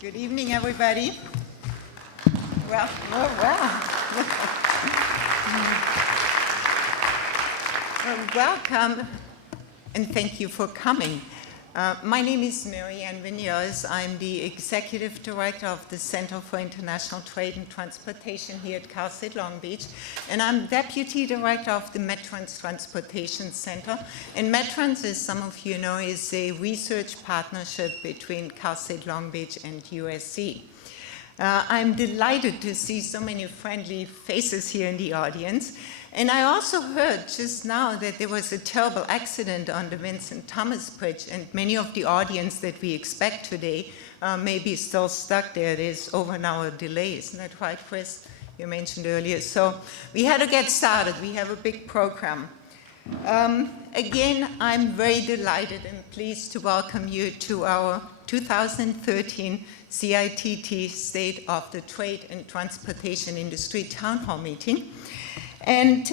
Good evening, everybody. Well, welcome, and thank you for coming. My name is Marianne Vigneault. I'm the Executive Director of the Center for International Trade and Transportation here at CITT Long Beach, and I'm Deputy Director of the METRANS Transportation Center. And METRANS, as some of you know, is a research partnership between CITT Long Beach and USC. I'm delighted to see so many friendly faces here in the audience. And I also heard just now that there was a terrible accident on the Vincent Thomas Bridge, and many of the audience that we expect today may be still stuck there. There's over an hour delay, isn't that right, Chris? You mentioned earlier. So we had to get started. We have a big program. Again, I'm very delighted and pleased to welcome you to our 2013 CITT State of the Trade and Transportation Industry Town Hall meeting. And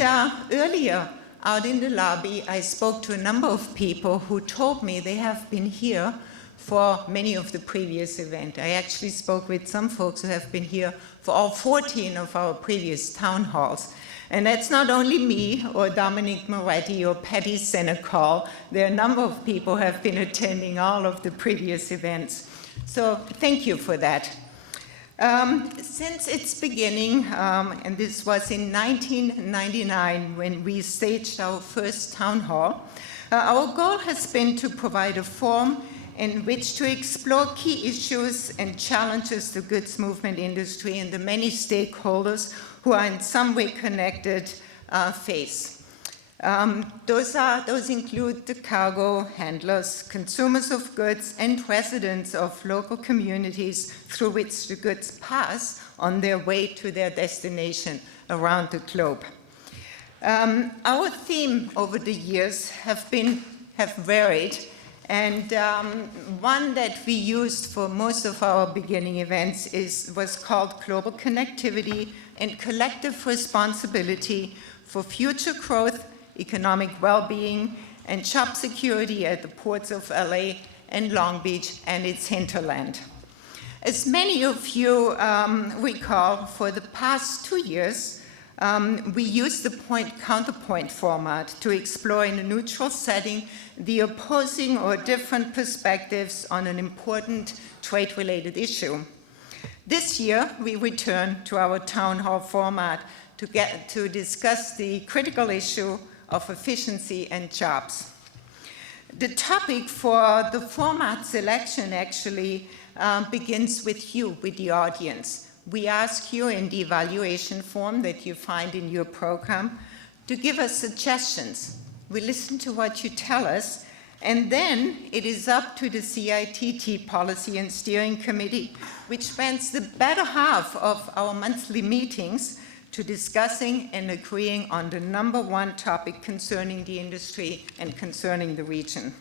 earlier, out in the lobby, I spoke to a number of people who told me they have been here for many of the previous events. I actually spoke with some folks who have been here for all 14 of our previous town halls. And that's not only me or Dominic Moretti or Patty Senecal. There are a number of people who have been attending all of the previous events. So thank you for that. Since its beginning, and this was in 1999 when we staged our first town hall, our goal has been to provide a forum in which to explore key issues and challenges the goods movement industry and the many stakeholders who are in some way connected face. Those include the cargo handlers, consumers of goods, and residents of local communities through which the goods pass on their way to their destination around the globe. Our theme over the years have varied, and one that we used for most of our beginning events was called Global Connectivity and Collective Responsibility for Future Growth, Economic Well-Being, and Job Security at the ports of LA and Long Beach and its hinterland. As many of you recall, for the past 2 years, we used the point-counterpoint format to explore in a neutral setting the opposing or different perspectives on an important trade-related issue. This year, we return to our town hall format to discuss the critical issue of efficiency and jobs. The topic for the format selection actually begins with you, with the audience. We ask you in the evaluation form that you find in your program to give us suggestions. We listen to what you tell us, and then it is up to the CITT Policy and Steering Committee, which spends the better half of our monthly meetings to discussing and agreeing on the #1 topic concerning the industry and concerning the region.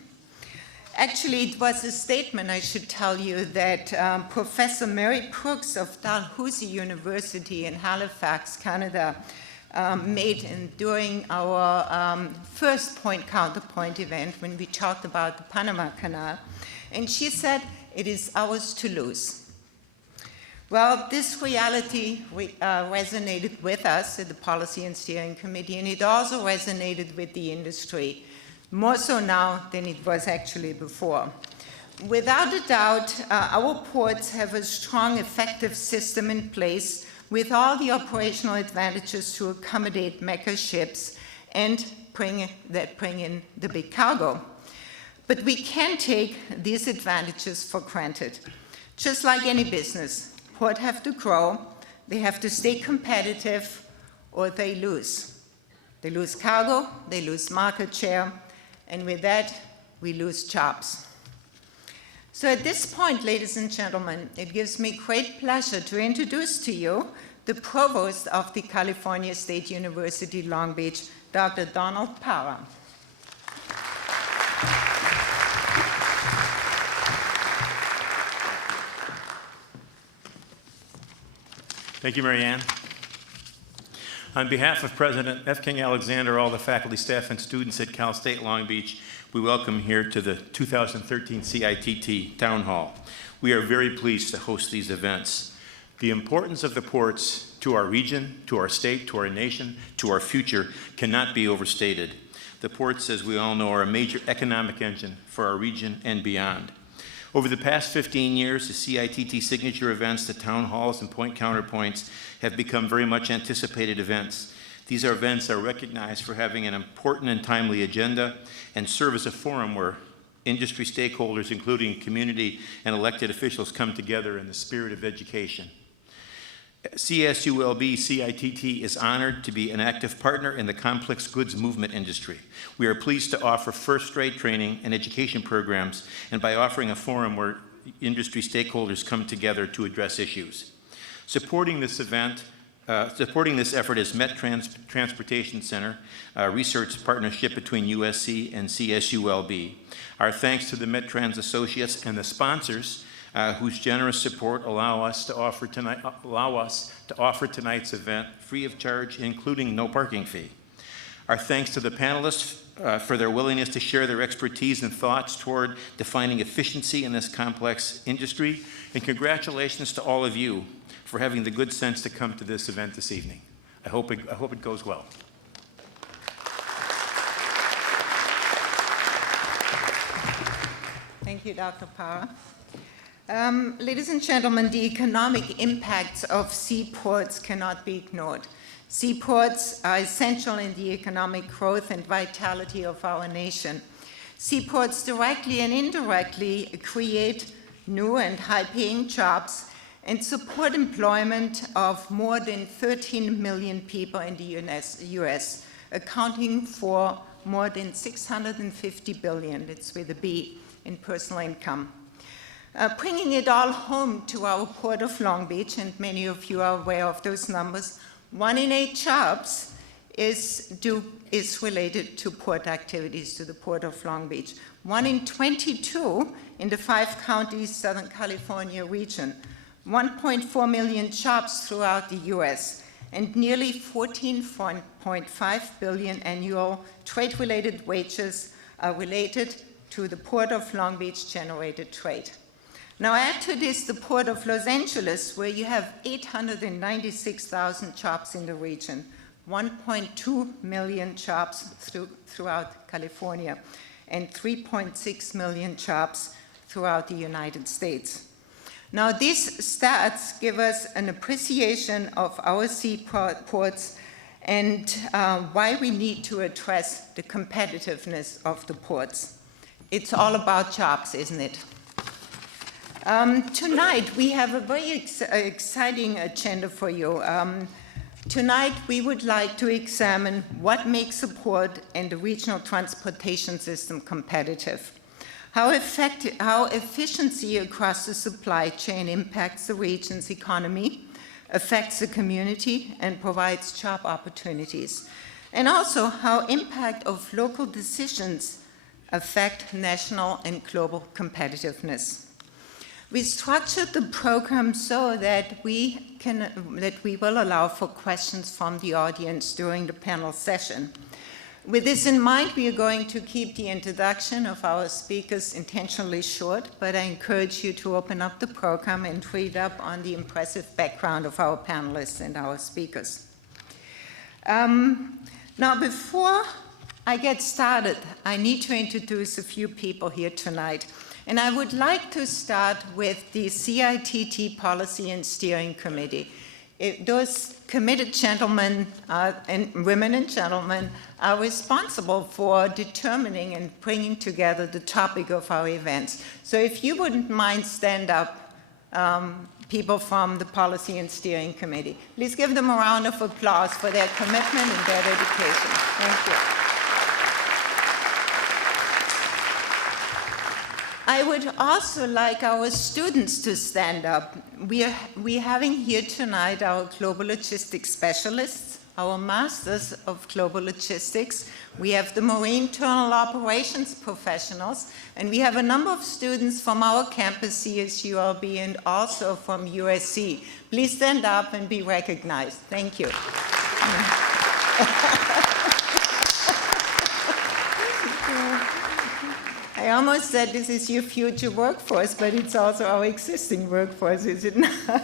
Actually, it was a statement, I should tell you, that Professor Mary Brooks of Dalhousie University in Halifax, Canada, made during our first point-counterpoint event when we talked about the Panama Canal. And she said, "It is ours to lose." Well, this reality resonated with us at the Policy and Steering Committee, and it also resonated with the industry, more so now than it was actually before. Without a doubt, our ports have a strong, effective system in place with all the operational advantages to accommodate mega ships and bring in the big cargo. But we can't take these advantages for granted. Just like any business, ports have to grow, they have to stay competitive, or they lose. They lose cargo, they lose market share, and with that, we lose jobs. So at this point, ladies and gentlemen, it gives me great pleasure to introduce to you the Provost of the California State University, Long Beach, Dr. Donald Parra. Thank you, Marianne. On behalf of President F. King Alexander, all the faculty, staff, and students at Cal State Long Beach, we welcome here to the 2013 CITT Town Hall. We are very pleased to host these events. The importance of the ports to our region, to our state, to our nation, to our future cannot be overstated. The ports, as we all know, are a major economic engine for our region and beyond. Over the past 15 years, the CITT signature events, the town halls, and point counterpoints have become very much anticipated events. These events are recognized for having an important and timely agenda and serve as a forum where industry stakeholders, including community and elected officials, come together in the spirit of education. CSULB CITT is honored to be an active partner in the complex goods movement industry. We are pleased to offer first-rate training and education programs, and by offering a forum where industry stakeholders come together to address issues. Supporting this effort is Met Transportation Center, a research partnership between USC and CSULB. Our thanks to the Met Trans Associates and the sponsors whose generous support allow us to offer tonight's event free of charge, including no parking fee. Our thanks to the panelists for their willingness to share their expertise and thoughts toward defining efficiency in this complex industry. And congratulations to all of you for having the good sense to come to this event this evening. I hope it goes well. Thank you, Dr. Parra. Ladies and gentlemen, the economic impacts of seaports cannot be ignored. Seaports are essential in the economic growth and vitality of our nation. Seaports directly and indirectly create new and high-paying jobs and support employment of more than 13 million people in the US, accounting for more than 650 billion, that's with a B, in personal income. Bringing it all home to our Port of Long Beach, and many of you are aware of those numbers, 1 in 8 jobs is related to port activities, to the Port of Long Beach. 1 in 22 in the 5 counties Southern California region. 1.4 million jobs throughout the US, and nearly 14.5 billion annual trade-related wages are related to the Port of Long Beach generated trade. Now add to this the Port of Los Angeles, where you have 896,000 jobs in the region, 1.2 million jobs throughout California, and 3.6 million jobs throughout the United States. Now these stats give us an appreciation of our seaports and why we need to address the competitiveness of the ports. It's all about jobs, isn't it? Tonight, we have a very exciting agenda for you. Tonight, we would like to examine what makes a port and the regional transportation system competitive, how efficiency across the supply chain impacts the region's economy, affects the community, and provides job opportunities, and also how impact of local decisions affect national and global competitiveness. We structured the program so that we will allow for questions from the audience during the panel session. With this in mind, we are going to keep the introduction of our speakers intentionally short, but I encourage you to open up the program and read up on the impressive background of our panelists and our speakers. Now, before I get started, I need to introduce a few people here tonight. And I would like to start with the CITT Policy and Steering Committee. Those committed gentlemen and women and gentlemen are responsible for determining and bringing together the topic of our events. So if you wouldn't mind stand up, people from the Policy and Steering Committee. Please give them a round of applause for their commitment and their dedication. Thank you. I would also like our students to stand up. We're having here tonight our global logistics specialists, our masters of global logistics. We have the marine terminal operations professionals, and we have a number of students from our campus, CSULB, and also from USC. Please stand up and be recognized. Thank you. I I almost said this is your future workforce, but it's also our existing workforce, is it not?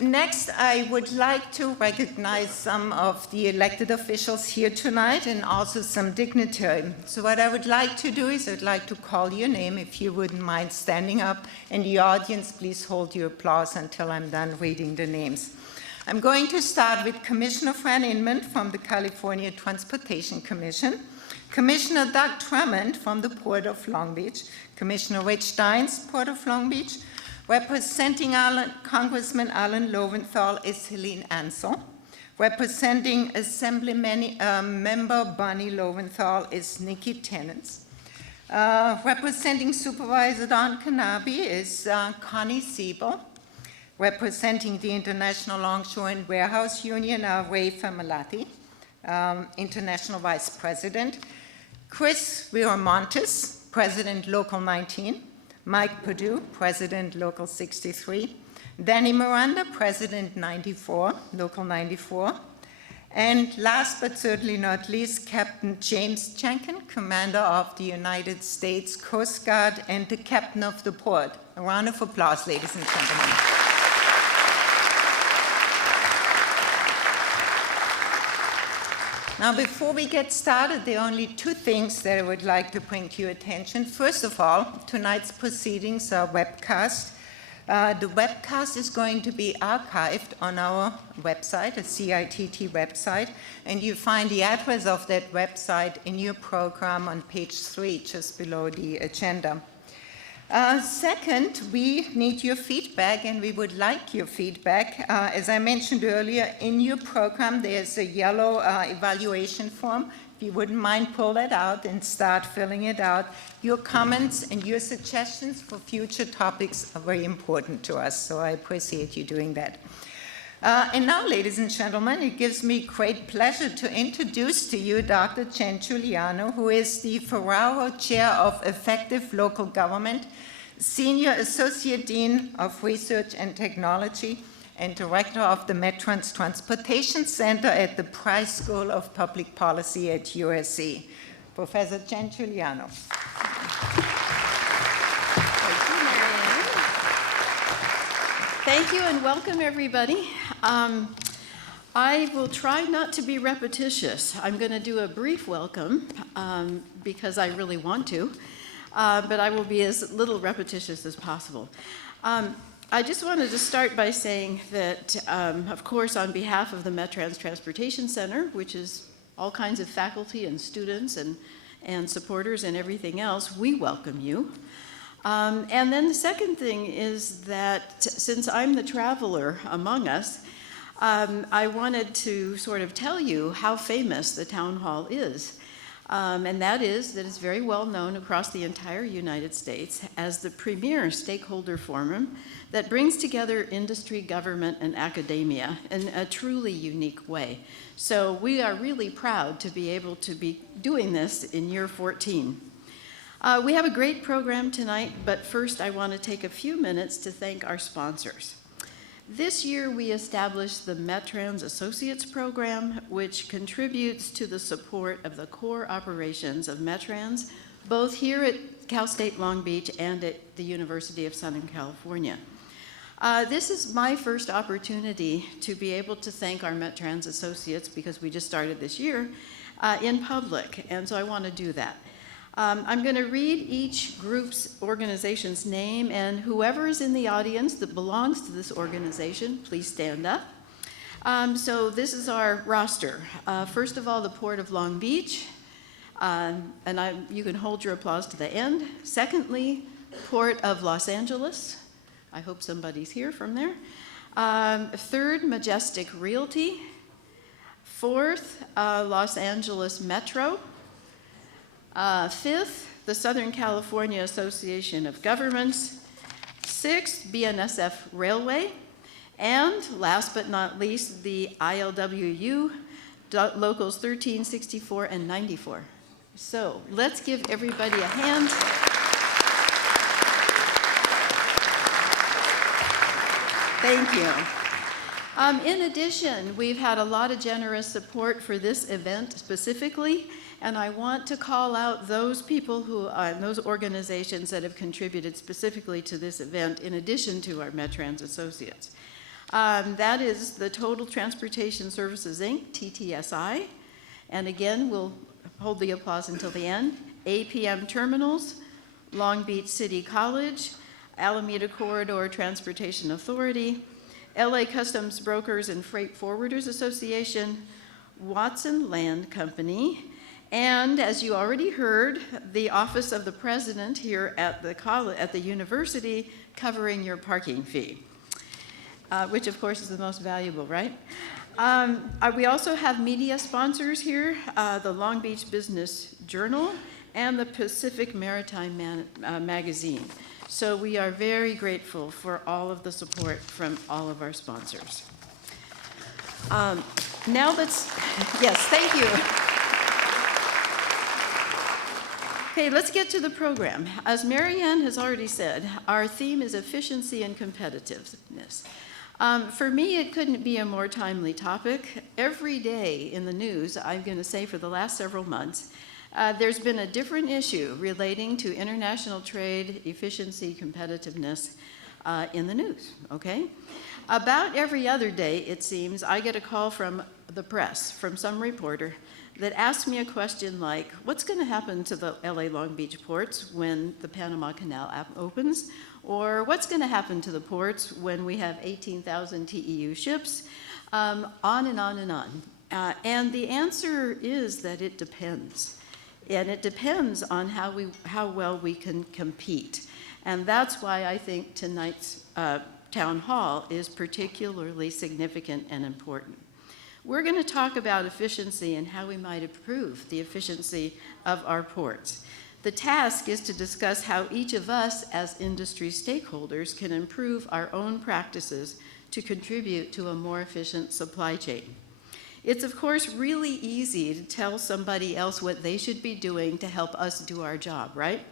Next, I would like to recognize some of the elected officials here tonight and also some dignitary. So what I would like to do is I'd like to call your name, if you wouldn't mind standing up, and the audience, please hold your applause until I'm done reading the names. I'm going to start with Commissioner Fran Inman from the California Transportation Commission, Commissioner Doug Drummond from the Port of Long Beach, Commissioner Rich Dines, Port of Long Beach. Representing Congressman Alan Lowenthal is Helene Ansell. Representing Member Bonnie Lowenthal is Nikki Tennants. Representing Supervisor Don Kanabi is Connie Siebel. Representing the International Longshore and Warehouse Union are Ray Famalati, International Vice President. Chris Viramontes, President Local 19. Mike Perdue, President Local 63, Danny Miranda, President 94, Local 94, and last but certainly not least, Captain James Jenkin, Commander of the United States Coast Guard and the Captain of the Port. A round of applause, ladies and gentlemen. Now, before we get started, there are only two things that I would like to bring to your attention. First of all, tonight's proceedings are webcast. The webcast is going to be archived on our website, a CITT website, and you find the address of that website in your program on page 3, just below the agenda. Second, we need your feedback, and we would like your feedback. As I mentioned earlier, in your program, there's a yellow evaluation form. If you wouldn't mind, pull that out and start filling it out. Your comments and your suggestions for future topics are very important to us, so I appreciate you doing that. And now, ladies and gentlemen, it gives me great pleasure to introduce to you Dr. Jen Giuliano, who is the Ferraro Chair of Effective Local Government, Senior Associate Dean of Research and Technology, and Director of the Metrans Transportation Center at the Price School of Public Policy at USC. Professor Jen Giuliano. Thank you and welcome, everybody. I will try not to be repetitious. I'm going to do a brief welcome because I really want to, but I will be as little repetitious as possible. I just wanted to start by saying that, of course, on behalf of the Metrans Transportation Center, which is all kinds of faculty and students and supporters and everything else, we welcome you. And then the second thing is that since I'm the traveler among us, I wanted to sort of tell you how famous the town hall is. And that is that it's very well known across the entire United States as the premier stakeholder forum that brings together industry, government, and academia in a truly unique way. So we are really proud to be able to be doing this in year 14. We have a great program tonight, but first I want to take a few minutes to thank our sponsors. This year we established the Metrans Associates Program, which contributes to the support of the core operations of Metrans, both here at Cal State Long Beach and at the University of Southern California. This is my first opportunity to be able to thank our Metrans Associates, because we just started this year, in public, and so I want to do that. I'm going to read each group's organization's name, and whoever is in the audience that belongs to this organization, please stand up. So this is our roster. First of all, the Port of Long Beach, and you can hold your applause to the end. Secondly, Port of Los Angeles. I hope somebody's here from there. Third, Majestic Realty. Fourth, Los Angeles Metro. Fifth, the Southern California Association of Governments. Sixth, BNSF Railway. And last but not least, the ILWU, Locals 13, 64, and 94. So let's give everybody a hand. Thank you. In addition, we've had a lot of generous support for this event specifically, And I want to call out those people who, those organizations that have contributed specifically to this event in addition to our Metrans associates. That is the Total Transportation Services, Inc., TTSI. And again, we'll hold the applause until the end. APM Terminals, Long Beach City College, Alameda Corridor Transportation Authority, LA Customs Brokers and Freight Forwarders Association, Watson Land Company, and as you already heard, the Office of the President here at the university covering your parking fee, which of course is the most valuable, right? We also have media sponsors here, the Long Beach Business Journal and the Pacific Maritime Magazine. So we are very grateful for all of the support from all of our sponsors. Now let's, yes, thank you. Okay, let's get to the program. As Marianne has already said, our theme is efficiency and competitiveness. For me, it couldn't be a more timely topic. Every day in the news, I'm going to say for the last several months, there's been a different issue relating to international trade, efficiency, competitiveness in the news, okay? About every other day, it seems, I get a call from the press, from some reporter, that asks me a question like, what's going to happen to the LA Long Beach ports when the Panama Canal opens? Or what's going to happen to the ports when we have 18,000 TEU ships? On and on and on. And the answer is that it depends. And it depends on how well we can compete. And that's why I think tonight's town hall is particularly significant and important. We're going to talk about efficiency and how we might improve the efficiency of our ports. The task is to discuss how each of us as industry stakeholders can improve our own practices to contribute to a more efficient supply chain. It's of course really easy to tell somebody else what they should be doing to help us do our job, right?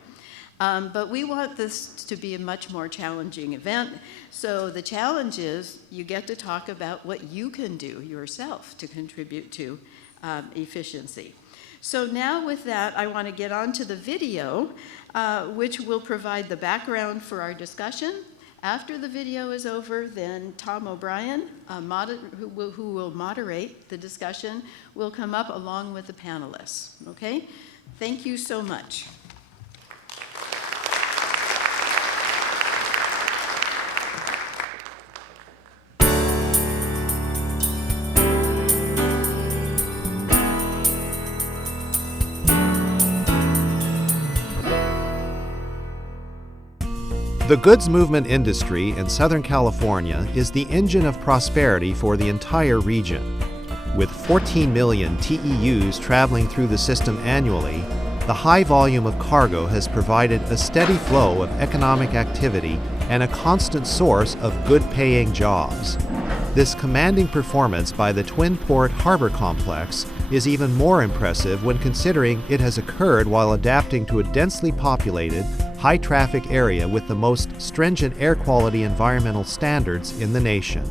But we want this to be a much more challenging event. So the challenge is you get to talk about what you can do yourself to contribute to efficiency. So now with that, I want to get on to the video, which will provide the background for our discussion. After the video is over, then Tom O'Brien, who will moderate the discussion, will come up along with the panelists, okay? Thank you so much. The goods movement industry in Southern California is the engine of prosperity for the entire region. With 14 million TEUs traveling through the system annually, the high volume of cargo has provided a steady flow of economic activity and a constant source of good-paying jobs. This commanding performance by the Twin Port Harbor Complex is even more impressive when considering it has occurred while adapting to a densely populated, high-traffic area with the most stringent air quality environmental standards in the nation.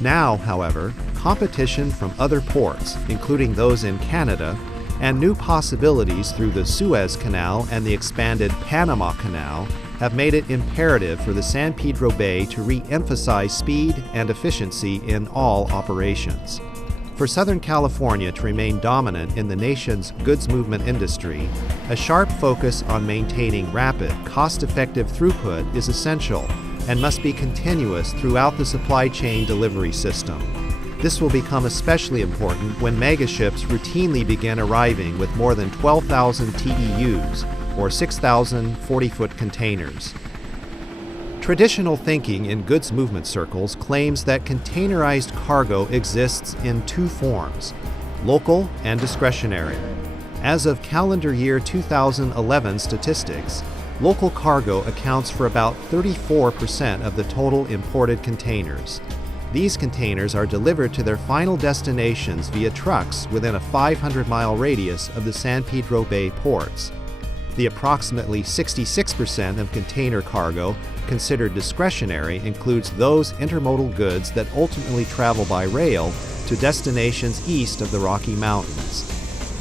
Now, however, competition from other ports, including those in Canada, and new possibilities through the Suez Canal and the expanded Panama Canal have made it imperative for the San Pedro Bay to re-emphasize speed and efficiency in all operations. For Southern California to remain dominant in the nation's goods movement industry, a sharp focus on maintaining rapid, cost-effective throughput is essential and must be continuous throughout the supply chain delivery system. This will become especially important when megaships routinely begin arriving with more than 12,000 TEUs, or 6,000 40-foot containers. Traditional thinking in goods movement circles claims that containerized cargo exists in two forms, local and discretionary. As of calendar year 2011 statistics, local cargo accounts for about 34% of the total imported containers. These containers are delivered to their final destinations via trucks within a 500-mile radius of the San Pedro Bay ports. The approximately 66% of container cargo considered discretionary includes those intermodal goods that ultimately travel by rail to destinations east of the Rocky Mountains.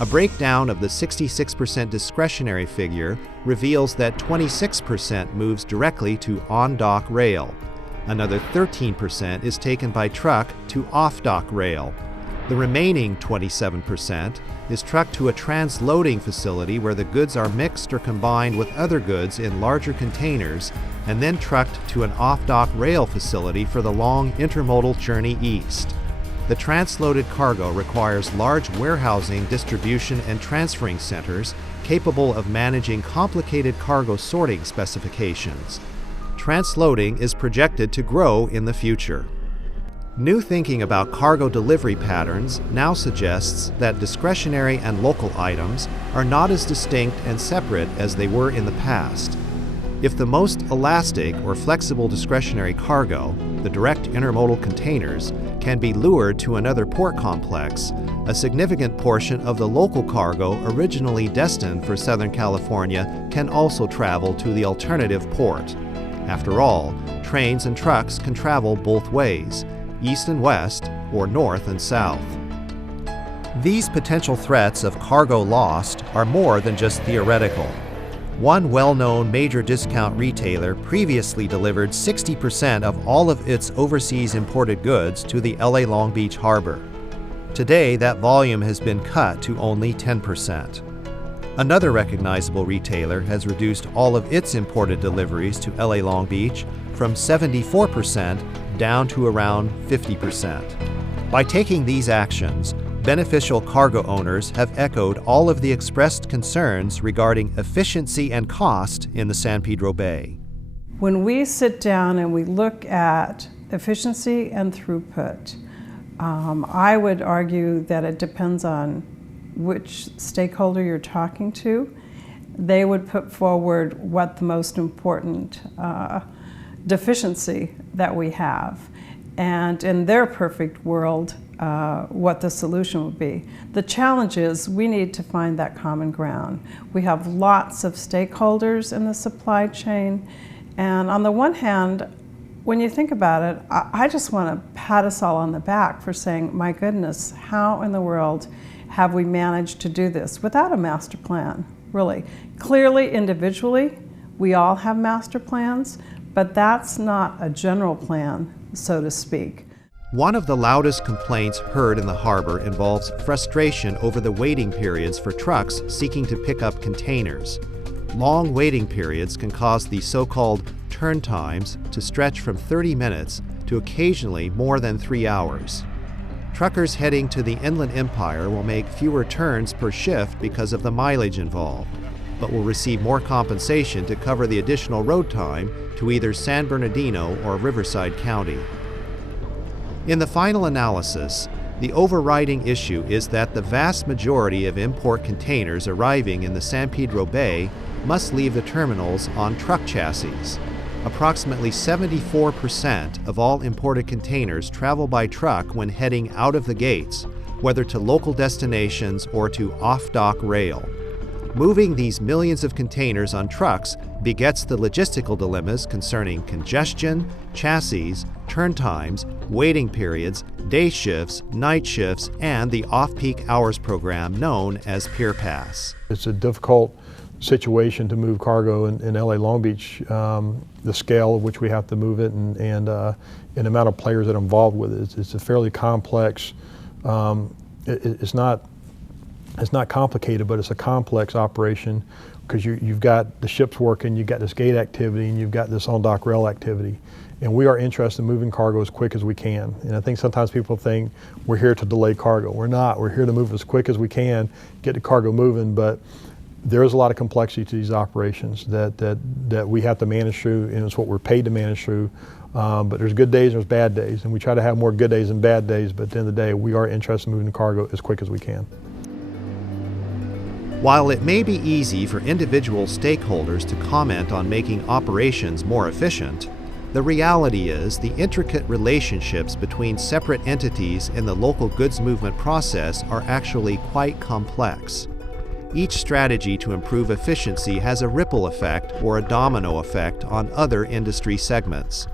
A breakdown of the 66% discretionary figure reveals that 26% moves directly to on-dock rail. Another 13% is taken by truck to off-dock rail. The remaining 27% is trucked to a transloading facility where the goods are mixed or combined with other goods in larger containers and then trucked to an off-dock rail facility for the long intermodal journey east. The transloaded cargo requires large warehousing, distribution, and transferring centers capable of managing complicated cargo sorting specifications. Transloading is projected to grow in the future. New thinking about cargo delivery patterns now suggests that discretionary and local items are not as distinct and separate as they were in the past. If the most elastic or flexible discretionary cargo, the direct intermodal containers, can be lured to another port complex, a significant portion of the local cargo originally destined for Southern California can also travel to the alternative port. After all, trains and trucks can travel both ways, east and west, or north and south. These potential threats of cargo lost are more than just theoretical. One well-known major discount retailer previously delivered 60% of all of its overseas imported goods to the LA Long Beach harbor. Today, that volume has been cut to only 10%. Another recognizable retailer has reduced all of its imported deliveries to LA Long Beach from 74% down to around 50%. By taking these actions, beneficial cargo owners have echoed all of the expressed concerns regarding efficiency and cost in the San Pedro Bay. When we sit down and we look at efficiency and throughput, I would argue that it depends on which stakeholder you're talking to. They would put forward what the most important deficiency that we have, and in their perfect world, what the solution would be. The challenge is we need to find that common ground. We have lots of stakeholders in the supply chain, and on the one hand, when you think about it, I just want to pat us all on the back for saying, my goodness, how in the world have we managed to do this without a master plan, really? Clearly, individually, we all have master plans, but that's not a general plan, so to speak. One of the loudest complaints heard in the harbor involves frustration over the waiting periods for trucks seeking to pick up containers. Long waiting periods can cause the so-called turn times to stretch from 30 minutes to occasionally more than 3 hours. Truckers heading to the Inland Empire will make fewer turns per shift because of the mileage involved, but will receive more compensation to cover the additional road time to either San Bernardino or Riverside County. In the final analysis, the overriding issue is that the vast majority of import containers arriving in the San Pedro Bay must leave the terminals on truck chassis. Approximately 74% of all imported containers travel by truck when heading out of the gates, whether to local destinations or to off-dock rail. Moving these millions of containers on trucks begets the logistical dilemmas concerning congestion, chassis, turn times, waiting periods, day shifts, night shifts, and the off-peak hours program known as Pier Pass. It's a difficult situation to move cargo in LA Long Beach, the scale of which we have to move it and the amount of players that are involved with it. It's a fairly complex, it's not complicated, but it's a complex operation because you've got the ships working, you've got this gate activity, and you've got this on-dock rail activity. And we are interested in moving cargo as quick as we can. And I think sometimes people think we're here to delay cargo. We're not. We're here to move as quick as we can, get the cargo moving, but there is a lot of complexity to these operations that we have to manage through, and it's what we're paid to manage through. But there's good days and there's bad days, and we try to have more good days than bad days, but at the end of the day, we are interested in moving the cargo as quick as we can. While it may be easy for individual stakeholders to comment on making operations more efficient, the reality is the intricate relationships between separate entities in the local goods movement process are actually quite complex. Each strategy to improve efficiency has a ripple effect or a domino effect on other industry segments.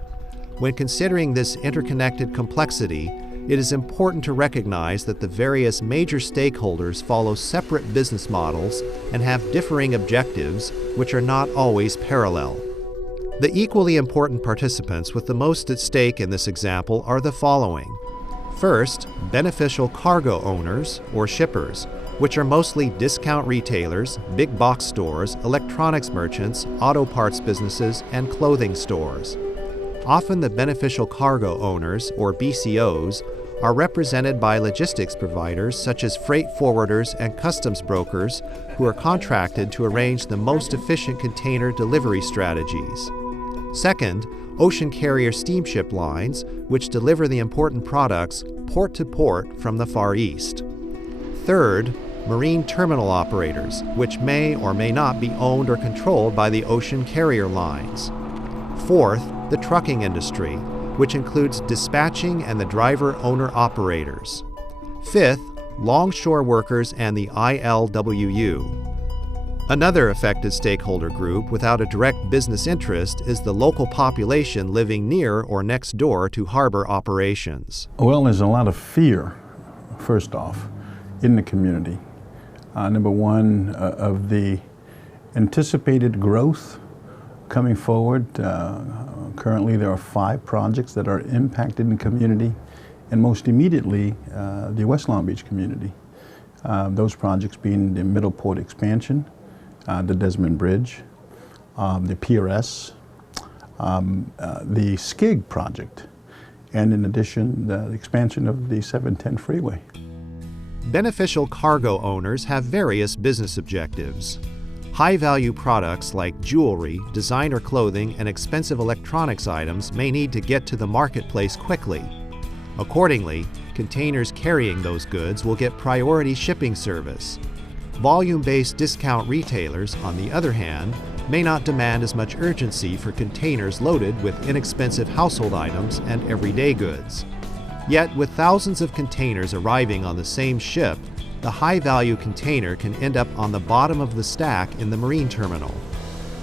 When considering this interconnected complexity, it is important to recognize that the various major stakeholders follow separate business models and have differing objectives, which are not always parallel. The equally important participants with the most at stake in this example are the following. First, beneficial cargo owners, or shippers, which are mostly discount retailers, big box stores, electronics merchants, auto parts businesses, and clothing stores. Often the beneficial cargo owners, or BCOs, are represented by logistics providers such as freight forwarders and customs brokers who are contracted to arrange the most efficient container delivery strategies. Second, ocean carrier steamship lines, which deliver the important products port to port from the Far East. Third, marine terminal operators, which may or may not be owned or controlled by the ocean carrier lines. Fourth, the trucking industry, which includes dispatching and the driver-owner-operators. Fifth, longshore workers and the ILWU. Another affected stakeholder group without a direct business interest is the local population living near or next door to harbor operations. Well, there's a lot of fear, first off, in the community. Number one, of the anticipated growth coming forward. Currently there are 5 projects that are impacted in the community, and most immediately the West Long Beach community. Those projects being the Middle Port expansion, the Desmond Bridge, the PRS, the SCIG project, and in addition the expansion of the 710 freeway. Beneficial cargo owners have various business objectives. High-value products like jewelry, designer clothing, and expensive electronics items may need to get to the marketplace quickly. Accordingly, containers carrying those goods will get priority shipping service. Volume-based discount retailers, on the other hand, may not demand as much urgency for containers loaded with inexpensive household items and everyday goods. Yet, with thousands of containers arriving on the same ship, the high-value container can end up on the bottom of the stack in the marine terminal.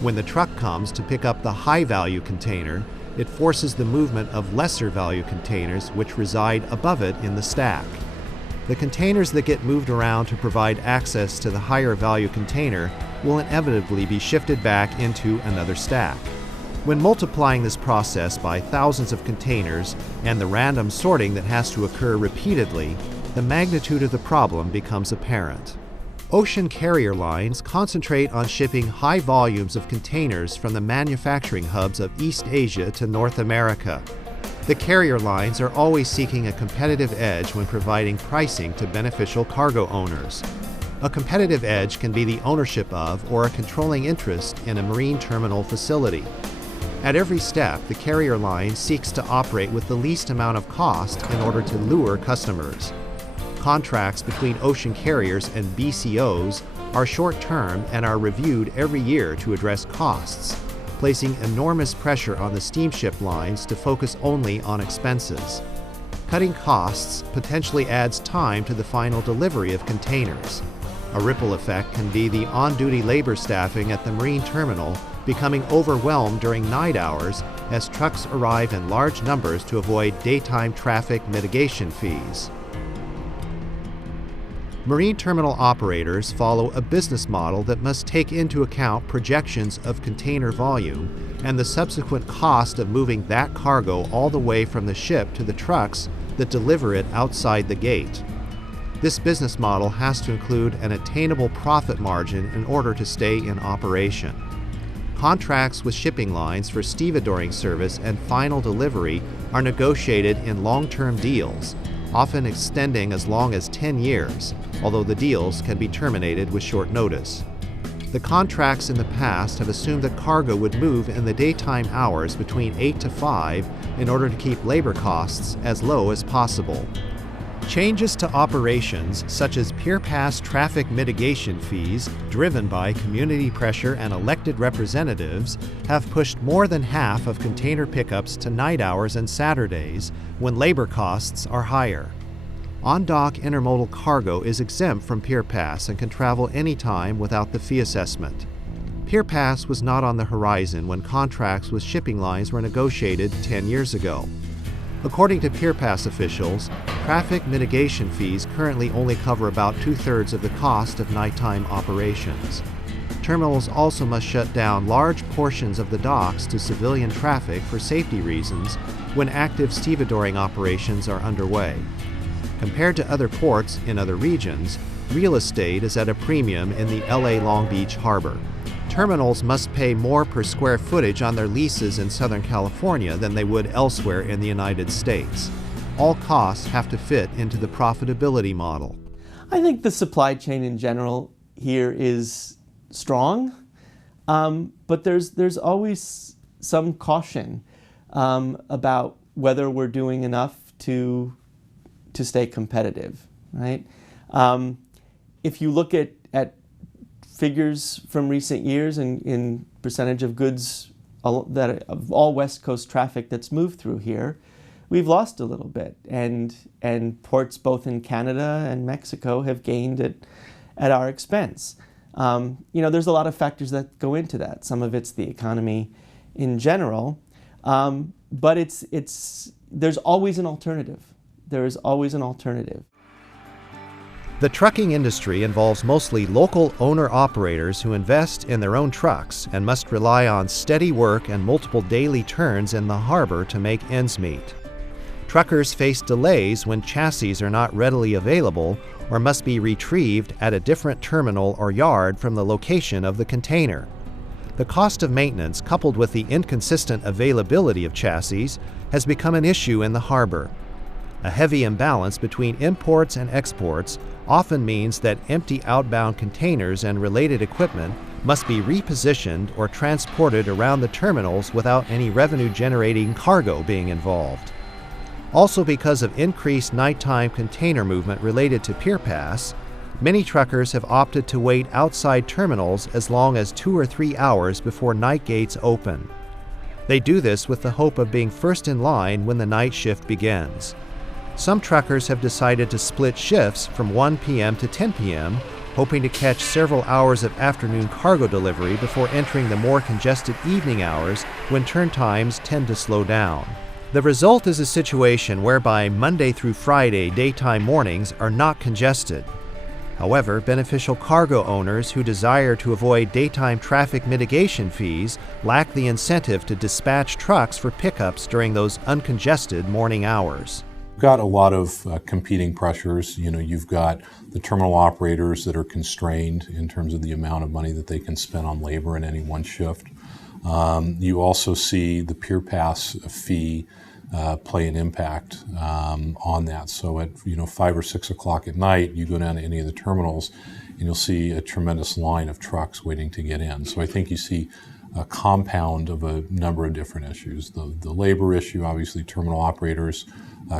When the truck comes to pick up the high-value container, it forces the movement of lesser-value containers which reside above it in the stack. The containers that get moved around to provide access to the higher-value container will inevitably be shifted back into another stack. When multiplying this process by thousands of containers and the random sorting that has to occur repeatedly, the magnitude of the problem becomes apparent. Ocean carrier lines concentrate on shipping high volumes of containers from the manufacturing hubs of East Asia to North America. The carrier lines are always seeking a competitive edge when providing pricing to beneficial cargo owners. A competitive edge can be the ownership of or a controlling interest in a marine terminal facility. At every step, the carrier line seeks to operate with the least amount of cost in order to lure customers. Contracts between ocean carriers and BCOs are short-term and are reviewed every year to address costs, placing enormous pressure on the steamship lines to focus only on expenses. Cutting costs potentially adds time to the final delivery of containers. A ripple effect can be the on-duty labor staffing at the marine terminal becoming overwhelmed during night hours as trucks arrive in large numbers to avoid daytime traffic mitigation fees. Marine terminal operators follow a business model that must take into account projections of container volume and the subsequent cost of moving that cargo all the way from the ship to the trucks that deliver it outside the gate. This business model has to include an attainable profit margin in order to stay in operation. Contracts with shipping lines for stevedoring service and final delivery are negotiated in long-term deals, often extending as long as 10 years, although the deals can be terminated with short notice. The contracts in the past have assumed that cargo would move in the daytime hours between 8 to 5 in order to keep labor costs as low as possible. Changes to operations, such as Pier Pass traffic mitigation fees, driven by community pressure and elected representatives, have pushed more than half of container pickups to night hours and Saturdays, when labor costs are higher. On-dock intermodal cargo is exempt from Pier Pass and can travel anytime without the fee assessment. Pier Pass was not on the horizon when contracts with shipping lines were negotiated 10 years ago. According to Pier Pass officials, traffic mitigation fees currently only cover about 2/3 of the cost of nighttime operations. Terminals also must shut down large portions of the docks to civilian traffic for safety reasons when active stevedoring operations are underway. Compared to other ports in other regions, real estate is at a premium in the LA Long Beach harbor. Terminals must pay more per square footage on their leases in Southern California than they would elsewhere in the United States. All costs have to fit into the profitability model. I think the supply chain in general here is strong, but there's always some caution about whether we're doing enough to stay competitive, right? If you look at figures from recent years in percentage of goods of all West Coast traffic that's moved through here, we've lost a little bit, and ports both in Canada and Mexico have gained at our expense. There's a lot of factors that go into that. Some of it's the economy in general, but there's always an alternative. There is always an alternative. The trucking industry involves mostly local owner-operators who invest in their own trucks and must rely on steady work and multiple daily turns in the harbor to make ends meet. Truckers face delays when chassis are not readily available or must be retrieved at a different terminal or yard from the location of the container. The cost of maintenance, coupled with the inconsistent availability of chassis, has become an issue in the harbor. A heavy imbalance between imports and exports often means that empty outbound containers and related equipment must be repositioned or transported around the terminals without any revenue-generating cargo being involved. Also, because of increased nighttime container movement related to Pier Pass, many truckers have opted to wait outside terminals as long as 2 or 3 hours before night gates open. They do this with the hope of being first in line when the night shift begins. Some truckers have decided to split shifts from 1 p.m. to 10 p.m., hoping to catch several hours of afternoon cargo delivery before entering the more congested evening hours when turn times tend to slow down. The result is a situation whereby Monday through Friday daytime mornings are not congested. However, beneficial cargo owners who desire to avoid daytime traffic mitigation fees lack the incentive to dispatch trucks for pickups during those uncongested morning hours. We've got a lot of competing pressures. You've got the terminal operators that are constrained in terms of the amount of money that they can spend on labor in any one shift. You also see the Pier Pass fee play an impact on that. So at 5 or 6 o'clock at night, you go down to any of the terminals and you'll see a tremendous line of trucks waiting to get in. So I think you see a compound of a number of different issues. The labor issue, obviously terminal operators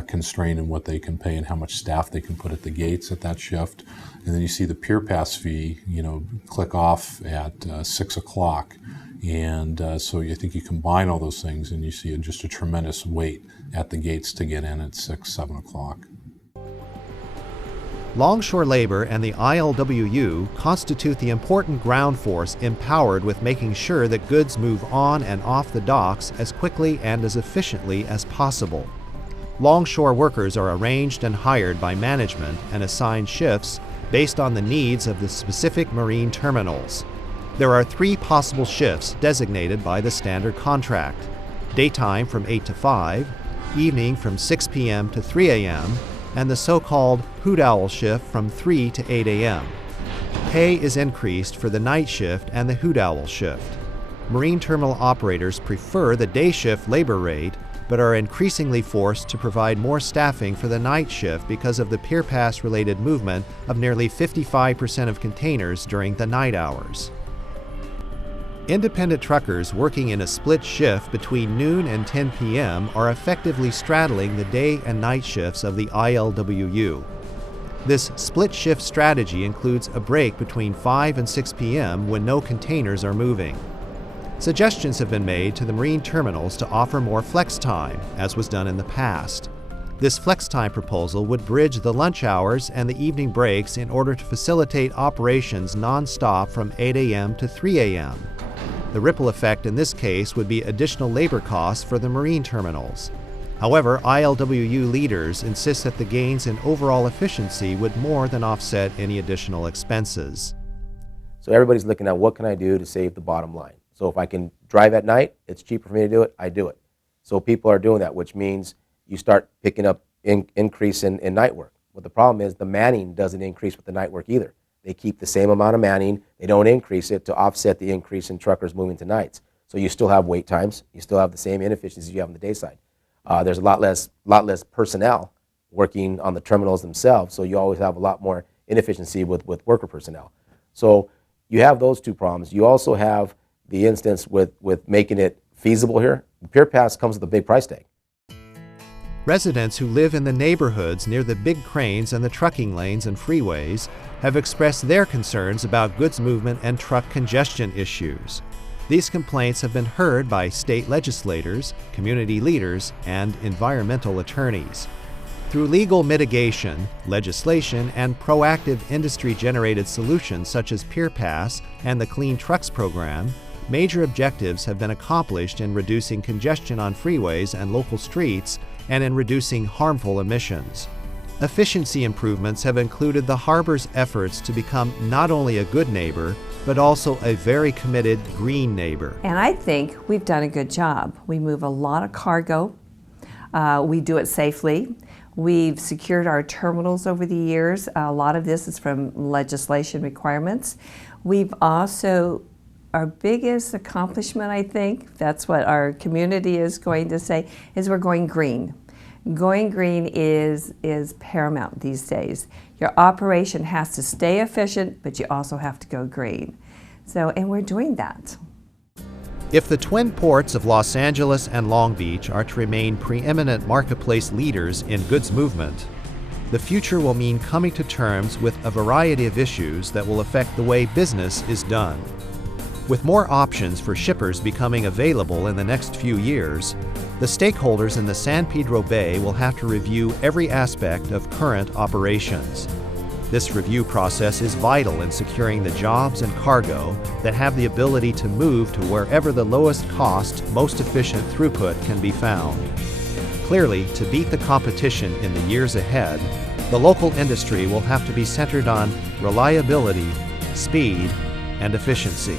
constrained in what they can pay and how much staff they can put at the gates at that shift. And then you see the Pier Pass fee, click off at 6 o'clock. And so I think you combine all those things and you see just a tremendous wait at the gates to get in at 6, 7 o'clock. Longshore labor and the ILWU constitute the important ground force empowered with making sure that goods move on and off the docks as quickly and as efficiently as possible. Longshore workers are arranged and hired by management and assigned shifts based on the needs of the specific marine terminals. There are 3 possible shifts designated by the standard contract: daytime from 8 to 5, evening from 6 p.m. to 3 a.m., and the so-called hoot owl shift from 3 to 8 a.m. Pay is increased for the night shift and the hoot owl shift. Marine terminal operators prefer the day shift labor rate, but are increasingly forced to provide more staffing for the night shift because of the Pier Pass related movement of nearly 55% of containers during the night hours. Independent truckers working in a split shift between noon and 10 p.m. are effectively straddling the day and night shifts of the ILWU. This split shift strategy includes a break between 5 and 6 p.m. when no containers are moving. Suggestions have been made to the marine terminals to offer more flex time, as was done in the past. This flex time proposal would bridge the lunch hours and the evening breaks in order to facilitate operations non-stop from 8 a.m. to 3 a.m. The ripple effect in this case would be additional labor costs for the marine terminals. However, ILWU leaders insist that the gains in overall efficiency would more than offset any additional expenses. So everybody's looking at what can I do to save the bottom line. So if I can drive at night, it's cheaper for me to do it, I do it. So people are doing that, which means you start picking up increase in night work. But the problem is the manning doesn't increase with the night work either. They keep the same amount of manning, they don't increase it to offset the increase in truckers moving to nights. So you still have wait times, you still have the same inefficiencies you have on the day side. There's a lot less personnel working on the terminals themselves, so you always have a lot more inefficiency with worker personnel. So you have those two problems. You also have the instance with making it feasible here. Pier Pass comes with a big price tag. Residents who live in the neighborhoods near the big cranes and the trucking lanes and freeways have expressed their concerns about goods movement and truck congestion issues. These complaints have been heard by state legislators, community leaders, and environmental attorneys. Through legal mitigation, legislation, and proactive industry-generated solutions such as Pier Pass and the Clean Trucks program, major objectives have been accomplished in reducing congestion on freeways and local streets and in reducing harmful emissions. Efficiency improvements have included the harbor's efforts to become not only a good neighbor, but also a very committed green neighbor. And I think we've done a good job. We move a lot of cargo. We do it safely. We've secured our terminals over the years. A lot of this is from legislation requirements. We've also, our biggest accomplishment, I think, that's what our community is going to say, is we're going green. Going green is paramount these days. Your operation has to stay efficient, but you also have to go green. So, and we're doing that. If the twin ports of Los Angeles and Long Beach are to remain preeminent marketplace leaders in goods movement, the future will mean coming to terms with a variety of issues that will affect the way business is done. With more options for shippers becoming available in the next few years, the stakeholders in the San Pedro Bay will have to review every aspect of current operations. This review process is vital in securing the jobs and cargo that have the ability to move to wherever the lowest cost, most efficient throughput can be found. Clearly, to beat the competition in the years ahead, the local industry will have to be centered on reliability, speed, and efficiency.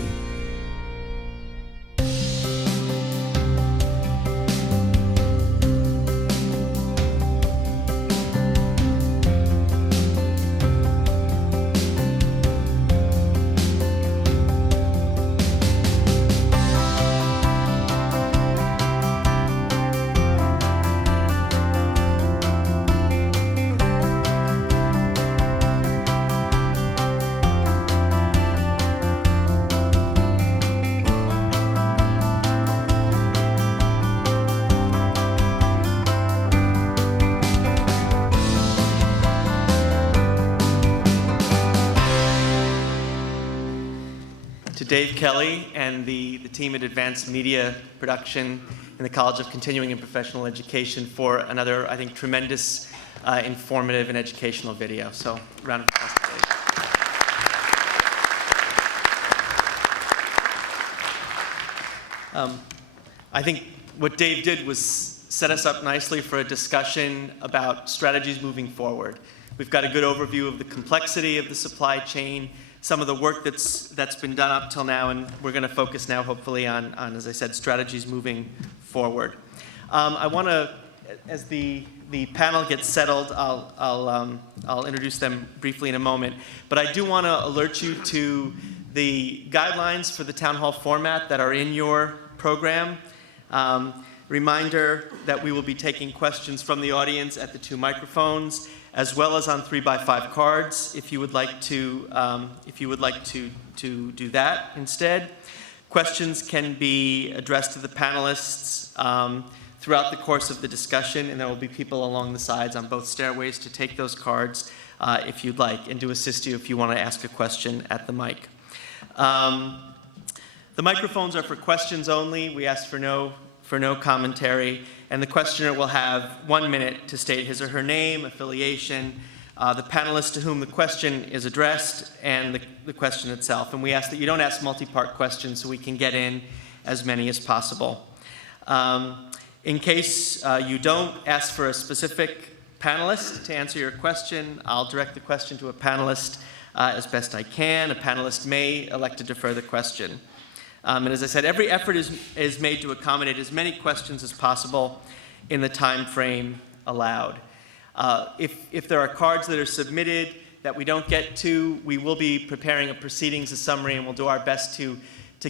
Dave Kelly and the team at Advanced Media Production in the College of Continuing and Professional Education for another, I think, tremendous, informative and educational video. So, round of applause to Dave. I think what Dave did was set us up nicely for a discussion about strategies moving forward. We've got a good overview of the complexity of the supply chain, some of the work that's been done up till now, and we're going to focus now, hopefully, on, as I said, strategies moving forward. I want to, as the panel gets settled, I'll introduce them briefly in a moment, but I do want to alert you to the guidelines for the town hall format that are in your program. Reminder that we will be taking questions from the audience at the 2 microphones, as well as on 3x5 cards, if you would like to do that instead. Questions can be addressed to the panelists throughout the course of the discussion, and there will be people along the sides on both stairways to take those cards if you'd like, and to assist you if you want to ask a question at the mic. The microphones are for questions only. We ask for no commentary, and the questioner will have 1 minute to state his or her name, affiliation, the panelist to whom the question is addressed, and the question itself. And we ask that you don't ask multi-part questions so we can get in as many as possible. In case you don't ask for a specific panelist to answer your question, I'll direct the question to a panelist as best I can. A panelist may elect to defer the question. And as I said, every effort is made to accommodate as many questions as possible in the time frame allowed. If there are cards that are submitted that we don't get to, we will be preparing a proceedings, a summary, and we'll do our best to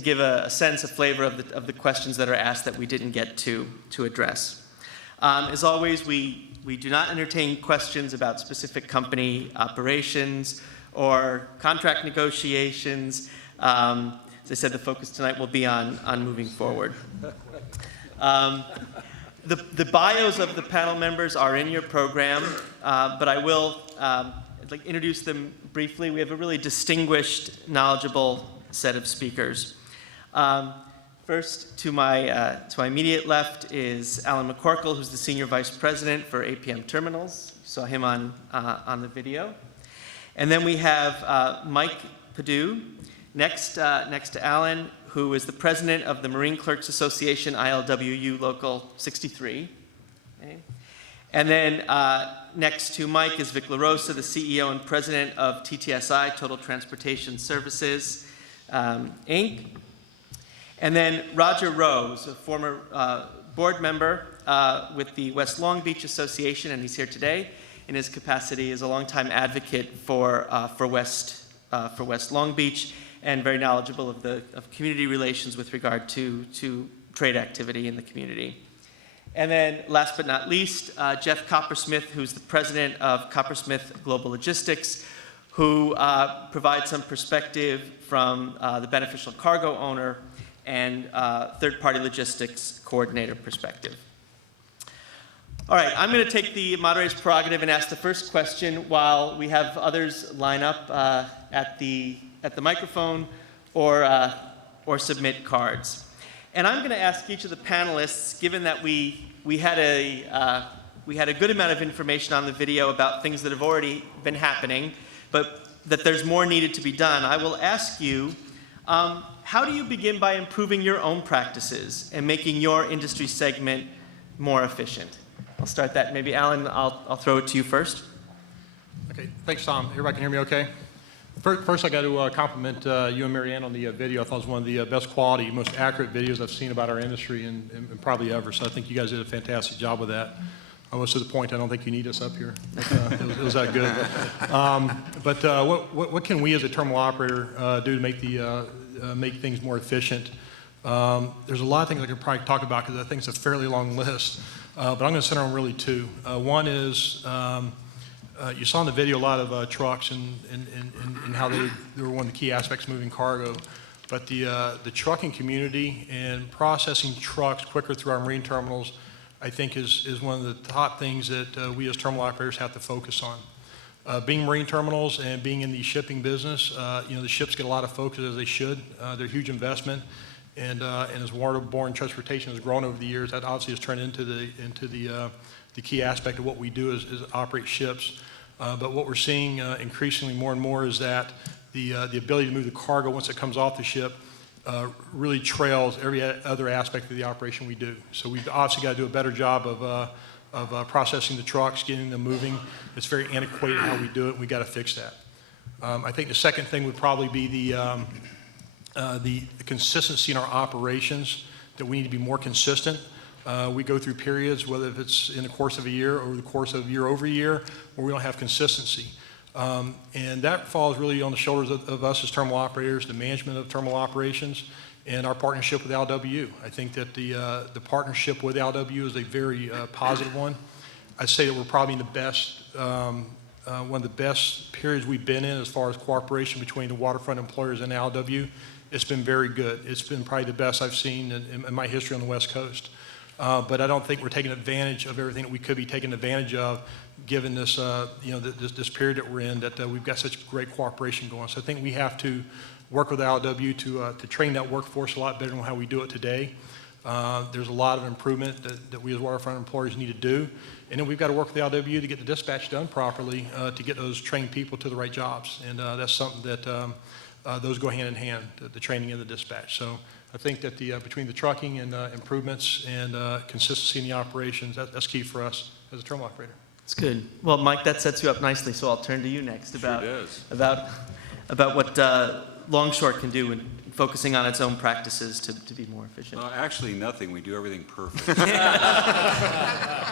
give a sense, a flavor of the questions that are asked that we didn't get to address. As always, we do not entertain questions about specific company operations or contract negotiations. As I said, the focus tonight will be on moving forward. The bios of the panel members are in your program, but I will introduce them briefly. We have a really distinguished, knowledgeable set of speakers. First, to my immediate left is Alan McCorkle, who's the Senior Vice President for APM Terminals. You saw him on the video. And then we have Mike Perdue, next to Alan, who is the President of the Marine Clerks Association, ILWU Local 63. Okay. And then next to Mike is Vic LaRosa, the CEO and President of TTSI, Total Transportation Services, Inc. And then Roger Rose, a former board member with the West Long Beach Association, and he's here today in his capacity as a longtime advocate for West Long Beach, and very knowledgeable of community relations with regard to trade activity in the community. And then last but not least, Jeff Coppersmith, who's the president of Coppersmith Global Logistics, who provides some perspective from the beneficial cargo owner and third-party logistics coordinator perspective. All right, I'm going to take the moderator's prerogative and ask the first question while we have others line up at the microphone or submit cards. And I'm going to ask each of the panelists, given that we had a good amount of information on the video about things that have already been happening, but that there's more needed to be done, I will ask you, how do you begin by improving your own practices and making your industry segment more efficient? I'll start that. Maybe Alan, I'll throw it to you first. Okay, thanks, Tom. Everybody can hear me okay? First, I got to compliment you and Marianne on the video. I thought it was one of the best quality, most accurate videos I've seen about our industry and probably ever. So I think you guys did a fantastic job with that. Almost to the point I don't think you need us up here. It was that good. What can we as a terminal operator do to make things more efficient? There's a lot of things I could probably talk about because I think it's a fairly long list. But I'm going to center on really two. One is you saw in the video a lot of trucks and how they were one of the key aspects of moving cargo. But the trucking community and processing trucks quicker through our marine terminals, I think is one of the top things that we as terminal operators have to focus on. Being marine terminals and being in the shipping business, the ships get a lot of focus as they should. They're a huge investment. And as waterborne transportation has grown over the years, that obviously has turned into the key aspect of what we do is operate ships. But what we're seeing increasingly more and more is that the ability to move the cargo once it comes off the ship really trails every other aspect of the operation we do. So we've obviously got to do a better job of processing the trucks, getting them moving. It's very antiquated how we do it, and we've got to fix that. I think the second thing would probably be the consistency in our operations, that we need to be more consistent. We go through periods, whether if it's in the course of a year or the course of year over year, where we don't have consistency. And that falls really on the shoulders of us as terminal operators, the management of terminal operations, and our partnership with LW. I think that the partnership with LW is a very positive one. I'd say that we're probably in the best, one of the best periods we've been in as far as cooperation between the waterfront employers and LW. It's been very good. It's been probably the best I've seen in my history on the West Coast. But I don't think we're taking advantage of everything that we could be taking advantage of, given this, this period that we're in, that we've got such great cooperation going. So I think we have to work with LW to train that workforce a lot better than how we do it today. There's a lot of improvement that we as waterfront employers need to do. And then we've got to work with the LW to get the dispatch done properly, to get those trained people to the right jobs. And that's something that those go hand in hand, the training and the dispatch. So I think that between the trucking and improvements and consistency in the operations, that's key for us as a terminal operator. That's good. Well, Mike, that sets you up nicely, so I'll turn to you next about what Longshore can do in focusing on its own practices to be more efficient. Actually, nothing. We do everything perfect.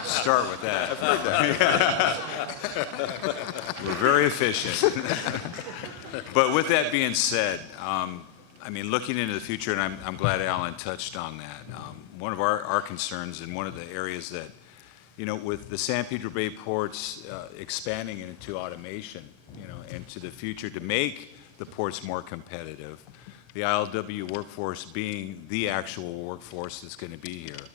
Start with that. I've heard that. We're very efficient. But with that being said, I mean, looking into the future, and I'm glad Alan touched on that. One of our concerns and one of the areas that, you know, with the San Pedro Bay ports expanding into automation, you know, into the future to make the ports more competitive, the ILW workforce being the actual workforce that's going to be here,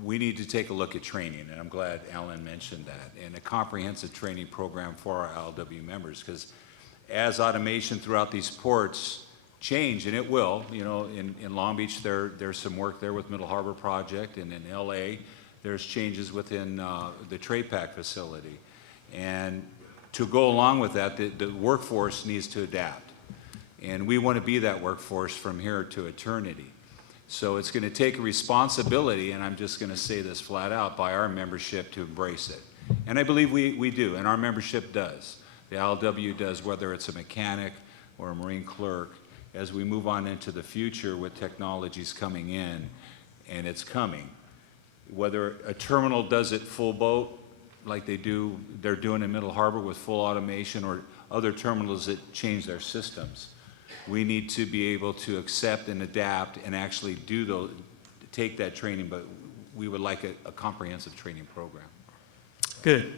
we need to take a look at training, and I'm glad Alan mentioned that, and a comprehensive training program for our ILW members, because as automation throughout these ports change, and it will, you know, in Long Beach there's some work there with Middle Harbor Project, and in LA there's changes within the Trade Pack facility. And to go along with that, the workforce needs to adapt. And we want to be that workforce from here to eternity. So it's going to take a responsibility, and I'm just going to say this flat out, by our membership to embrace it. And I believe we do, and our membership does. The ILW does, whether it's a mechanic or a marine clerk, as we move on into the future with technologies coming in, and it's coming. Whether a terminal does it full boat, like they're doing in Middle Harbor with full automation, or other terminals that change their systems, we need to be able to accept and adapt and actually take that training, but we would like a comprehensive training program. Good.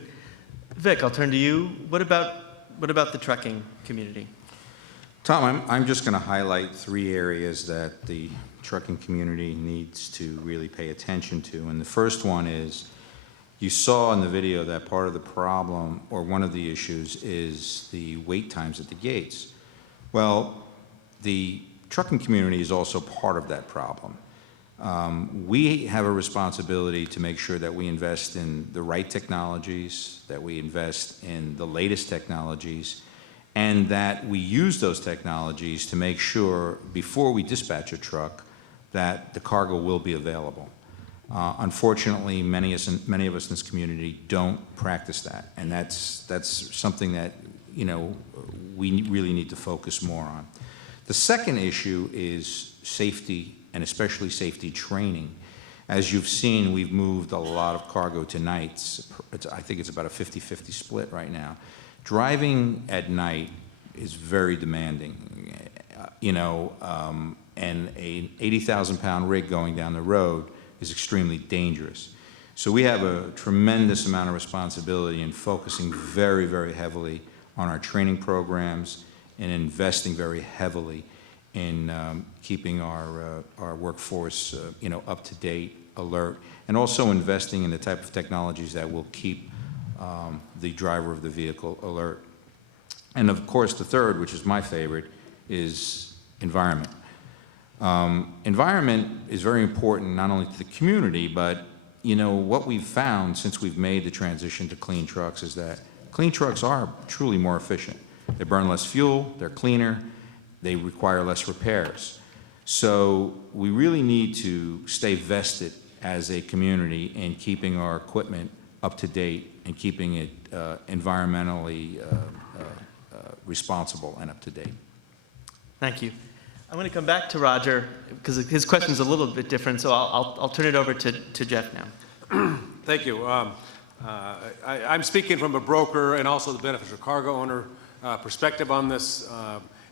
Vic, I'll turn to you. What about the trucking community? Tom, I'm just going to highlight 3 areas that the trucking community needs to really pay attention to. And the first one is, you saw in the video that part of the problem, or one of the issues, is the wait times at the gates. Well, the trucking community is also part of that problem. We have a responsibility to make sure that we invest in the right technologies, that we invest in the latest technologies, and that we use those technologies to make sure, before we dispatch a truck, that the cargo will be available. Unfortunately, many of us in this community don't practice that, and that's something that, you know, we really need to focus more on. The second issue is safety, and especially safety training. As you've seen, we've moved a lot of cargo to nights. I think it's about a 50-50 split right now. Driving at night is very demanding, you know, and an 80,000-pound rig going down the road is extremely dangerous. So we have a tremendous amount of responsibility in focusing very, very heavily on our training programs and investing very heavily in keeping our workforce, you know, up to date, alert, and also investing in the type of technologies that will keep the driver of the vehicle alert. And of course, the third, which is my favorite, is environment. Environment is very important not only to the community, but, you know, what we've found since we've made the transition to clean trucks is that clean trucks are truly more efficient. They burn less fuel, they're cleaner, they require less repairs. So we really need to stay vested as a community in keeping our equipment up to date and keeping it environmentally responsible and up to date. Thank you. I'm going to come back to Roger because his question is a little bit different, so I'll turn it over to Jeff now. Thank you. I'm speaking from a broker and also the beneficial cargo owner perspective on this,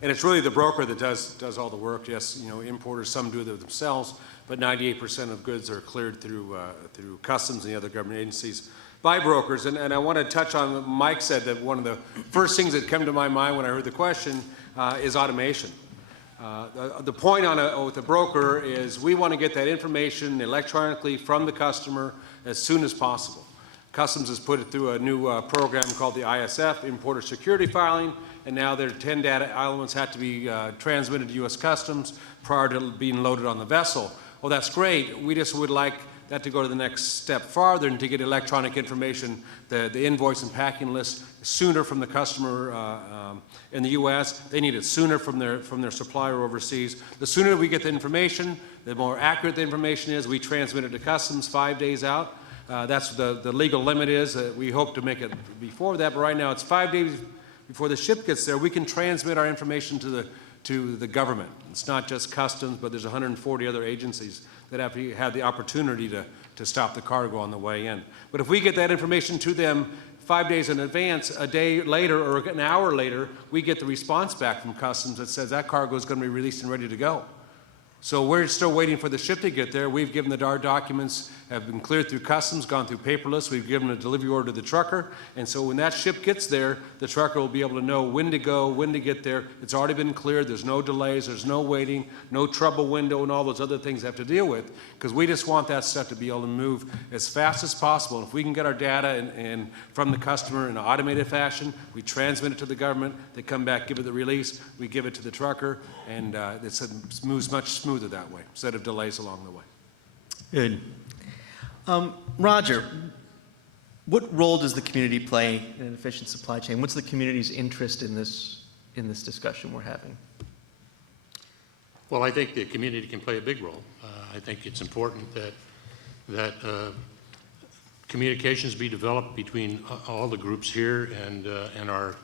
and it's really the broker that does all the work. Yes, you know, importers, some do it themselves, but 98% of goods are cleared through customs and the other government agencies by brokers. And I want to touch on what Mike said, that one of the first things that came to my mind when I heard the question is automation. The point with the broker is we want to get that information electronically from the customer as soon as possible. Customs has put it through a new program called the ISF, Importer Security Filing, and now their 10 data elements have to be transmitted to U.S. Customs prior to being loaded on the vessel. Well, that's great. We just would like that to go to the next step farther and to get electronic information, the invoice and packing list sooner from the customer in the U.S. They need it sooner from their supplier overseas. The sooner we get the information, the more accurate the information is. We transmit it to customs 5 days out. That's the legal limit is. We hope to make it before that, but right now it's 5 days before the ship gets there. We can transmit our information to the government. It's not just customs, but there's 140 other agencies that have the opportunity to stop the cargo on the way in. But if we get that information to them 5 days in advance, a day later or an hour later, we get the response back from customs that says that cargo is going to be released and ready to go. So we're still waiting for the ship to get there. We've given our documents, have been cleared through customs, gone through paperless. We've given a delivery order to the trucker. And so when that ship gets there, the trucker will be able to know when to go, when to get there. It's already been cleared. There's no delays. There's no waiting, no trouble window, and all those other things they have to deal with. Because we just want that stuff to be able to move as fast as possible. And if we can get our data from the customer in an automated fashion, we transmit it to the government. They come back, give it the release. We give it to the trucker. And it moves much smoother that way, instead of delays along the way. Good. Roger, what role does the community play in an efficient supply chain? What's the community's interest in this discussion we're having? Well, I think the community can play a big role. I think it's important that communications be developed between all the groups here and our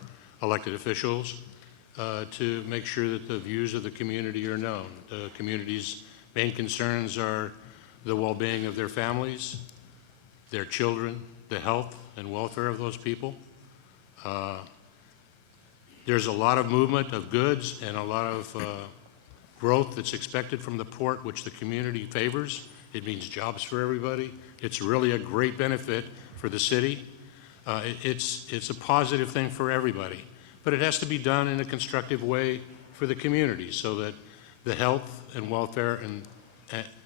elected officials to make sure that the views of the community are known. The community's main concerns are the well-being of their families, their children, the health and welfare of those people. There's a lot of movement of goods and a lot of growth that's expected from the port, which the community favors. It means jobs for everybody. It's really a great benefit for the city. It's a positive thing for everybody. But it has to be done in a constructive way for the community so that the health and welfare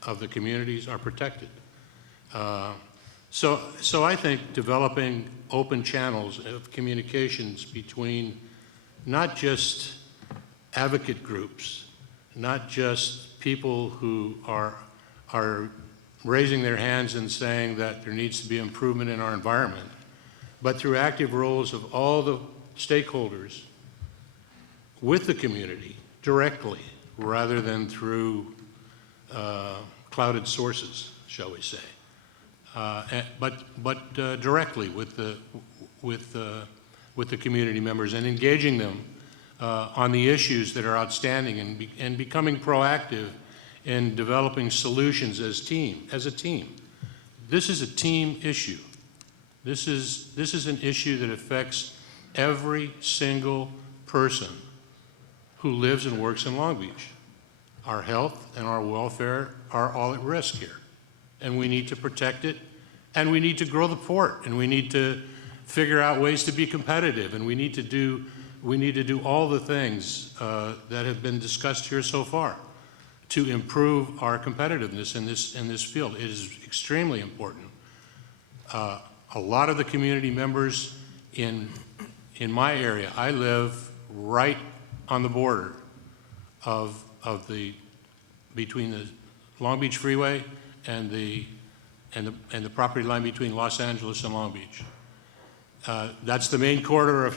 of the communities are protected. So I think developing open channels of communications between not just advocate groups, not just people who are raising their hands and saying that there needs to be improvement in our environment, but through active roles of all the stakeholders with the community directly rather than through clouded sources, shall we say, but directly with the community members and engaging them on the issues that are outstanding and becoming proactive in developing solutions as a team. This is a team issue. This is an issue that affects every single person who lives and works in Long Beach. Our health and our welfare are all at risk here, and we need to protect it, and we need to grow the port, and we need to figure out ways to be competitive, and we need to do all the things that have been discussed here so far to improve our competitiveness in this field. It is extremely important. A lot of the community members in my area, I live right on the border between the Long Beach Freeway and the property line between Los Angeles and Long Beach. That's the main corridor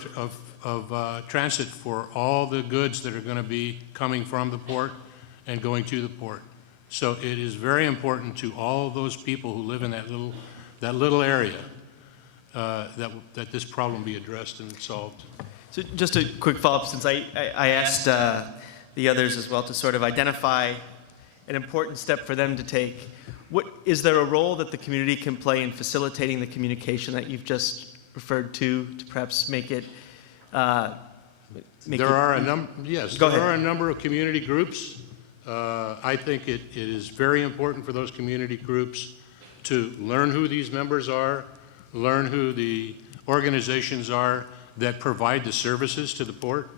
of transit for all the goods that are going to be coming from the port and going to the port. So it is very important to all those people who live in that little area that this problem be addressed and solved. So just a quick follow-up, since I asked the others as well to sort of identify an important step for them to take. Is there a role that the community can play in facilitating the communication that you've just referred to perhaps make it? There are a number of community groups. I think it is very important for those community groups to learn who these members are, learn who the organizations are that provide the services to the port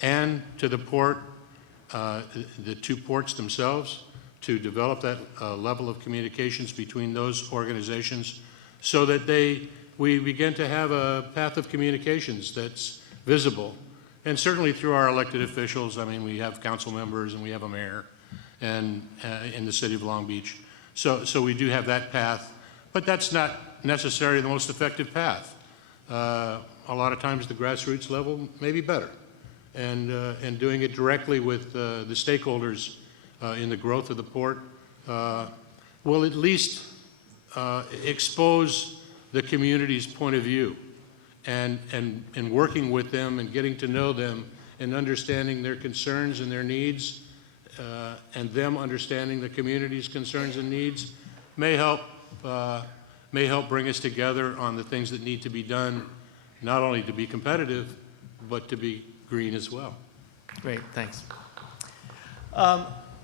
and to the port, the two ports themselves, to develop that level of communications between those organizations so that we begin to have a path of communications that's visible. And certainly through our elected officials, I mean, we have council members and we have a mayor and in the city of Long Beach. So we do have that path, but that's not necessarily the most effective path. A lot of times the grassroots level may be better, and doing it directly with the stakeholders in the growth of the port will at least expose the community's point of view, and working with them and getting to know them and understanding their concerns and their needs, and them understanding the community's concerns and needs may help bring us together on the things that need to be done, not only to be competitive, but to be green as well. Great, thanks.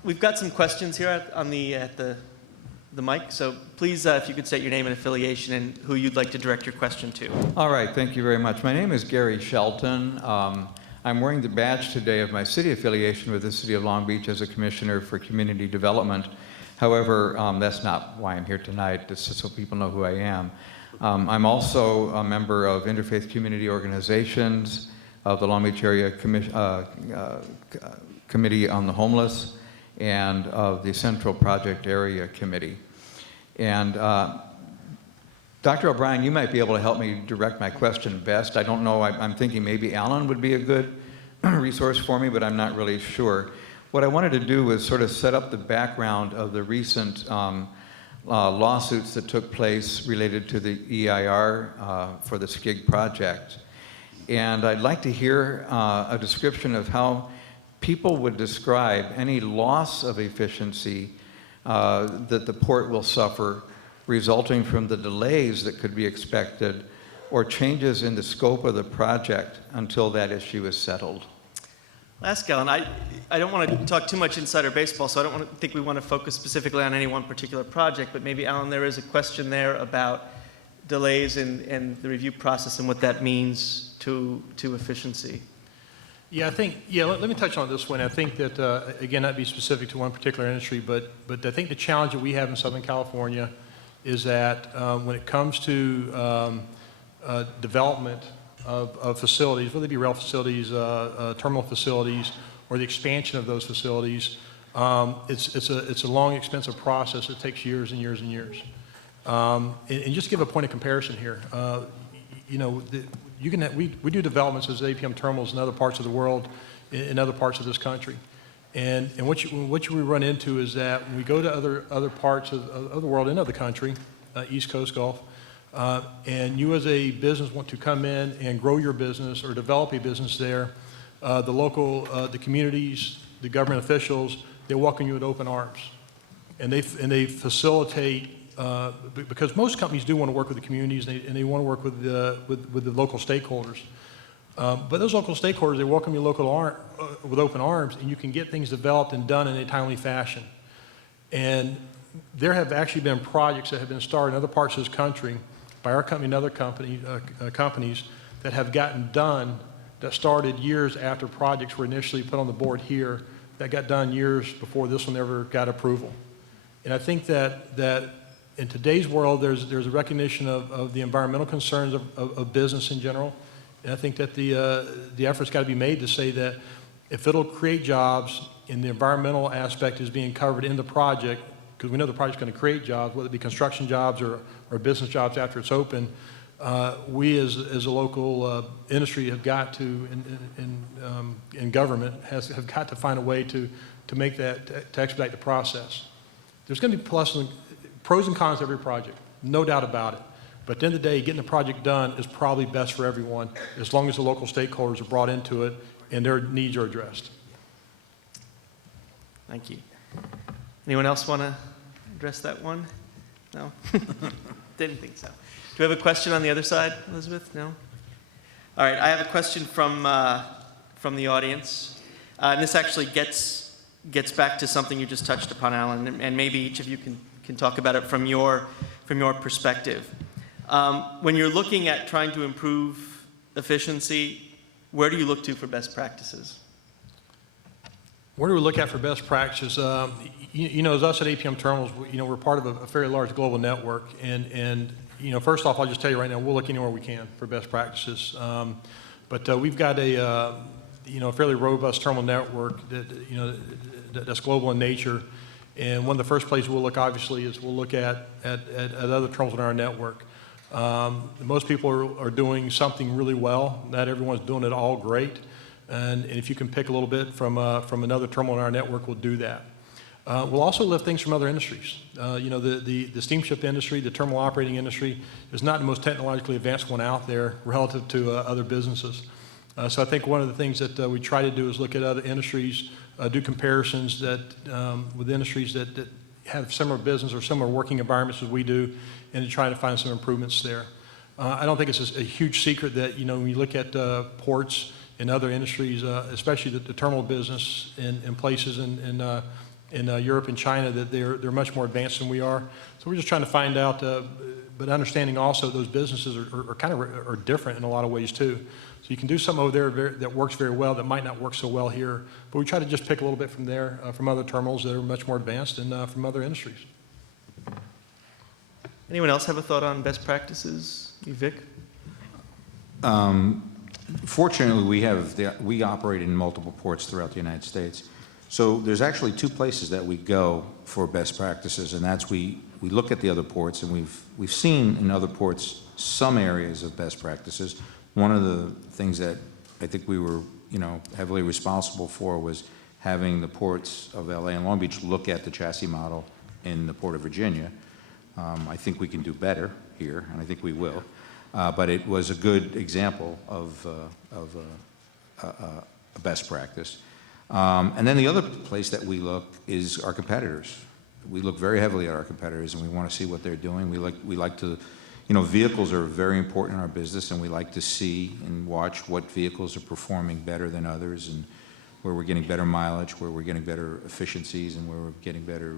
We've got some questions here at the mic, so please, if you could state your name and affiliation and who you'd like to direct your question to. All right, thank you very much. My name is Gary Shelton. I'm wearing the badge today of my city affiliation with the City of Long Beach as a Commissioner for Community Development. However, that's not why I'm here tonight. It's just so people know who I am. I'm also a member of Interfaith Community Organizations, of the Long Beach Area Committee on the Homeless, and of the Central Project Area Committee. And Dr. O'Brien, you might be able to help me direct my question best. I don't know, I'm thinking maybe Alan would be a good resource for me, but I'm not really sure. What I wanted to do was sort of set up the background of the recent lawsuits that took place related to the EIR for the SCIG project. And I'd like to hear a description of how people would describe any loss of efficiency that the port will suffer resulting from the delays that could be expected or changes in the scope of the project until that issue is settled. Last, Alan, I don't want to talk too much insider baseball, so I don't think we want to focus specifically on any one particular project, but maybe, Alan, there is a question there about delays in the review process and what that means to efficiency. Yeah, let me touch on this one. I think that, again, not be specific to one particular industry, but I think the challenge that we have in Southern California is that when it comes to development of facilities, whether they be rail facilities, terminal facilities, or the expansion of those facilities, it's a long, expensive process. It takes years and years and years. And just to give a point of comparison here, we do developments as APM terminals in other parts of the world, in other parts of this country. And what you run into is that when we go to other parts of the world in other country, East Coast, Gulf, and you as a business want to come in and grow your business or develop a business there, the communities, the government officials, they welcome you with open arms. And they facilitate, because most companies do want to work with the communities and they want to work with the local stakeholders. But those local stakeholders, they welcome you with open arms, and you can get things developed and done in a timely fashion. And there have actually been projects that have been started in other parts of this country by our company and other companies that have gotten done, that started years after projects were initially put on the board here, that got done years before this one ever got approval. And I think that in today's world, there's a recognition of the environmental concerns of business in general. And I think that the effort's got to be made to say that if it'll create jobs and the environmental aspect is being covered in the project, because we know the project's going to create jobs, whether it be construction jobs or business jobs after it's open, we as a local industry have got to, in government, have got to find a way to make that, to expedite the process. There's going to be pros and cons to every project, no doubt about it. But at the end of the day, getting the project done is probably best for everyone, as long as the local stakeholders are brought into it and their needs are addressed. Thank you. Anyone else want to address that one? No? Didn't think so. Do we have a question on the other side, Elizabeth? No? All right, I have a question from the audience. And this actually gets back to something you just touched upon, Alan, and maybe each of you can talk about it from your perspective. When you're looking at trying to improve efficiency, where do you look to for best practices? Where do we look at for best practices? As us at APM Terminals, we're part of a fairly large global network. And first off, I'll just tell you right now, we'll look anywhere we can for best practices. But we've got a fairly robust terminal network that's global in nature. And one of the first places we'll look, obviously, is we'll look at other terminals in our network. Most people are doing something really well. Not everyone's doing it all great. And if you can pick a little bit from another terminal in our network, we'll do that. We'll also lift things from other industries. The steamship industry, the terminal operating industry, is not the most technologically advanced one out there relative to other businesses. So I think one of the things that we try to do is look at other industries, do comparisons with industries that have similar business or similar working environments as we do, and to try to find some improvements there. I don't think it's a huge secret that, when you look at ports and other industries, especially the terminal business in places in Europe and China, that they're much more advanced than we are. So we're just trying to find out, but understanding also those businesses are different in a lot of ways too. So you can do something over there that works very well that might not work so well here. But we try to just pick a little bit from there, from other terminals that are much more advanced and from other industries. Anyone else have a thought on best practices? You, Vic? Fortunately, we operate in multiple ports throughout the United States. So there's actually two places that we go for best practices, and that's we look at the other ports, and we've seen in other ports some areas of best practices. One of the things that I think we were heavily responsible for was having the ports of LA and Long Beach look at the chassis model in the Port of Virginia. I think we can do better here, and I think we will. But it was a good example of a best practice. And then the other place that we look is our competitors. We look very heavily at our competitors, and we want to see what they're doing. We like to, vehicles are very important in our business, and we like to see and watch what vehicles are performing better than others, and where we're getting better mileage, where we're getting better efficiencies, and where we're getting better,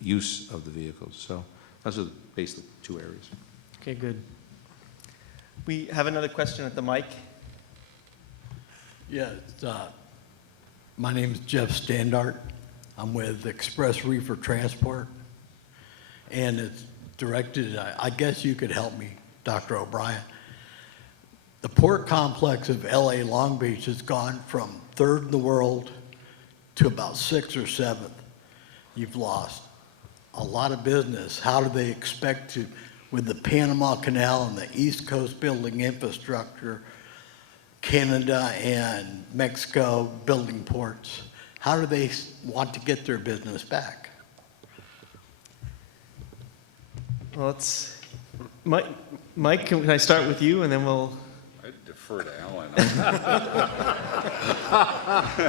use of the vehicles. So those are basically two areas. Okay, good. We have another question at the mic. Yeah, my name is Jeff Standart. I'm with Express Reefer Transport, and it's directed, I guess you could help me, Dr. O'Brien. The port complex of LA Long Beach has gone from third in the world to about 6th or 7th. You've lost a lot of business. How do they expect to, with the Panama Canal and the East Coast building infrastructure, Canada and Mexico building ports, how do they want to get their business back? Well, Mike, can I start with you, and then we'll... I defer to Alan.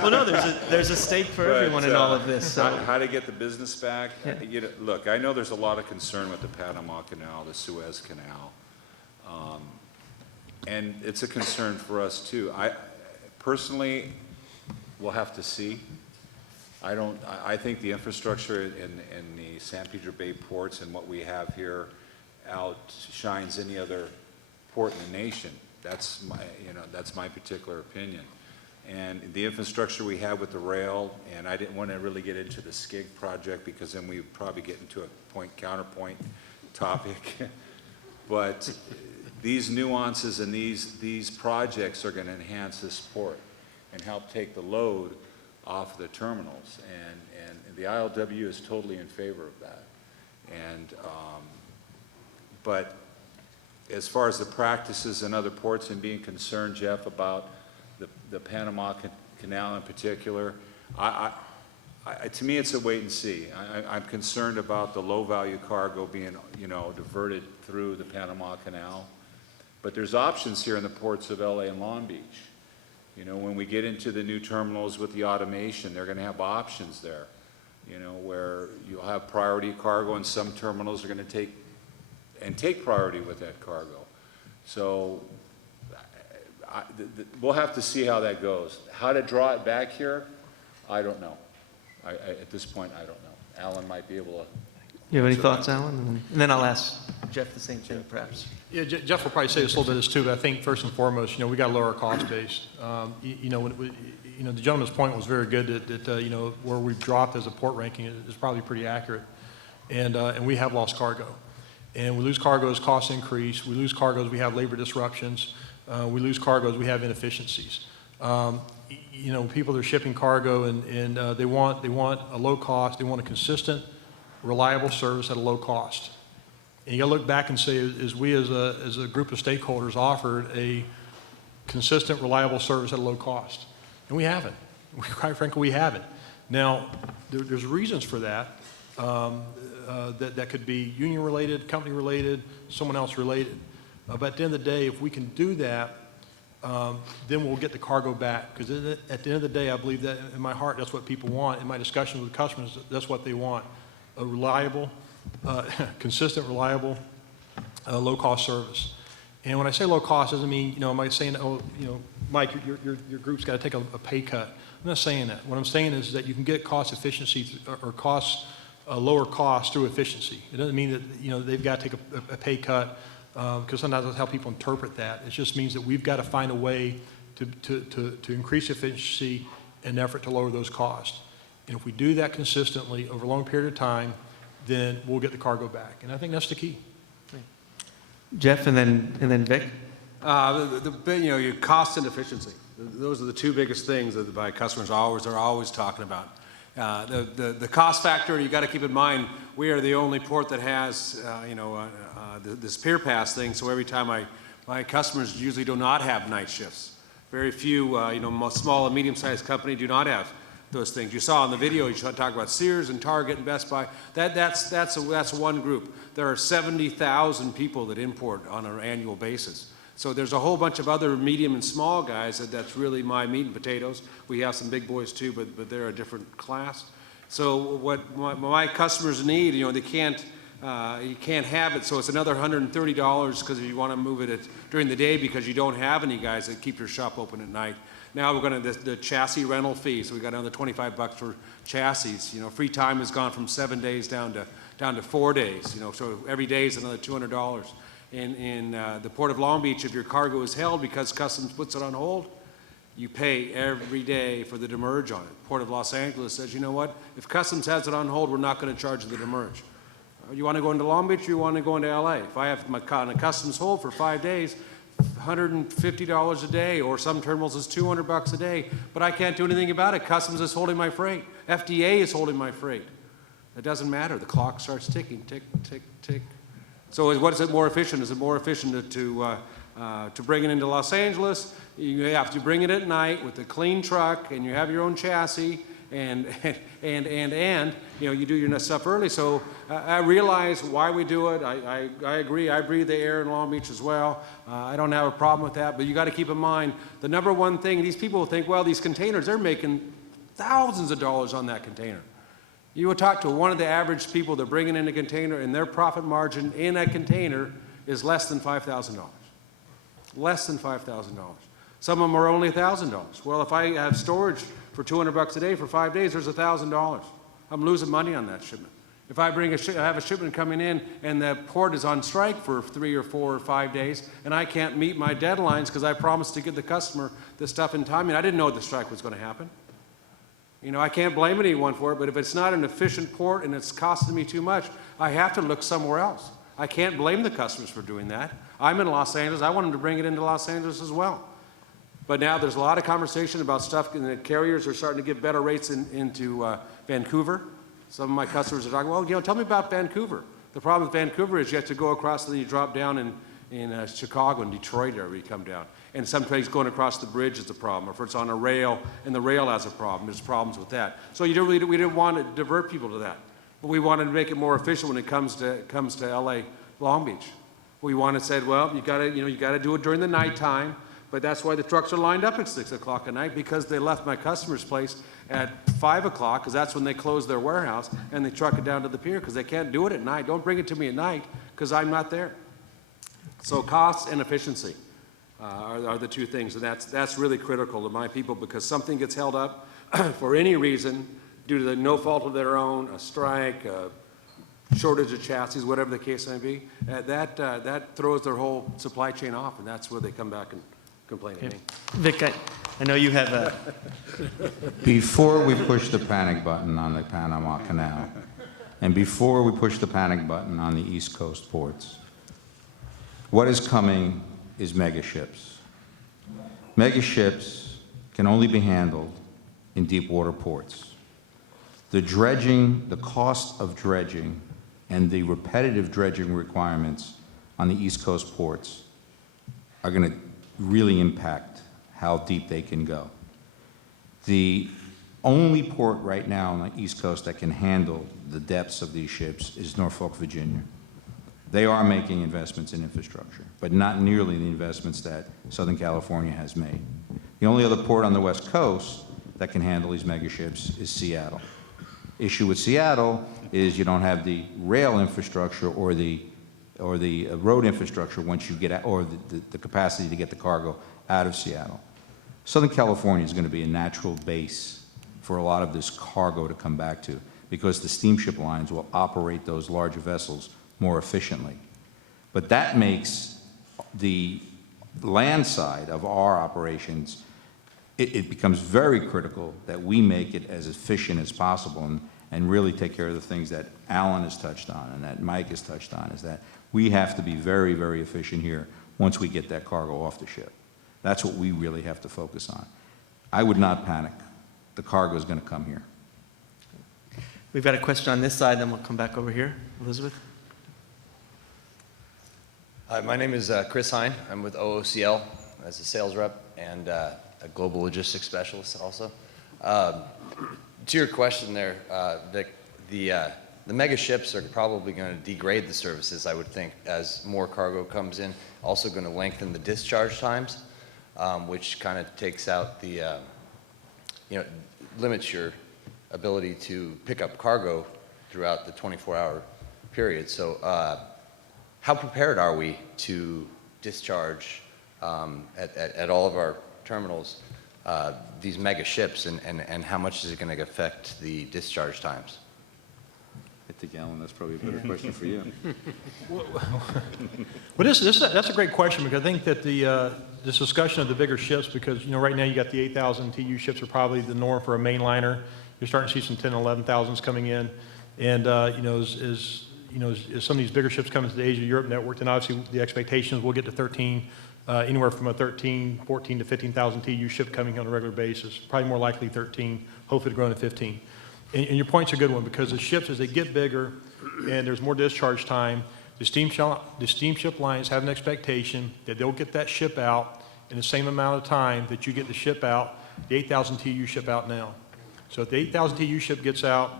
Well, no, there's a stake for everyone in all of this. So. How to get the business back? Yeah. Look, I know there's a lot of concern with the Panama Canal, the Suez Canal. And it's a concern for us too. I personally will have to see. I think the infrastructure in the San Pedro Bay ports and what we have here outshines any other port in the nation. That's my particular opinion. And the infrastructure we have with the rail, and I didn't want to really get into the SCIG project because then we would probably get into a point-counterpoint topic. But these nuances and these projects are going to enhance this port and help take the load off the terminals. And the ILW is totally in favor of that. And, but as far as the practices in other ports and being concerned, Jeff, about the Panama Canal in particular, to me it's a wait and see. I'm concerned about the low-value cargo being, diverted through the Panama Canal. But there's options here in the ports of LA and Long Beach. When we get into the new terminals with the automation, they're going to have options there, where you'll have priority cargo, and some terminals are going to take priority with that cargo. So we'll have to see how that goes. How to draw it back here, I don't know. At this point, I don't know. Alan might be able to. You have any thoughts, Alan? And then I'll ask Jeff the same thing, perhaps. Yeah, Jeff will probably say this a little bit of this too, but I think first and foremost, we got to lower our cost base. The gentleman's point was very good that where we've dropped as a port ranking is probably pretty accurate, and we have lost cargo, and we lose cargo as costs increase. We lose cargo as we have labor disruptions. We lose cargo as we have inefficiencies. you know, people that are shipping cargo, and they want a low cost, they want a consistent, reliable service at a low cost. And you got to look back and say, is we as a group of stakeholders offered a consistent, reliable service at a low cost? And we haven't. Quite frankly, we haven't. Now, there's reasons for that. That could be union related, company related, someone else related. But at the end of the day, if we can do that, then we'll get the cargo back. Because at the end of the day, I believe that in my heart, that's what people want. In my discussions with customers, that's what they want. A reliable, consistent, reliable, low-cost service. And when I say low cost, doesn't mean, you know, am I saying, oh, you know, Mike, your group's got to take a pay cut. I'm not saying that. What I'm saying is that you can get cost efficiency or lower cost through efficiency. It doesn't mean that, you know, they've got to take a pay cut, because sometimes that's how people interpret that. It just means that we've got to find a way to increase efficiency in an effort to lower those costs. And if we do that consistently over a long period of time, then we'll get the cargo back. And I think that's the key. Jeff, and then Vic. You know, your cost and efficiency. Those are the two biggest things that my customers are always talking about. The cost factor, you got to keep in mind, we are the only port that has, this Pier Pass thing. So every time my customers usually do not have night shifts. Very few, small and medium-sized company do not have those things. You saw in the video, you talk about Sears and Target and Best Buy. That's one group. There are 70,000 people that import on an annual basis. So there's a whole bunch of other medium and small guys that's really my meat and potatoes. We have some big boys too, but they're a different class. So what my customers need, you know, they can't, you can't have it. So it's another $130 because if you want to move it during the day because you don't have any guys that keep your shop open at night. Now we're going to the chassis rental fee. So we got another $25 for chassis. You know, free time has gone from 7 days down to 4 days. You know, so every day is another $200. In the Port of Long Beach, if your cargo is held because Customs puts it on hold, you pay every day for the demurrage on it. Port of Los Angeles says, you know what, if Customs has it on hold, we're not going to charge the demurrage. You want to go into Long Beach or you want to go into LA? If I have my on a Customs hold for 5 days, $150 a day, or some terminals is $200 a day, but I can't do anything about it. Customs is holding my freight. FDA is holding my freight. It doesn't matter. The clock starts ticking, tick, tick, tick. So what is it more efficient? Is it more efficient to bring it into Los Angeles? You have to bring it at night with a clean truck, and you have your own chassis, and you know, you do your stuff early. So I realize why we do it. I agree. I breathe the air in Long Beach as well. I don't have a problem with that. But you got to keep in mind the number one thing. These people think, well, these containers, they're making thousands of dollars on that container. You would talk to one of the average people that are bringing in a container, and their profit margin in a container is less than $5,000. Less than $5,000. Some of them are only $1,000. Well, if I have storage for $200 a day for 5 days, there's $1,000. I'm losing money on that shipment. If I have a shipment coming in and the port is on strike for 3 or 4 or 5 days, and I can't meet my deadlines because I promised to get the customer the stuff in time, and I didn't know the strike was going to happen. You know, I can't blame anyone for it, but if it's not an efficient port and it's costing me too much, I have to look somewhere else. I can't blame the customers for doing that. I'm in Los Angeles. I want them to bring it into Los Angeles as well. But now there's a lot of conversation about stuff, and the carriers are starting to give better rates into Vancouver. Some of my customers are talking, well, you know, tell me about Vancouver. The problem with Vancouver is you have to go across and then you drop down in Chicago and Detroit area you come down. And sometimes going across the bridge is a problem. Or if it's on a rail and the rail has a problem, there's problems with that. So we didn't want to divert people to that. But we wanted to make it more efficient when it comes to LA, Long Beach. We wanted to say, well, you got to do it during the nighttime. But that's why the trucks are lined up at 6 o'clock at night, because they left my customer's place at 5 o'clock, because that's when they close their warehouse, and they truck it down to the pier because they can't do it at night. Don't bring it to me at night because I'm not there. So cost and efficiency are the two things, and that's really critical to my people, because something gets held up for any reason due to no fault of their own, a strike, a shortage of chassis, whatever the case may be. That throws their whole supply chain off, and that's where they come back and complain to me. Vic, I know you have a... Before we push the panic button on the Panama Canal, and before we push the panic button on the East Coast ports, what is coming is mega ships. Mega ships can only be handled in deep water ports. The dredging, the cost of dredging, and the repetitive dredging requirements on the East Coast ports are going to really impact how deep they can go. The only port right now on the East Coast that can handle the depths of these ships is Norfolk, Virginia. They are making investments in infrastructure, but not nearly the investments that Southern California has made. The only other port on the West Coast that can handle these megaships is Seattle. Issue with Seattle is you don't have the rail infrastructure or the road infrastructure once you get out, or the capacity to get the cargo out of Seattle. Southern California is going to be a natural base for a lot of this cargo to come back to, because the steamship lines will operate those larger vessels more efficiently. But that makes the land side of our operations, it becomes very critical that we make it as efficient as possible and really take care of the things that Alan has touched on and that Mike has touched on, is that we have to be very, very efficient here once we get that cargo off the ship. That's what we really have to focus on. I would not panic. The cargo is going to come here. We've got a question on this side, then we'll come back over here. Elizabeth? Hi, my name is Chris Hine. I'm with OOCL as a sales rep and a global logistics specialist also. To your question there, Vic, the mega ships are probably going to degrade the services, I would think, as more cargo comes in. Also going to lengthen the discharge times, which kind of takes out the, limits your ability to pick up cargo throughout the 24-hour period. So how prepared are we to discharge at all of our terminals these mega ships, and how much is it going to affect the discharge times? I think, Alan, that's probably a better question for you. Well, that's a great question, because I think that this discussion of the bigger ships, because right now you got the 8,000 TEU ships are probably the norm for a mainliner. You're starting to see some 10 and 11,000s coming in, and as some of these bigger ships come into the Asia-Europe network, then obviously the expectations will get to 13, anywhere from a 13, 14 to 15,000 TEU ship coming on a regular basis. Probably more likely 13, hopefully growing to 15. And your point's a good one, because the ships, as they get bigger and there's more discharge time, the steamship lines have an expectation that they'll get that ship out in the same amount of time that you get the ship out, the 8,000 TEU ship out now. So if the 8,000 TEU ship gets out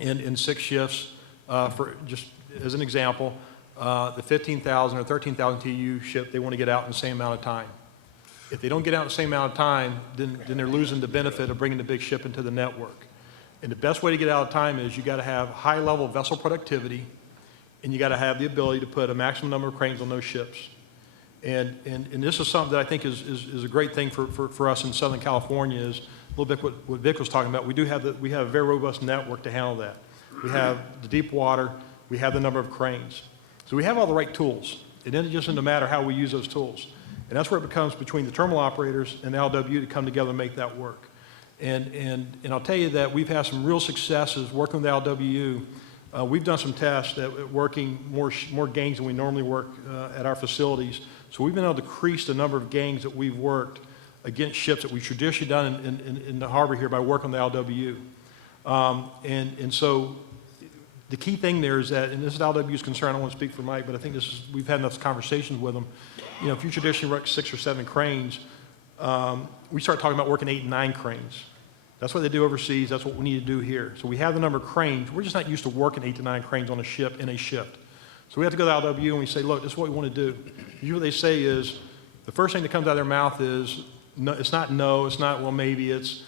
in 6 shifts, for just as an example, the 15,000 or 13,000 TEU ship, they want to get out in the same amount of time. If they don't get out in the same amount of time, then they're losing the benefit of bringing the big ship into the network. And the best way to get out of time is you got to have high level vessel productivity, and you got to have the ability to put a maximum number of cranes on those ships. And this is something that I think is a great thing for us in Southern California, is a little bit what Vic was talking about. We have a very robust network to handle that. We have the deep water, we have the number of cranes. So we have all the right tools. And then it just doesn't matter how we use those tools. And that's where it becomes between the terminal operators and the LW to come together and make that work. And I'll tell you that we've had some real successes working with the LWU. We've done some tests that working more gangs than we normally work at our facilities. So we've been able to increase the number of gangs that we've worked against ships that we've traditionally done in the harbor here by working with the LWU. And so the key thing there is that, and this is LWU's concern, I don't want to speak for Mike, but I think we've had enough conversations with them. If you traditionally work 6 or 7 cranes, we start talking about working 8 and 9 cranes. That's what they do overseas. That's what we need to do here. So we have the number of cranes. We're just not used to working 8 to 9 cranes on a ship in a shift. So we have to go to the LWU and we say, look, this is what we want to do. Usually what they say is, the first thing that comes out of their mouth is, no, it's not no, it's not well maybe, it's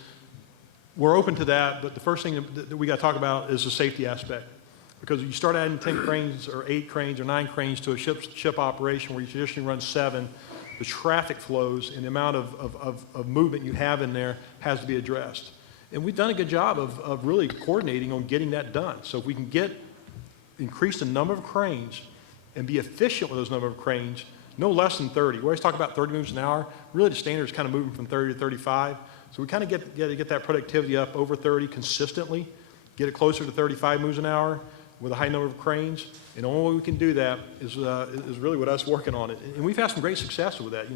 we're open to that, but the first thing that we got to talk about is the safety aspect. Because you start adding 10 cranes or 8 cranes or 9 cranes to a ship operation where you traditionally run 7, the traffic flows and the amount of movement you have in there has to be addressed. And we've done a good job of really coordinating on getting that done. So if we can increase the number of cranes and be efficient with those number of cranes, no less than 30. We always talk about 30 moves an hour. Really the standard is kind of moving from 30 to 35. So we kind of get that productivity up over 30 consistently, get it closer to 35 moves an hour with a high number of cranes. And the only way we can do that is really with us working on it. And we've had some great success with that.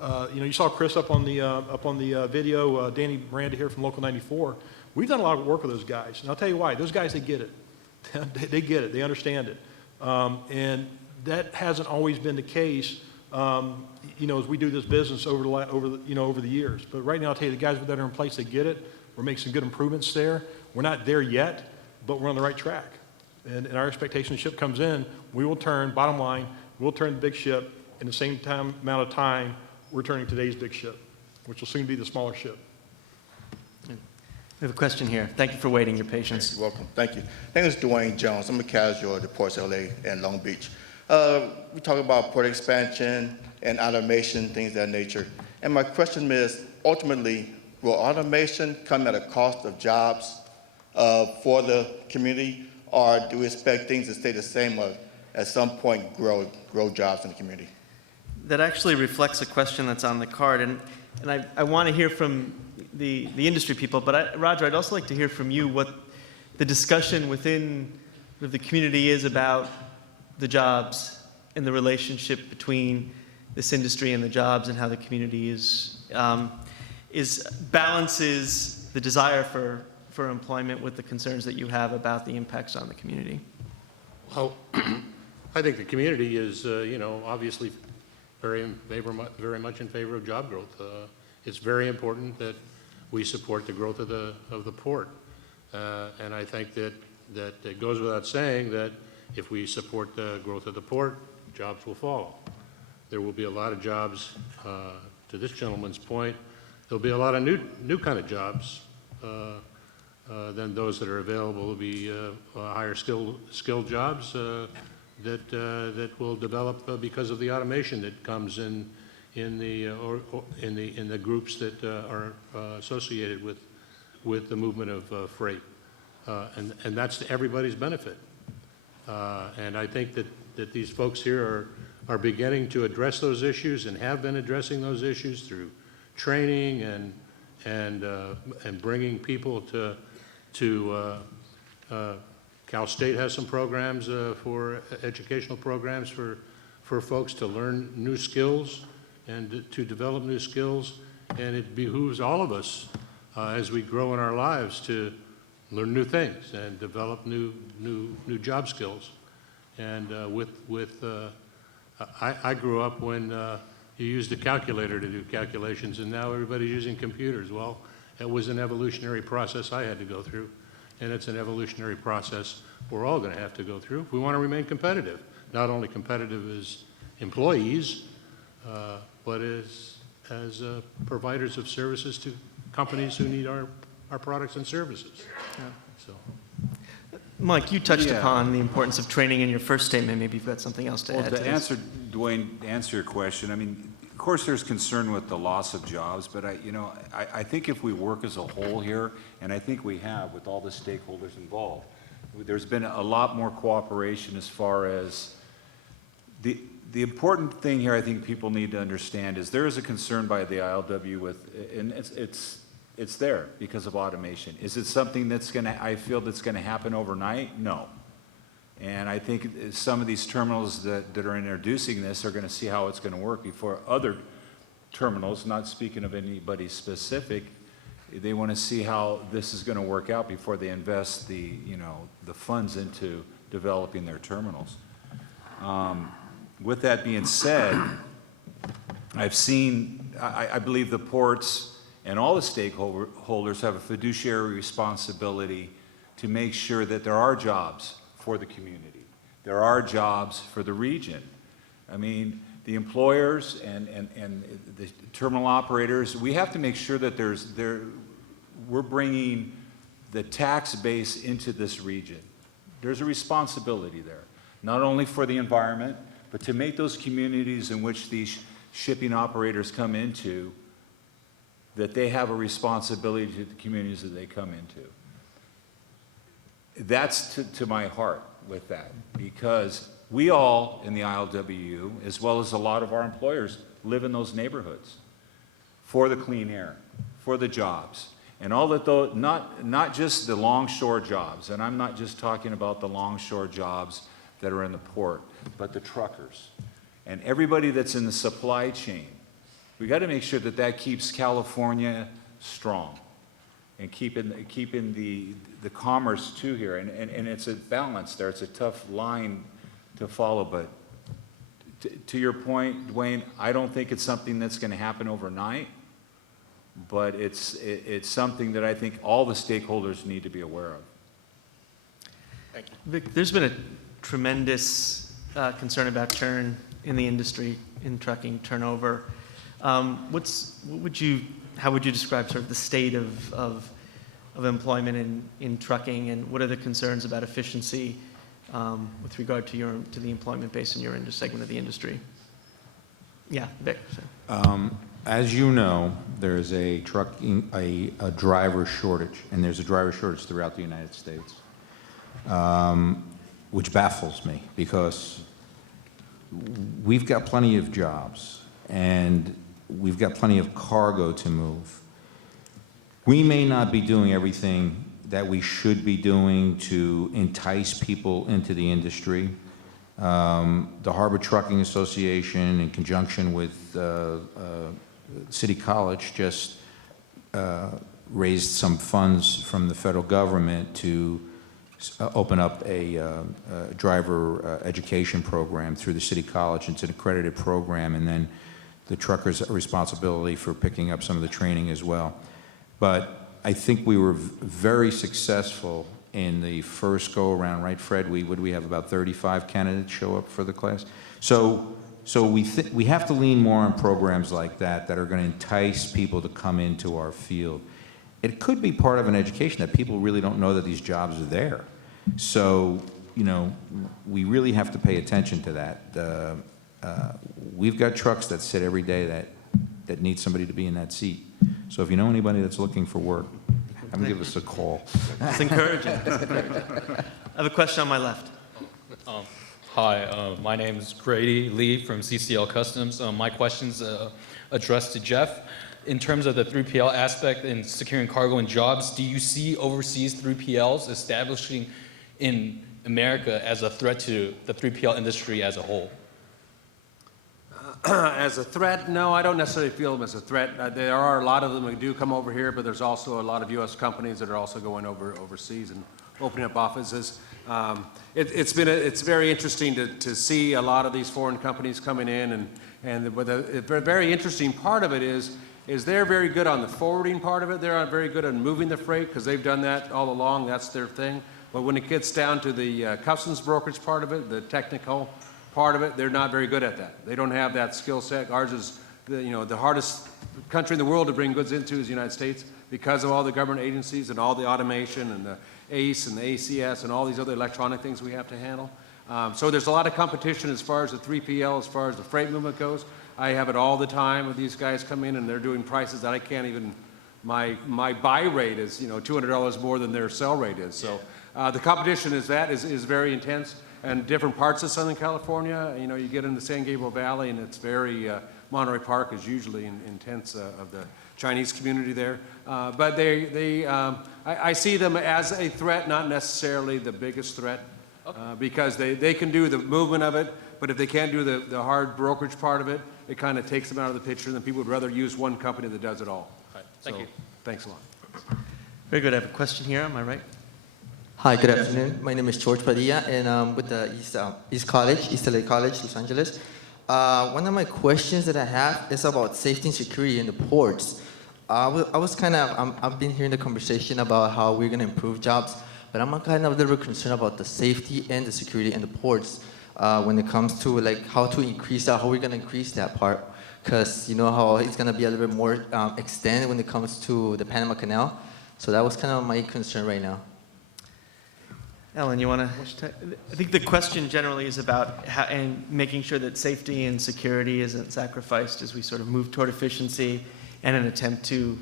You saw Chris up on the video, Danny Miranda here from Local 94. We've done a lot of work with those guys, and I'll tell you why. Those guys, they get it. They get it. They understand it. And that hasn't always been the case, as we do this business over the years. But right now, I'll tell you, the guys that are in place, they get it. We're making some good improvements there. We're not there yet, but we're on the right track. And our expectation, the ship comes in, we will turn, bottom line, we'll turn the big ship in the same amount of time we're turning today's big ship, which will soon be the smaller ship. We have a question here. Thank you for waiting, your patience. You're welcome. Thank you. My name is Dwayne Jones. I'm a casual at the Ports LA and Long Beach. We talk about port expansion and automation, things of that nature. And my question is, ultimately, will automation come at a cost of jobs for the community, or do we expect things to stay the same or at some point grow jobs in the community? That actually reflects a question that's on the card, and I want to hear from the industry people, but Roger, I'd also like to hear from you what the discussion within the community is about the jobs and the relationship between this industry and the jobs, and how the community balances the desire for employment with the concerns that you have about the impacts on the community. Well, I think the community is, obviously very much in favor of job growth. It's very important that we support the growth of the port, and I think that it goes without saying that if we support the growth of the port, jobs will follow. There will be a lot of jobs. To this gentleman's point, there'll be a lot of new kind of jobs than those that are available. Will be higher skilled jobs that will develop because of the automation that comes in the groups that are associated with the movement of freight, and that's to everybody's benefit. And I think that these folks here are beginning to address those issues and have been addressing those issues through training and bringing people to Cal State has some programs for educational programs for folks to learn new skills and to develop new skills, and it behooves all of us as we grow in our lives to learn new things and develop new job skills. And I grew up when you used a calculator to do calculations, and now everybody's using computers. Well, it was an evolutionary process I had to go through, and it's an evolutionary process we're all going to have to go through if we want to remain competitive. Not only competitive as employees, but as providers of services to companies who need our products and services. Yeah. So, Mike, you touched upon the importance of training in your first statement. Maybe you've got something else to add to this. Dwayne, to answer your question, I mean, of course there's concern with the loss of jobs, but I think if we work as a whole here, and I think we have with all the stakeholders involved, there's been a lot more cooperation as far as the important thing here I think people need to understand is there is a concern by the ILW and it's there because of automation. Is it something I feel that's going to happen overnight? No. And I think some of these terminals that are introducing this are going to see how it's going to work before other terminals, not speaking of anybody specific, they want to see how this is going to work out before they invest the funds into developing their terminals. With that being said, I believe the ports and all the stakeholders have a fiduciary responsibility to make sure that there are jobs for the community. There are jobs for the region. I mean, the employers and the terminal operators, we have to make sure that we're bringing the tax base into this region. There's a responsibility there, not only for the environment, but to make those communities in which these shipping operators come into, that they have a responsibility to the communities that they come into. That's to my heart with that, because we all in the ILWU, as well as a lot of our employers, live in those neighborhoods for the clean air, for the jobs, and all that, though, not just the longshore jobs, and I'm not just talking about the longshore jobs that are in the port, but the truckers and everybody that's in the supply chain We got to make sure that that keeps California strong and keeping the commerce too here. And it's a balance there. It's a tough line to follow, but to your point, Dwayne, I don't think it's something that's going to happen overnight, but it's something that I think all the stakeholders need to be aware of. Thank you. Vic, there's been a tremendous concern about churn in the industry, in trucking turnover. How would you describe sort of the state of employment in trucking, and what are the concerns about efficiency with regard to the employment base in your segment of the industry? Yeah, Vic. As you know, there's a driver shortage, and there's a driver shortage throughout the United States, which baffles me because we've got plenty of jobs and we've got plenty of cargo to move. We may not be doing everything that we should be doing to entice people into the industry. The Harbor Trucking Association, in conjunction with City College, just raised some funds from the federal government to open up a driver education program through the City College. It's an accredited program, and then the truckers' responsibility for picking up some of the training as well. But I think we were very successful in the first go-around, right, Fred? We have about 35 candidates show up for the class. So we have to lean more on programs like that are going to entice people to come into our field. It could be part of an education that people really don't know that these jobs are there. So, you know, we really have to pay attention to that. We've got trucks that sit every day that need somebody to be in that seat. So if you know anybody that's looking for work, have them give us a call. It's encouraging. It's encouraging. I have a question on my left. Hi, my name is Grady Lee from CCL Customs. My question's addressed to Jeff. In terms of the 3PL aspect in securing cargo and jobs, do you see overseas 3PLs establishing in America as a threat to the 3PL industry as a whole? As a threat, no, I don't necessarily feel them as a threat. There are a lot of them who do come over here, but there's also a lot of U.S. companies that are also going overseas and opening up offices. It's very interesting to see a lot of these foreign companies coming in, and the very interesting part of it is they're very good on the forwarding part of it. They're very good on moving the freight because they've done that all along. That's their thing. But when it gets down to the customs brokerage part of it, the technical part of it, they're not very good at that. They don't have that skill set. Ours is the hardest country in the world to bring goods into is the United States because of all the government agencies and all the automation and the ACE and the ACS and all these other electronic things we have to handle. So there's a lot of competition as far as the 3PL, as far as the freight movement goes. I have it all the time when these guys come in and they're doing prices that I can't even, my buy rate is $200 more than their sell rate is. So the competition is very intense. And different parts of Southern California, you get in the San Gabriel Valley and it's very, Monterey Park is usually intense of the Chinese community there. But I see them as a threat, not necessarily the biggest threat, because they can do the movement of it, but if they can't do the hard brokerage part of it, it kind of takes them out of the picture, and then people would rather use one company that does it all. Right. Thank you. Thanks a lot. Very good. I have a question here. Am I right? Hi, good afternoon. My name is George Padilla, and I'm with the East College, East LA College, Los Angeles. One of my questions that I have is about safety and security in the ports. I've been hearing the conversation about how we're going to improve jobs, but I'm kind of a little bit concerned about the safety and the security in the ports when it comes to like how to increase that, how we're going to increase that part, because you know how it's going to be a little bit more extended when it comes to the Panama Canal. So that was kind of my concern right now. Ellen, you want to? I think the question generally is about and making sure that safety and security isn't sacrificed as we sort of move toward efficiency and an attempt to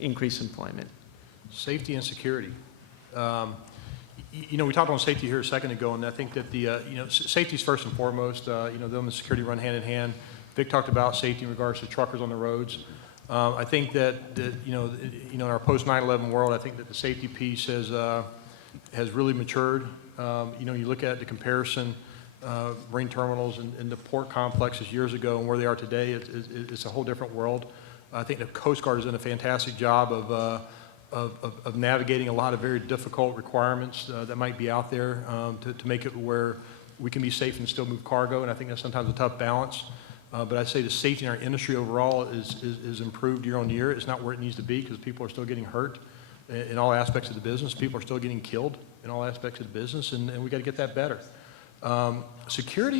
increase employment. Safety and security. We talked about safety here a second ago, and I think that safety is first and foremost. Them and security run hand in hand. Vic talked about safety in regards to truckers on the roads. I think that in our post 9/11 world, I think that the safety piece has really matured. You look at the comparison marine terminals and the port complexes years ago and where they are today, it's a whole different world. I think the Coast Guard has done a fantastic job of navigating a lot of very difficult requirements that might be out there to make it where we can be safe and still move cargo, and I think that's sometimes a tough balance. But I'd say the safety in our industry overall is improved year on year. It's not where it needs to be because people are still getting hurt in all aspects of the business. People are still getting killed in all aspects of the business, and we got to get that better. Security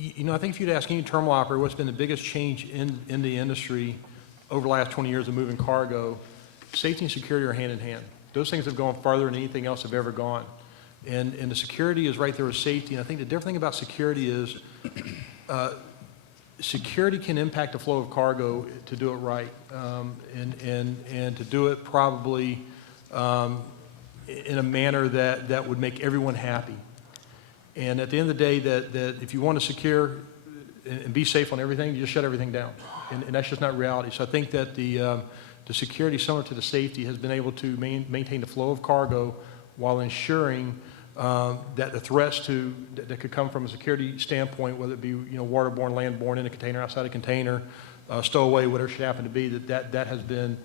you know, I think if you'd ask any terminal operator what's been the biggest change in the industry over the last 20 years of moving cargo, safety and security are hand in hand. Those things have gone farther than anything else have ever gone. And the security is right there with safety. And I think the different thing about security is security can impact the flow of cargo to do it right, and to do it probably in a manner that would make everyone happy. And at the end of the day, that if you want to secure and be safe on everything, you just shut everything down. And that's just not reality. So I think that the security, similar to the safety, has been able to maintain the flow of cargo while ensuring that the threats that could come from a security standpoint, whether it be waterborne, landborne, in a container, outside a container, stowaway, whatever should happen to be, that has been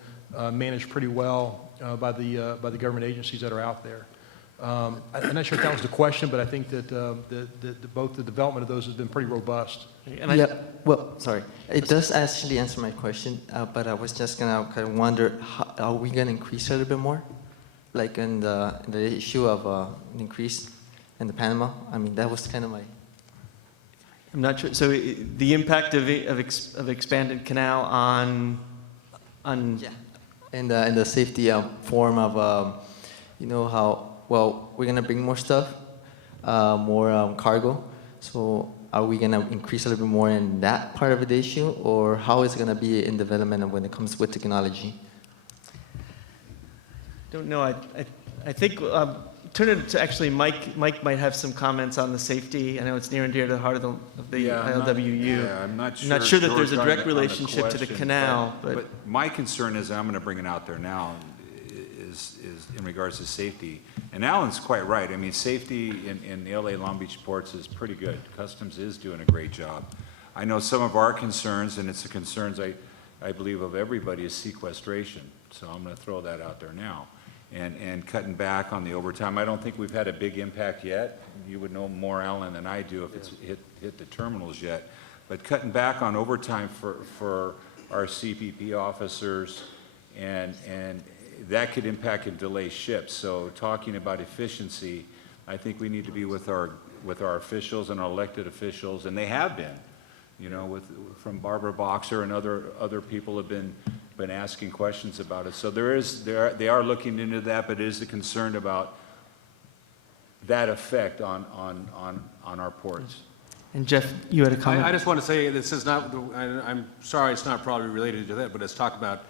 managed pretty well by the government agencies that are out there. I'm not sure if that was the question, but I think that both the development of those has been pretty robust. Yeah, well, sorry. It does actually answer my question, but I was just going to kind of wonder, are we going to increase a little bit more? Like in the issue of an increase in the Panama? I mean, that was kind of my... I'm not sure. So the impact of expanded canal on... Yeah, in the safety form of, you know, how, well, we're going to bring more stuff, more cargo. So are we going to increase a little bit more in that part of the issue, or how is it going to be in development when it comes with technology? Don't know. I think turn it to actually Mike. Mike might have some comments on the safety. I know it's near and dear to the heart of the ILWU. I'm not sure that George, there's a on direct the relationship to the question, canal. But my concern is, and I'm going to bring it out there now, is in regards to safety. And Alan's quite right. I mean, safety in the LA Long Beach ports is pretty good. Customs is doing a great job. I know some of our concerns, and it's the concerns I believe of everybody, is sequestration. So I'm going to throw that out there now. And cutting back on the overtime. I don't think we've had a big impact yet. You would know more, Alan, than I do if it's hit the terminals yet. But cutting back on overtime for our CPP officers, and that could impact and delay ships. So talking about efficiency, I think we need to be with our officials and our elected officials, and they have been. You know, from Barbara Boxer and other people have been asking questions about it. So they are looking into that, but it is a concern about that effect on our ports. And Jeff, you had a comment? I just want to say this is not, I'm sorry it's not probably related to that, but let's talk about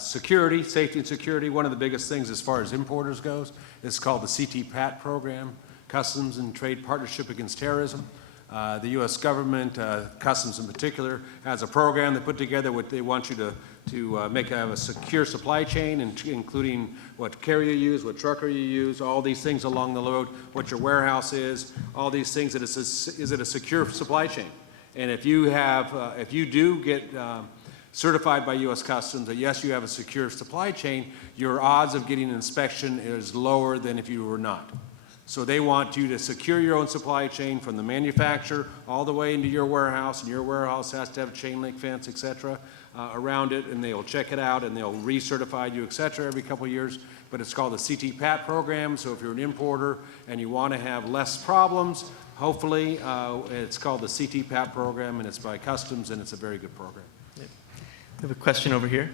security, safety and security. One of the biggest things as far as importers goes is called the CITT program, Customs and Trade Partnership Against Terrorism. The U.S. government, Customs in particular, has a program they put together what they want you to have a secure supply chain, including what carrier you use, what trucker you use, all these things along the road, what your warehouse is, all these things. Is it a secure supply chain? And if you do get certified by U.S. Customs that yes, you have a secure supply chain, your odds of getting an inspection is lower than if you were not. So they want you to secure your own supply chain from the manufacturer all the way into your warehouse, and your warehouse has to have a chain link fence, et cetera, around it, and they'll check it out and they'll recertify you, et cetera, every couple of years. But it's called the CITT program, so if you're an importer and you want to have less problems, hopefully it's called the CITT program, and it's by Customs, and it's a very good program. We have a question over here.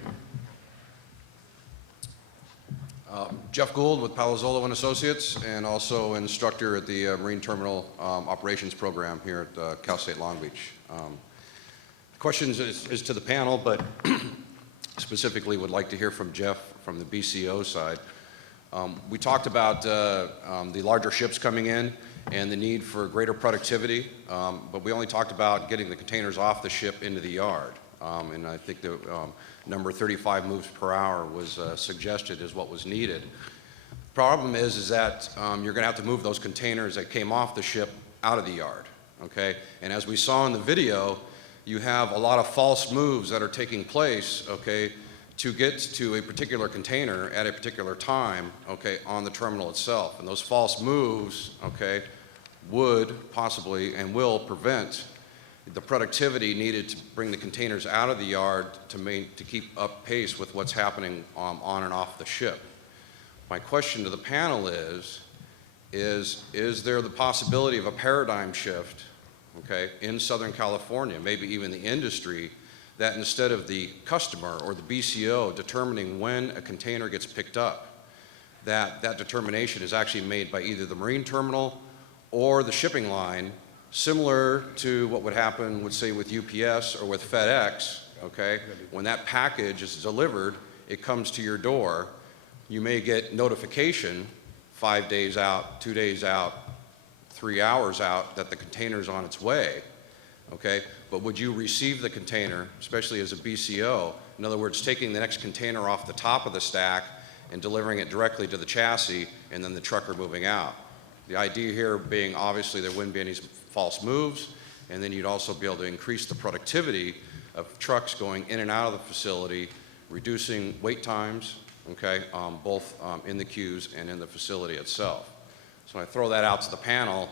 Jeff Gould with Palazzolo and Associates, and also an instructor at the Marine Terminal Operations Program here at Cal State Long Beach. The question is to the panel, but specifically would like to hear from Jeff from the BCO side. We talked about the larger ships coming in and the need for greater productivity, but we only talked about getting the containers off the ship into the yard. And I think the number 35 moves per hour was suggested as what was needed. problem is that you're going to have to move those containers that came off the ship out of the yard, okay? And as we saw in the video, you have a lot of false moves that are taking place, okay, to get to a particular container at a particular time, okay, on the terminal itself. And those false moves, okay, would possibly and will prevent the productivity needed to bring the containers out of the yard to keep up pace with what's happening on and off the ship. My question to the panel is there the possibility of a paradigm shift, okay, in Southern California, maybe even the industry, that instead of the customer or the BCO determining when a container gets picked up, that determination is actually made by either the marine terminal or the shipping line, similar to what would happen, would say, with UPS or with FedEx, okay? When that package is delivered, it comes to your door. You may get notification 5 days out, 2 days out, 3 hours out that the container's on its way, okay? But would you receive the container, especially as a BCO, in other words, taking the next container off the top of the stack and delivering it directly to the chassis and then the trucker moving out? The idea here being, obviously, there wouldn't be any false moves, and then you'd also be able to increase the productivity of trucks going in and out of the facility, reducing wait times, okay, both in the queues and in the facility itself. So I throw that out to the panel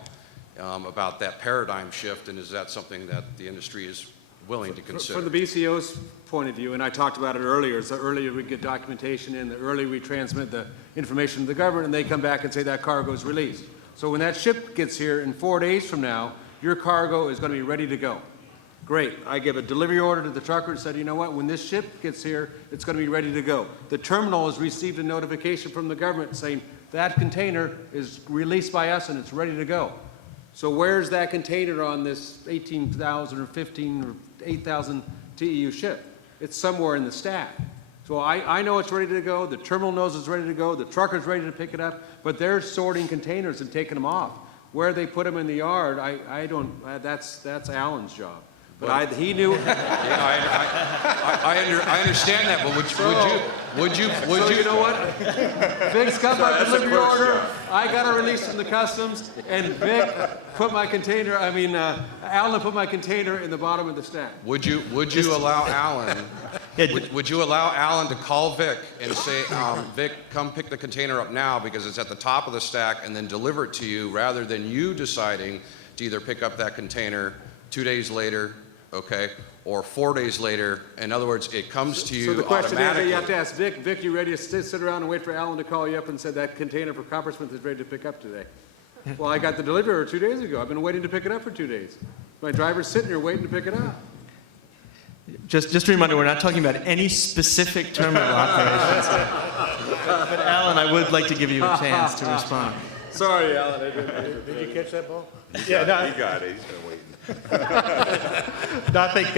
about that paradigm shift, and is that something that the industry is willing to consider? From the BCO's point of view, and I talked about it earlier, is the earlier we get documentation in, the earlier we transmit the information to the government, and they come back and say that cargo is released. So when that ship gets here in 4 days from now, your cargo is going to be ready to go. Great. I give a delivery order to the trucker and said, you know what, when this ship gets here, it's going to be ready to go. The terminal has received a notification from the government saying that container is released by us and it's ready to go. So where's that container on this 18,000 or 15 or 8,000 TEU ship? It's somewhere in the stack. So I know it's ready to go, the terminal knows it's ready to go, the trucker's ready to pick it up, but they're sorting containers and taking them off. Where they put them in the yard, I don't, that's Alan's job. But he knew. Yeah, I understand that, but would you? So you know what? Vic's got my delivery order. I got a release from the customs, and Vic put my container. Alan put my container in the bottom of the stack. Would you allow Alan? Would you allow Alan to call Vic and say, Vic, come pick the container up now because it's at the top of the stack, and then deliver it to you, rather than you deciding to either pick up that container 2 days later, okay, or 4 days later? In other words, it comes to you automatically. So the question is, you have to ask Vic, Vic, you ready to sit around and wait for Alan to call you up and say that container for Coppersmith is ready to pick up today? Well, I got the delivery order 2 days ago. I've been waiting to pick it up for 2 days. My driver's sitting here waiting to pick it up. Just a reminder, we're not talking about any specific terminal operations here. But Alan, I would like to give you a chance to respond. Sorry, Alan. Did you catch that ball? Yeah, no, he got it. He's been waiting. No, I think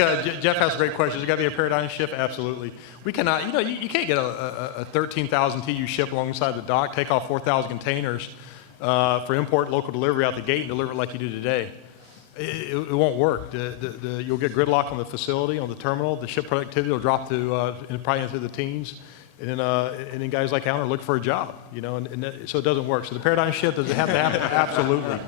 Jeff has great questions. There's got to be a paradigm shift. Absolutely. We cannot. You can't get a 13,000 TEU ship alongside the dock, take off 4,000 containers for import local delivery out the gate and deliver it like you do today. It won't work. You'll get gridlock on the facility, on the terminal. The ship productivity will drop to probably into the teens. And then guys like Alan are looking for a job, so it doesn't work. So the paradigm shift, does it have to happen? Absolutely.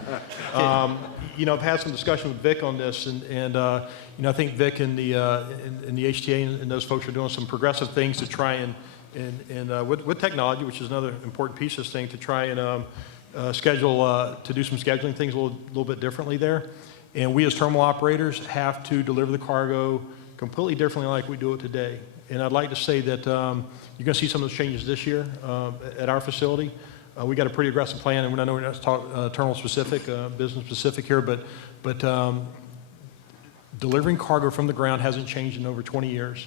I've had some discussion with Vic on this, and I think Vic and the HTA and those folks are doing some progressive things to try and with technology, which is another important piece of this thing, to try and schedule, to do some scheduling things a little bit differently there. And we as terminal operators have to deliver the cargo completely differently like we do it today. And I'd like to say that you're going to see some of those changes this year at our facility. We got a pretty aggressive plan, and I know we're not talking terminal specific, business specific here, but delivering cargo from the ground hasn't changed in over 20 years.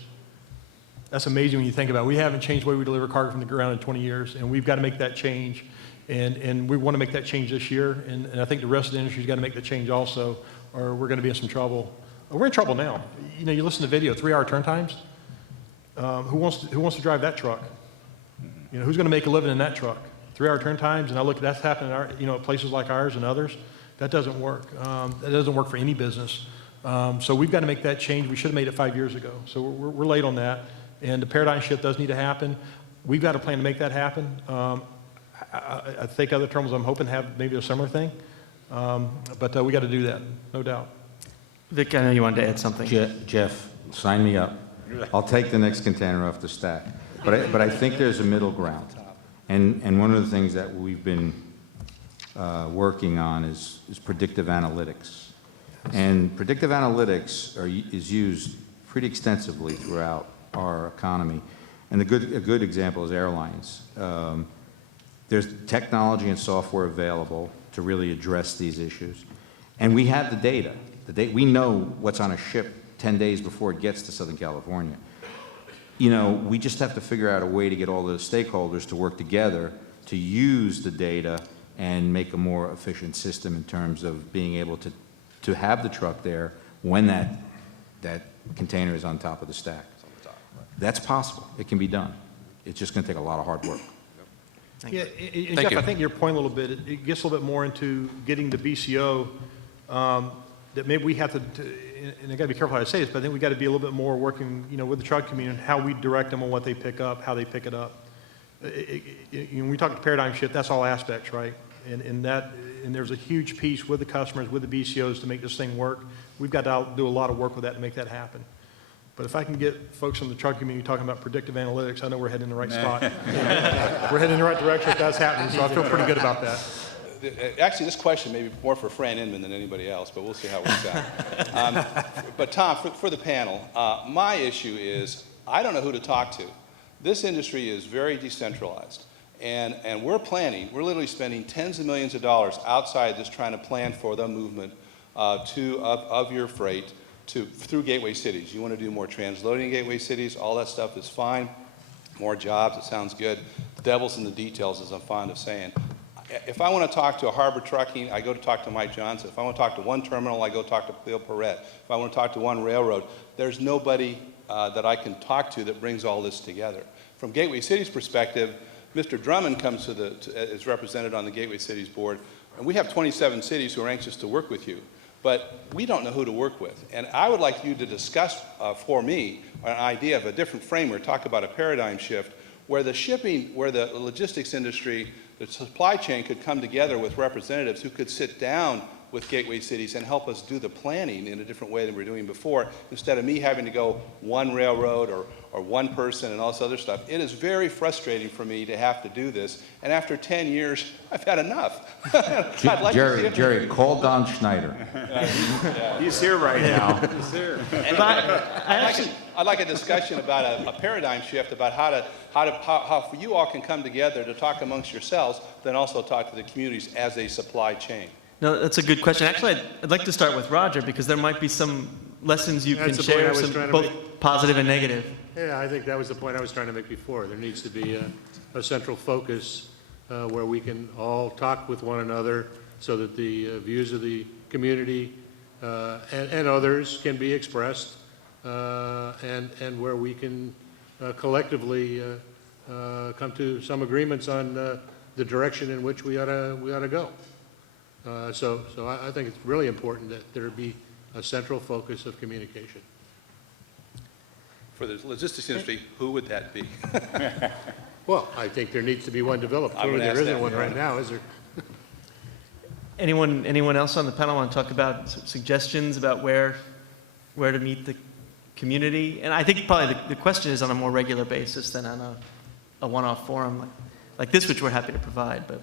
That's amazing when you think about it. We haven't changed the way we deliver cargo from the ground in 20 years, and we've got to make that change. And we want to make that change this year, and I think the rest of the industry's got to make the change also, or we're going to be in some trouble. We're in trouble now. You listen to video, 3-hour turn times. Who wants to drive that truck? Who's going to make a living in that truck? 3-hour turn times, and I look at that's happening at places like ours and others. That doesn't work. That doesn't work for any business. So we've got to make that change. We should have made it 5 years ago. So we're late on that, and the paradigm shift does need to happen. We've got a plan to make that happen. I think other terminals, I'm hoping, have maybe a similar thing. But we got to do that, no doubt. Vic, I know you wanted to add something. Jeff, sign me up. I'll take the next container off the stack. But I think there's a middle ground. And one of the things that we've been working on is predictive analytics. And predictive analytics is used pretty extensively throughout our economy. And a good example is airlines. There's technology and software available to really address these issues. And we have the data. We know what's on a ship 10 days before it gets to Southern California. You know, we just have to figure out a way to get all the stakeholders to work together to use the data and make a more efficient system in terms of being able to have the truck there when that container is on top of the stack. That's possible. It can be done. It's just going to take a lot of hard work. Yeah, and Jeff, I think your point a little bit, it gets a little bit more into getting the BCO, that maybe we have to and I got to be careful how I say this, but I think we got to be a little bit more working, with the truck community, how we direct them on what they pick up, how they pick it up. When we talk paradigm shift, that's all aspects, right? And there's a huge piece with the customers, with the BCOs to make this thing work. We've got to do a lot of work with that to make that happen. But if I can get folks from the truck community talking about predictive analytics, I know we're heading in the right spot. We're heading in the right direction if that's happening, so I feel pretty good about that. Actually, this question may be more for Fran Inman than anybody else, but we'll see how it works out. But Tom, for the panel, my issue is I don't know who to talk to. This industry is very decentralized, and we're literally spending tens of millions of dollars outside this trying to plan for the movement of your freight through gateway cities. You want to do more transloading gateway cities, all that stuff is fine. More jobs, it sounds good. The devil's in the details, as I'm fond of saying. If I want to talk to a Harbor Trucking, I go to talk to Mike Johnson. If I want to talk to one terminal, I go talk to Bill Perrette. If I want to talk to one railroad, there's nobody that I can talk to that brings all this together. From Gateway Cities' perspective, Mr. Drummond comes is represented on the Gateway Cities board, and we have 27 cities who are anxious to work with you. But we don't know who to work with. And I would like you to discuss for me an idea of a different framework, talk about a paradigm shift where the logistics industry, the supply chain could come together with representatives who could sit down with gateway cities and help us do the planning in a different way than we were doing before, instead of me having to go one railroad or one person and all this other stuff. It is very frustrating for me to have to do this, and after 10 years, I've had enough. Jerry, call Don Schneider. He's here right now. He's here. I'd like a discussion about a paradigm shift about how you all can come together to talk amongst yourselves, then also talk to the communities as a supply chain. No, that's a good question. Actually, I'd like to start with Roger because there might be some lessons you can share, both positive and negative. Yeah, I think that was the point I was trying to make before. There needs to be a central focus where we can all talk with one another so that the views of the community and others can be expressed and where we can collectively come to some agreements on the direction in which we ought to go. So I think it's really important that there be a central focus of communication. For the logistics industry, who would that be? Well, I think there needs to be one developed. Clearly there isn't one right now, is there? Anyone else on the panel want to talk about suggestions about where to meet the community? And I think probably the question is on a more regular basis than on a one-off forum like this, which we're happy to provide. But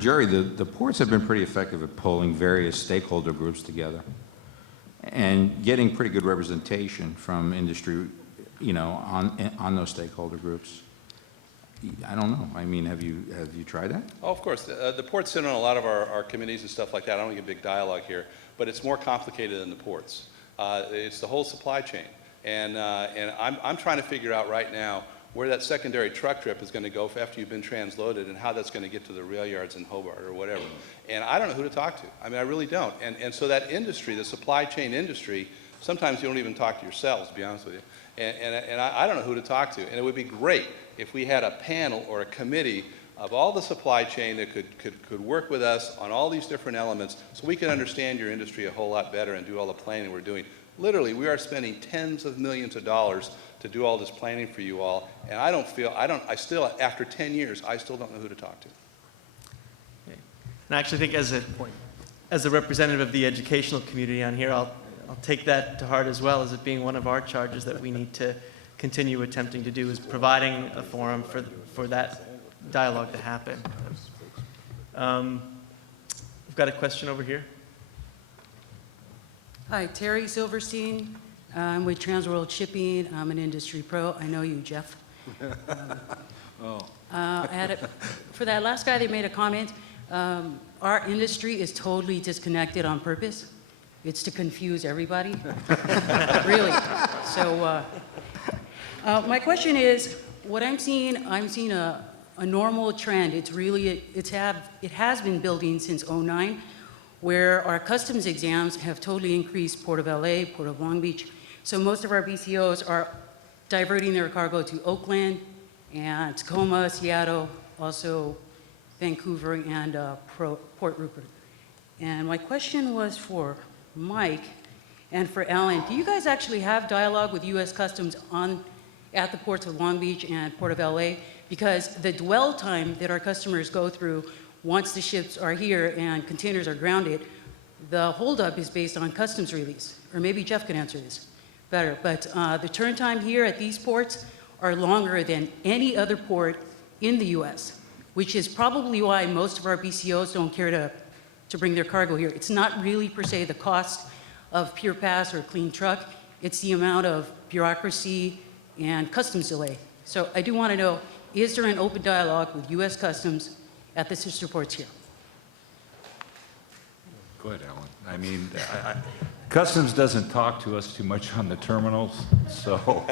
Jerry, the ports have been pretty effective at pulling various stakeholder groups together and getting pretty good representation from industry, on those stakeholder groups. I don't know. I mean, have you tried that? Oh, of course. The ports sit on a lot of our committees and stuff like that. I don't want to get big dialogue here, but it's more complicated than the ports. It's the whole supply chain, and I'm trying to figure out right now where that secondary truck trip is going to go after you've been transloaded and how that's going to get to the rail yards in Hobart or whatever. And I don't know who to talk to. I mean, I really don't. And so that industry, the supply chain industry, sometimes you don't even talk to yourselves, to be honest with you. And I don't know who to talk to. And it would be great if we had a panel or a committee of all the supply chain that could work with us on all these different elements so we could understand your industry a whole lot better and do all the planning we're doing. Literally, we are spending tens of millions of dollars to do all this planning for you all, and I still, after 10 years, I still don't know who to talk to. And I actually think as a representative of the educational community on here, I'll take that to heart as well, as it being one of our charges that we need to continue attempting to do, is providing a forum for that dialogue to happen. We've got a question over here. Hi, Terry Silverstein. I'm with Transworld Shipping. I'm an industry pro. I know you, Jeff. For that last guy that made a comment, our industry is totally disconnected on purpose. It's to confuse everybody, really. So my question is, what I'm seeing a normal trend. It has been building since '09, where our customs exams have totally increased. Port of LA, Port of Long Beach. So most of our BCOs are diverting their cargo to Oakland and Tacoma, Seattle, also Vancouver and Port Rupert. And my question was for Mike and for Alan. Do you guys actually have dialogue with U.S. Customs at the ports of Long Beach and Port of LA? Because the dwell time that our customers go through once the ships are here and containers are grounded, the holdup is based on customs release. Or maybe Jeff can answer this better. But the turn time here at these ports are longer than any other port in the U.S., which is probably why most of our BCOs don't care to bring their cargo here. It's not really per se the cost of Pure Pass or Clean Truck. It's the amount of bureaucracy and customs delay. So I do want to know, is there an open dialogue with U.S. Customs at the sister ports here? Go ahead, Alan. I mean, Customs doesn't talk to us too much on the terminals, so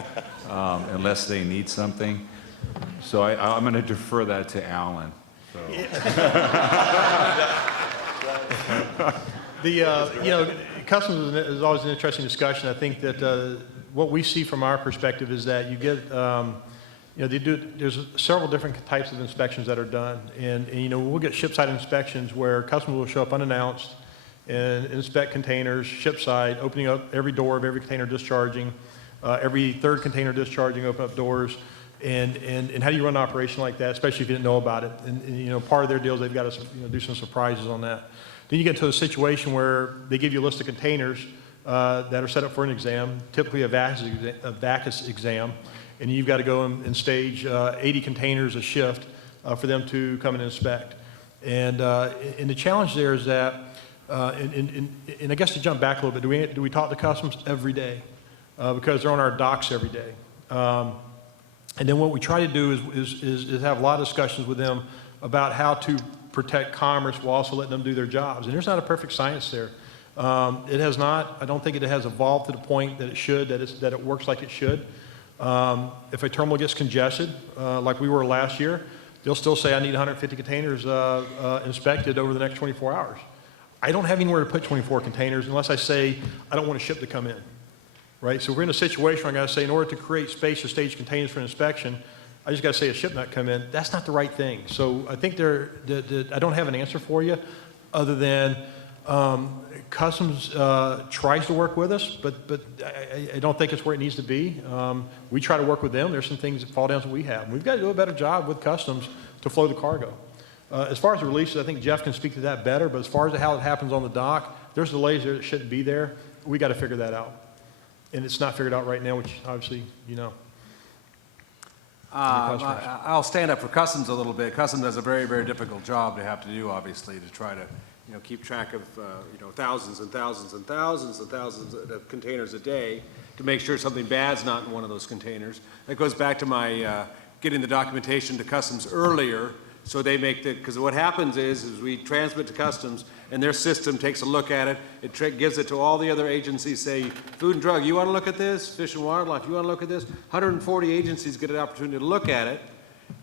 unless they need something. So I'm going to defer that to Alan. So. Customs is always an interesting discussion. I think that what we see from our perspective is that you get, there's several different types of inspections that are done. And we'll get ship side inspections where customers will show up unannounced and inspect containers, ship side, opening up every door of every container discharging, every third container discharging, open up doors. And how do you run an operation like that, especially if you didn't know about it? And part of their deal is they've got to do some surprises on that. Then you get to a situation where they give you a list of containers that are set up for an exam, typically a VACUS exam, and you've got to go and stage 80 containers a shift for them to come and inspect. And the challenge there is that, and I guess to jump back a little bit, do we talk to customs every day? Because they're on our docks every day. And then what we try to do is have a lot of discussions with them about how to protect commerce while also letting them do their jobs. And there's not a perfect science there. It has not. I don't think it has evolved to the point that it should, that it works like it should. If a terminal gets congested, like we were last year, they'll still say, I need 150 containers inspected over the next 24 hours. I don't have anywhere to put 24 containers unless I say I don't want a ship to come in. Right? So we're in a situation where I got to say, in order to create space to stage containers for inspection, I just got to say a ship not come in. That's not the right thing. So I think I don't have an answer for you other than Customs tries to work with us, but I don't think it's where it needs to be. We try to work with them. There's some things that fall down that we have. We've got to do a better job with Customs to flow the cargo. As far as the releases, I think Jeff can speak to that better, but as far as how it happens on the dock, there's delays there that shouldn't be there. We got to figure that out. And it's not figured out right now, which obviously you know. I'll stand up for Customs a little bit. Customs has a very, very difficult job to have to do, obviously, to try to keep track of thousands and thousands and thousands and thousands of containers a day to make sure something bad's not in one of those containers. That goes back to my getting the documentation to Customs earlier, so they make because what happens is we transmit to Customs and their system takes a look at it. It gives it to all the other agencies, say, Food and Drug, you want to look at this? Fish and Wildlife, you want to look at this? 140 agencies get an opportunity to look at it.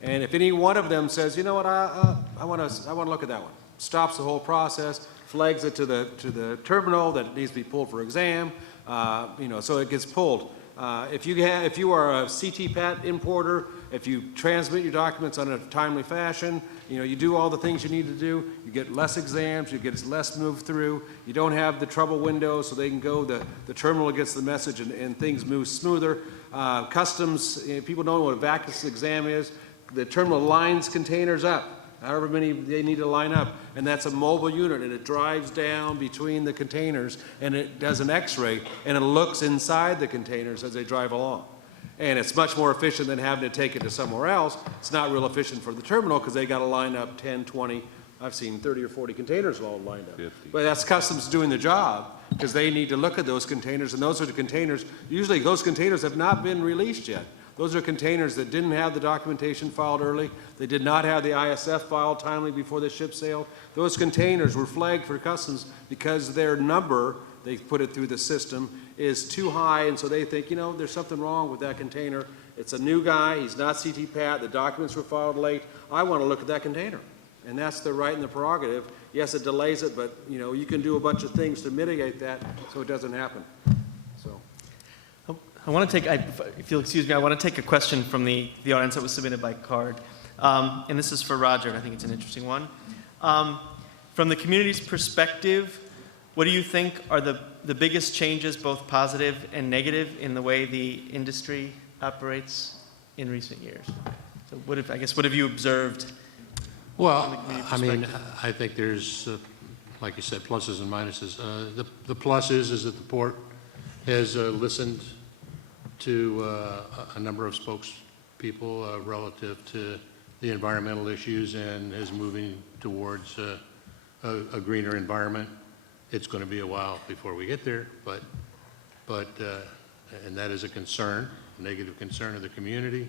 And if any one of them says, you know what, I want to look at that one, stops the whole process, flags it to the terminal that it needs to be pulled for exam, so it gets pulled. If you are a CTPAT importer, if you transmit your documents in a timely fashion, you do all the things you need to do, you get less exams, you get less move through, you don't have the trouble window, so they can go, the terminal gets the message and things move smoother. Customs, people don't know what a vacuous exam is. The terminal lines containers up, however many they need to line up, and that's a mobile unit, and it drives down between the containers, and it does an x-ray, and it looks inside the containers as they drive along. And it's much more efficient than having to take it to somewhere else. It's not real efficient for the terminal because they got to line up 10, 20, I've seen 30 or 40 containers all lined up. 50. But that's Customs doing the job because they need to look at those containers, and those are the containers, usually those containers have not been released yet. Those are containers that didn't have the documentation filed early. They did not have the ISF filed timely before the ship sailed. Those containers were flagged for Customs because their number, they put it through the system, is too high, and so they think, there's something wrong with that container. It's a new guy, he's not CTPAT, the documents were filed late. I want to look at that container. And that's the right and the prerogative. Yes, it delays it, but you can do a bunch of things to mitigate that so it doesn't happen. I want to take, if you'll excuse me, I want to take a question from the audience that was submitted by card. And this is for Roger, and I think it's an interesting one. From the community's perspective, what do you think are the biggest changes, both positive and negative, in the way the industry operates in recent years? So what have you observed? Well, I mean, I think there's, like you said, pluses and minuses. The plus is that the port has listened to a number of spokespeople relative to the environmental issues and is moving towards a greener environment. It's going to be a while before we get there, but and that is a concern, a negative concern of the community,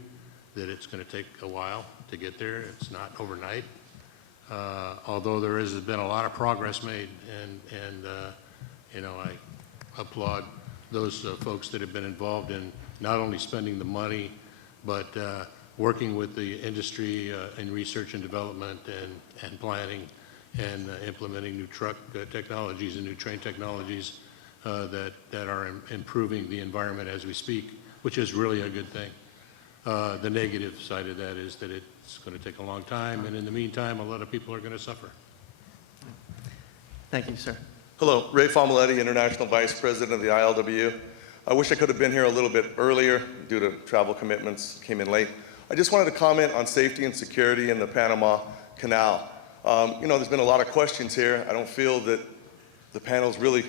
that it's going to take a while to get there. It's not overnight. Although there has been a lot of progress made, and I applaud those folks that have been involved in not only spending the money, but working with the industry in research and development and planning and implementing new truck technologies and new train technologies that are improving the environment as we speak, which is really a good thing. The negative side of that is that it's going to take a long time, and in the meantime, a lot of people are going to suffer. Thank you, sir. Hello, Ray Fomiletti, International Vice President of the ILWU. I wish I could have been here a little bit earlier due to travel commitments, came in late. I just wanted to comment on safety and security in the Panama Canal. There's been a lot of questions here. I don't feel that the panels really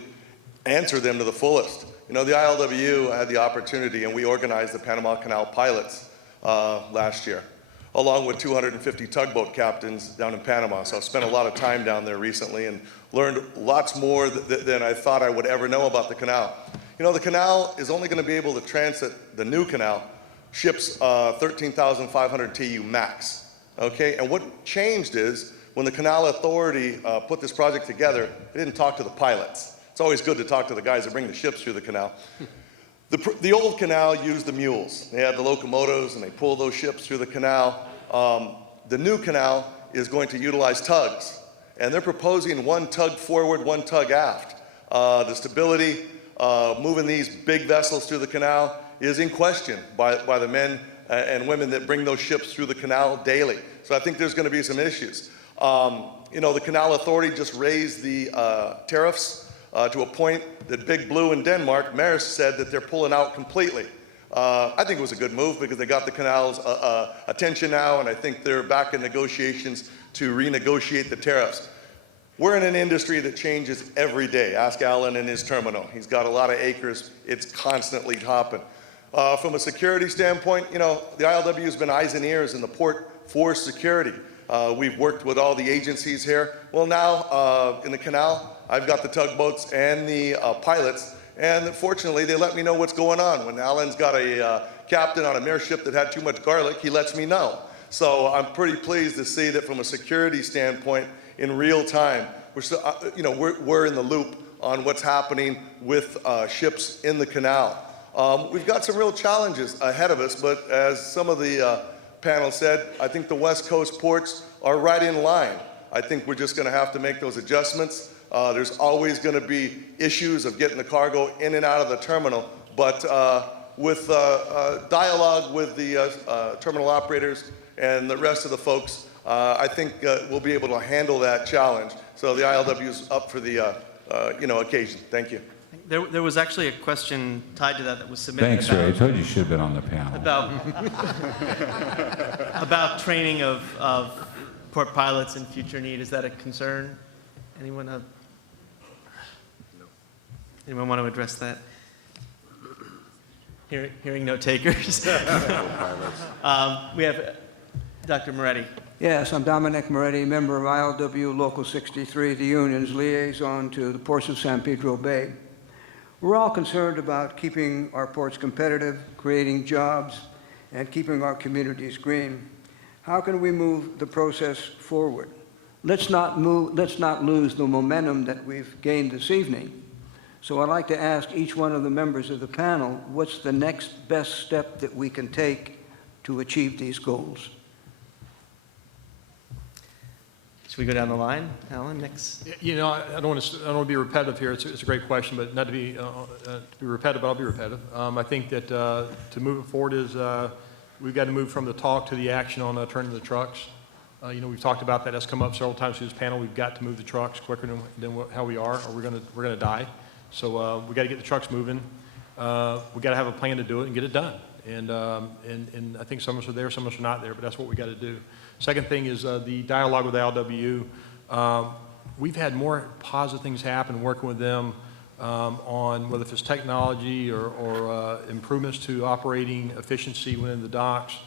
answer them to the fullest. The ILWU had the opportunity, and we organized the Panama Canal pilots last year, along with 250 tugboat captains down in Panama. So I've spent a lot of time down there recently and learned lots more than I thought I would ever know about the canal. The canal is only going to be able to transit, the new canal, ships 13,500 TEU max, okay? And what changed is, when the Canal Authority put this project together, they didn't talk to the pilots. It's always good to talk to the guys that bring the ships through the canal. The old canal used the mules. They had the locomotives, and they pulled those ships through the canal. The new canal is going to utilize tugs, and they're proposing one tug forward, one tug aft. The stability, moving these big vessels through the canal is in question by the men and women that bring those ships through the canal daily. So I think there's going to be some issues. The Canal Authority just raised the tariffs to a point that Big Blue in Denmark, Maersk, said that they're pulling out completely. I think it was a good move because they got the canal's attention now, and I think they're back in negotiations to renegotiate the tariffs. We're in an industry that changes every day. Ask Alan in his terminal. He's got a lot of acres. It's constantly hopping. From a security standpoint, the ILW has been eyes and ears in the port for security. We've worked with all the agencies here. Well, now in the canal, I've got the tugboats and the pilots, and fortunately, they let me know what's going on. When Alan's got a captain on a Maersk ship that had too much garlic, he lets me know. So I'm pretty pleased to see that from a security standpoint, in real time, we're in the loop on what's happening with ships in the canal. We've got some real challenges ahead of us, but as some of the panel said, I think the West Coast ports are right in line. I think we're just going to have to make those adjustments. There's always going to be issues of getting the cargo in and out of the terminal, but with dialogue with the terminal operators and the rest of the folks, I think we'll be able to handle that challenge. So the ILW is up for the occasion. Thank you. There was actually a question tied to that was submitted. Thanks, Ray. I told you you should have been on the panel. About training of port pilots and future need. Is that a concern? Anyone want to address that? Hearing no takers. We have Dr. Moretti. Yes, I'm Dominic Moretti, member of ILW Local 63, the union's liaison to the ports of San Pedro Bay. We're all concerned about keeping our ports competitive, creating jobs, and keeping our communities green. How can we move the process forward? Let's not lose the momentum that we've gained this evening. So I'd like to ask each one of the members of the panel, what's the next best step that we can take to achieve these goals? Should we go down the line? Alan, next. You know, I don't want to be repetitive here. It's a great question, but not to be repetitive, but I'll be repetitive. I think that to move it forward is we've got to move from the talk to the action on turning the trucks. We've talked about that. That's come up several times through this panel. We've got to move the trucks quicker than how we are, or we're gonna die. So we got to get the trucks moving. We got to have a plan to do it and get it done. And I think some of us are there, some of us are not there, but that's what we got to do. Second thing is the dialogue with LW. We've had more positive things happen working with them on whether it's technology or improvements to operating efficiency within the docks.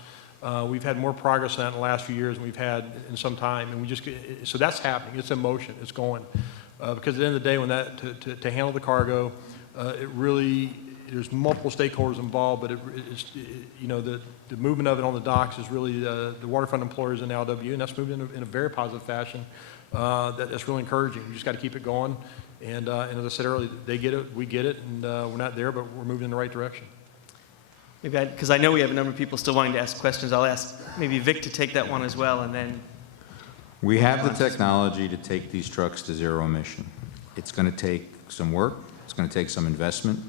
We've had more progress on that in the last few years than we've had in some time, and so that's happening. It's in motion. It's going. Because at the end of the day, when to handle the cargo, it really there's multiple stakeholders involved, but the movement of it on the docks is really the waterfront employers in LW, and that's moving in a very positive fashion. That's really encouraging. We just got to keep it going. And as I said earlier, they get it, we get it, and we're not there, but we're moving in the right direction. Maybe because I know we have a number of people still wanting to ask questions, I'll ask maybe Vic to take that one as well, and then. We have the technology to take these trucks to zero emission. It's going to take some work. It's going to take some investment.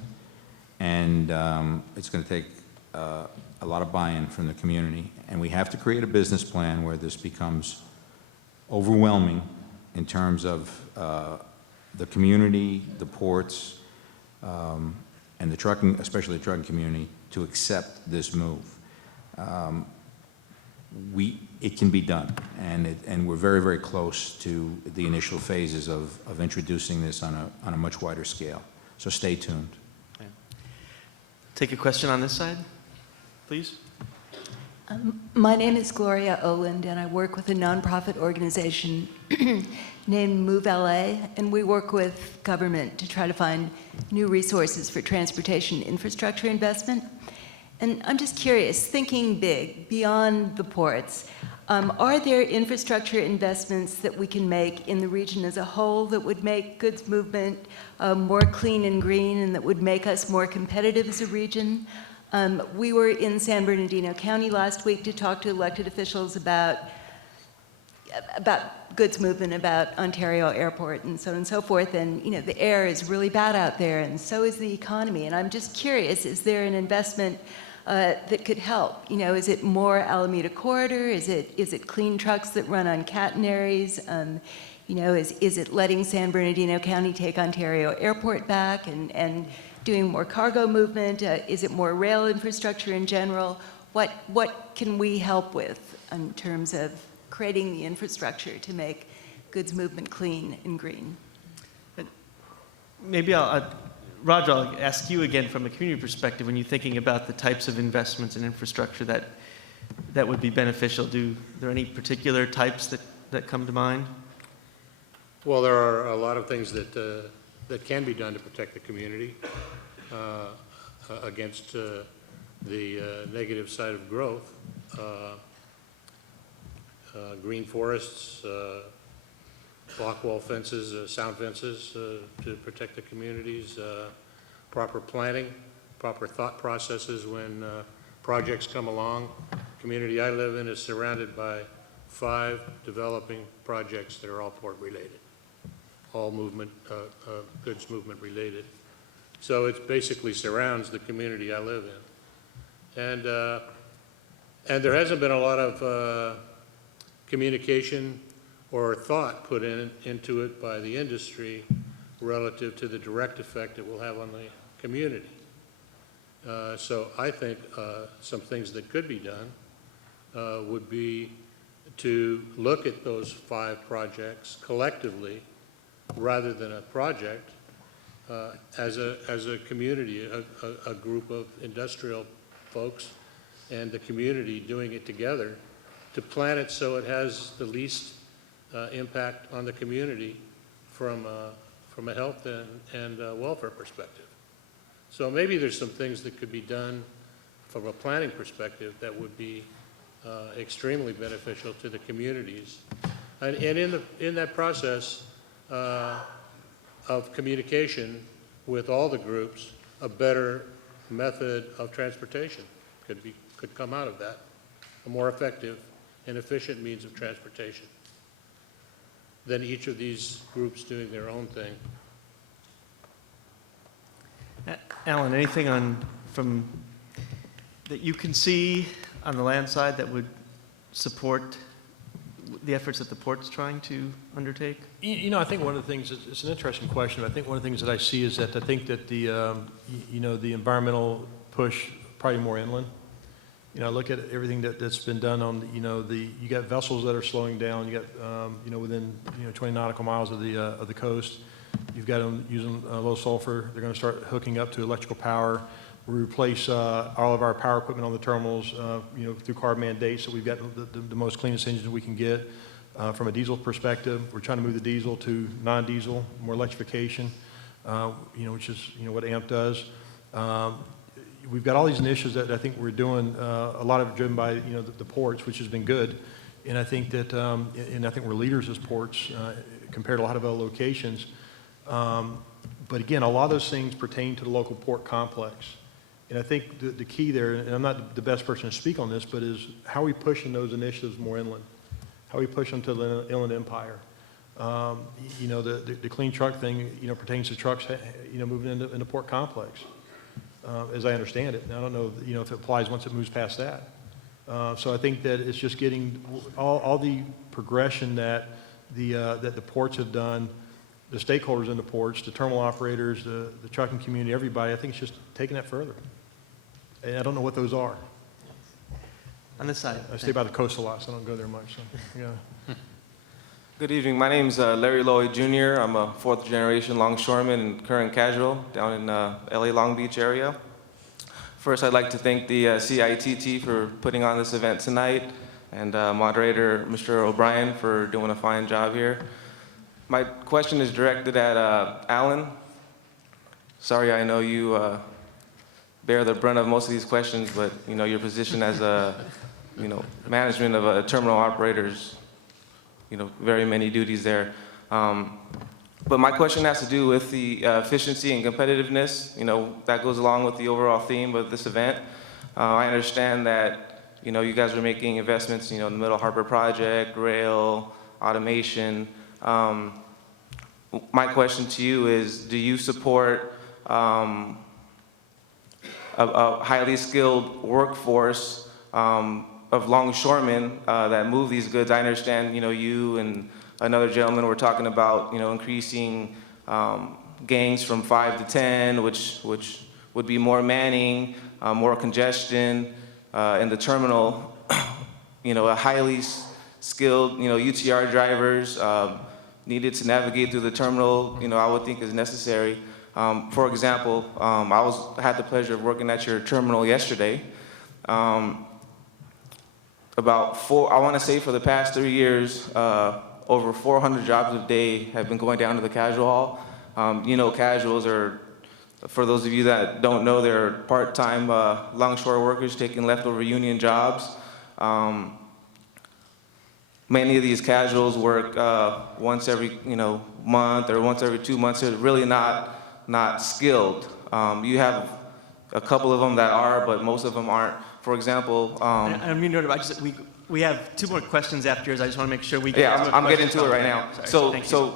And it's going to take a lot of buy-in from the community. And we have to create a business plan where this becomes overwhelming in terms of the community, the ports, and the trucking, especially the trucking community, to accept this move. It can be done, and we're very, very close to the initial phases of introducing this on a much wider scale. So stay tuned. Take a question on this side, please. My name is Gloria Oland, and I work with a nonprofit organization named Move LA, and we work with government to try to find new resources for transportation infrastructure investment. And I'm just curious, thinking big, beyond the ports, are there infrastructure investments that we can make in the region as a whole that would make goods movement more clean and green and that would make us more competitive as a region? We were in San Bernardino County last week to talk to elected officials about goods movement, about Ontario Airport and so on and so forth. And the air is really bad out there, and so is the economy. And I'm just curious, is there an investment that could help? Is it more Alameda Corridor? Is it clean trucks that run on catenaries? Is it letting San Bernardino County take Ontario Airport back and doing more cargo movement? Is it more rail infrastructure in general? What can we help with in terms of creating the infrastructure to make goods movement clean and green? Maybe Roger, I'll ask you again from a community perspective, when you're thinking about the types of investments in infrastructure that would be beneficial, are there any particular types that come to mind? Well, there are a lot of things that can be done to protect the community against the negative side of growth. Green forests, block wall fences, sound fences to protect the communities, proper planning, proper thought processes when projects come along. The community I live in is surrounded by 5 developing projects that are all port related, all movement, goods movement related. So it basically surrounds the community I live in. And there hasn't been a lot of communication or thought put into it by the industry relative to the direct effect it will have on the community. So I think some things that could be done would be to look at those 5 projects collectively rather than a project as a community, a group of industrial folks and the community doing it together to plan it so it has the least impact on the community from a health and welfare perspective. So maybe there's some things that could be done from a planning perspective that would be extremely beneficial to the communities. And in that process of communication with all the groups, a better method of transportation could come out of that, a more effective and efficient means of transportation than each of these groups doing their own thing. Alan, anything that you can see on the land side that would support the efforts that the port's trying to undertake? You know, I think one of the things, it's an interesting question. I think one of the things that I see is that I think that the environmental push probably more inland. You know, look at everything that's been done on, you got vessels that are slowing down. You got, within, 20 nautical miles of the coast. You've got them using low sulfur. They're going to start hooking up to electrical power. We replace all of our power equipment on the terminals, through CARB mandates. So we've got the most cleanest engines we can get. From a diesel perspective, we're trying to move the diesel to non-diesel, more electrification, which is, what AMP does. We've got all these initiatives that I think we're doing, a lot of it driven by, the ports, which has been good. And I think that, and I think we're leaders as ports compared to a lot of other locations. But again, a lot of those things pertain to the local port complex. And I think the key there, and I'm not the best person to speak on this, but is how are we pushing those initiatives more inland? How are we pushing them to the inland empire? The clean truck thing, pertains to trucks, moving into the port complex, as I understand it. And I don't know, if it applies once it moves past that. So I think that it's just getting all the progression that the ports have done, the stakeholders in the ports, the terminal operators, the trucking community, everybody. I think it's just taking that further. And I don't know what those are. On this side. I stay by the coast a lot, so I don't go there much. So, yeah. Good evening. My name's Larry Lloyd Jr. I'm a 4th generation longshoreman and current casual down in LA Long Beach area. First, I'd like to thank the CITT for putting on this event tonight, and moderator Mr. O'Brien for doing a fine job here. My question is directed at Alan. Sorry, I know you bear the brunt of most of these questions, but your position as a management of a terminal operators, very many duties there. But my question has to do with the efficiency and competitiveness. That goes along with the overall theme of this event. I understand that you guys are making investments, in the Middle Harbor Project, rail, automation. My question to you is, do you support a highly skilled workforce of longshoremen that move these goods? I understand, you and another gentleman were talking about, increasing gangs from 5 to 10, which would be more manning, more congestion in the terminal. A highly skilled, UTR drivers needed to navigate through the terminal, I would think is necessary. For example, I had the pleasure of working at your terminal yesterday. I want to say for the past 3 years, over 400 jobs a day have been going down to the casual hall. Casuals are, for those of you that don't know, they're part-time longshore workers taking leftover union jobs. Many of these casuals work once every month or once every 2 months. They're really not skilled. You have a couple of them that are, but most of them aren't. For example, we have 2 more questions after yours. I just want to make sure we get yeah, to I'm getting to it right now. Sorry, So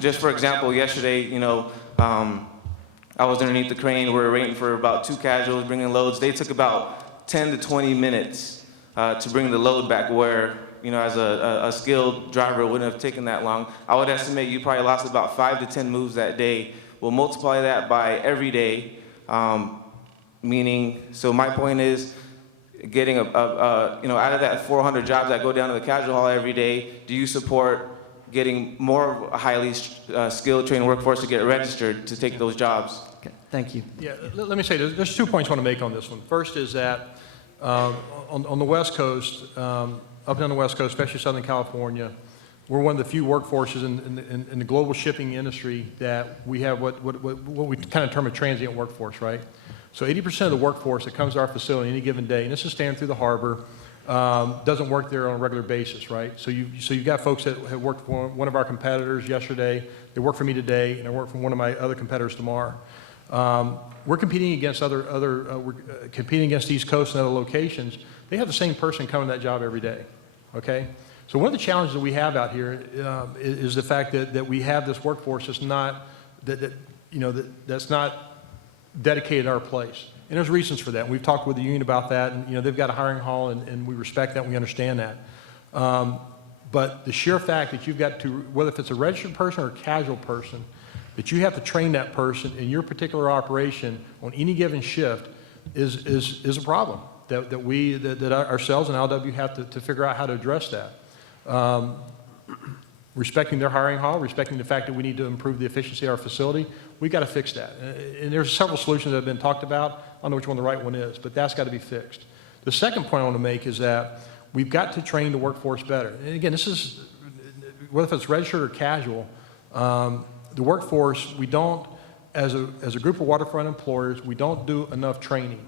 just for example, yesterday, I I was underneath the crane. We were waiting for about 2 casuals bringing loads. They took about 10 to 20 minutes to bring the load back where, as a skilled driver, it wouldn't have taken that long. I would estimate you probably lost about 5 to 10 moves that day. We'll multiply that by every day, meaning, so my point is, getting out of that 400 jobs that go down to the casual hall every day, do you support getting more highly skilled trained workforce to get registered to take those jobs? Okay, thank you. Yeah, let me say, there's 2 points I want to make on this one. First is that on the West Coast, up and down the West Coast, especially Southern California, we're one of the few workforces in the global shipping industry that we have what we kind of term a transient workforce, right? So 80% of the workforce that comes to our facility any given day, and this is standing through the harbor, doesn't work there on a regular basis, right? So you've got folks that have worked for one of our competitors yesterday, they work for me today, and I work for one of my other competitors tomorrow. We're competing against we're competing against East Coast and other locations. They have the same person coming to that job every day, okay? So one of the challenges that we have out here is the fact that we have this workforce that's not, that's not dedicated to our place. And there's reasons for that. We've talked with the union about that, and they've got a hiring hall, and we respect that, and we understand that. But the sheer fact that you've got to, whether if it's a registered person or a casual person, that you have to train that person in your particular operation on any given shift is a problem that ourselves and LW have to figure out how to address that. Respecting their hiring hall, respecting the fact that we need to improve the efficiency of our facility, we've got to fix that. And there's several solutions that have been talked about. I don't know which one the right one is, but that's got to be fixed. The second point I want to make is that we've got to train the workforce better. And again, this is, whether it's registered or casual, the workforce, we don't, as a group of waterfront employers, we don't do enough training.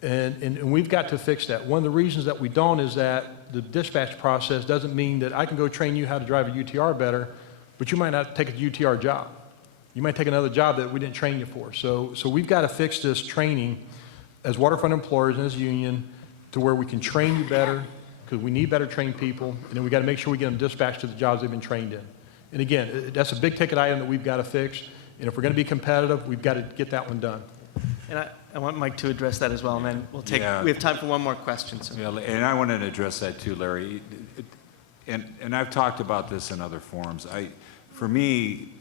And we've got to fix that. One of the reasons that we don't is that the dispatch process doesn't mean that I can go train you how to drive a UTR better, but you might not take a UTR job. You might take another job that we didn't train you for. So we've got to fix this training as waterfront employers and as a union to where we can train you better, because we need better trained people, and then we got to make sure we get them dispatched to the jobs they've been trained in. And again, that's a big ticket item that we've got to fix, and if we're going to be competitive, we've got to get that one done. And I want Mike to address that as well, and then we'll take, we have time for one more question. So. Yeah, and I wanted to address that too, Larry. And I've talked about this in other forums. For me,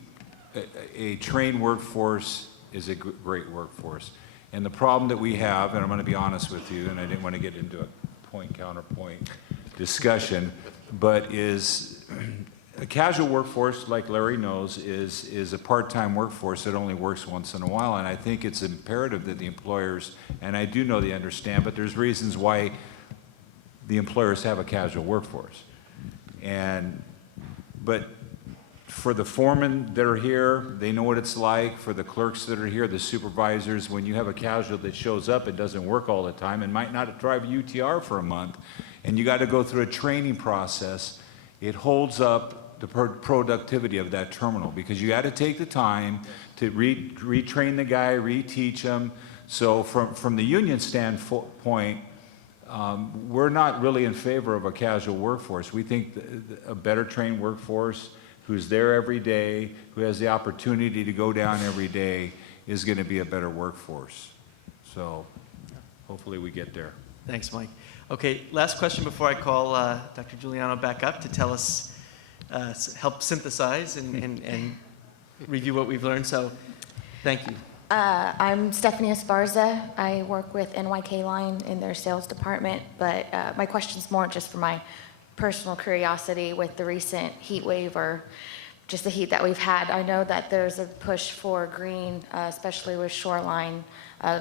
a trained workforce is a great workforce. And the problem that we have, and I'm going to be honest with you, and I didn't want to get into a point-counterpoint discussion, but is a casual workforce, like Larry knows, is a part-time workforce that only works once in a while. And I think it's imperative that the employers, and I do know they understand, but there's reasons why the employers have a casual workforce. But for the foremen that are here, they know what it's like. For the clerks that are here, the supervisors, when you have a casual that shows up and doesn't work all the time and might not drive a UTR for a month, and you got to go through a training process, it holds up the productivity of that terminal, because you got to take the time to retrain the guy, reteach him. So from the union standpoint, we're not really in favor of a casual workforce. We think a better trained workforce who's there every day, who has the opportunity to go down every day, is going to be a better workforce. So hopefully we get there. Thanks, Mike. Okay, last question before I call Dr. Giuliano back up to tell us, help synthesize and review what we've learned. So thank you. I'm Stephanie Esparza. I work with NYK Line in their sales department, but my question's more just for my personal curiosity with the recent heat wave or just the heat that we've had. I know that there's a push for green, especially with shoreline,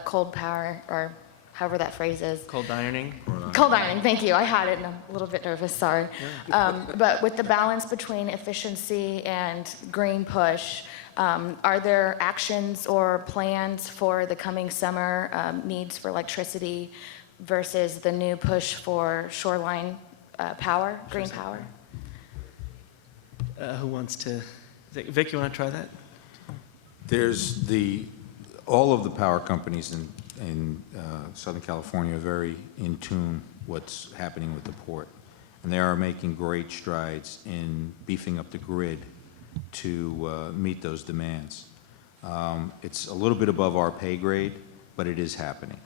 cold power, or however that phrase is. Cold ironing? Cold ironing, thank you. I had it and I'm a little bit nervous, sorry. But with the balance between efficiency and green push, are there actions or plans for the coming summer needs for electricity versus the new push for shoreline power, green power? Who wants to? Vic, you want to try that? There's all of the power companies in Southern California are very in tune what's happening with the port. And they are making great strides in beefing up the grid to meet those demands. It's a little bit above our pay grade, but it is happening.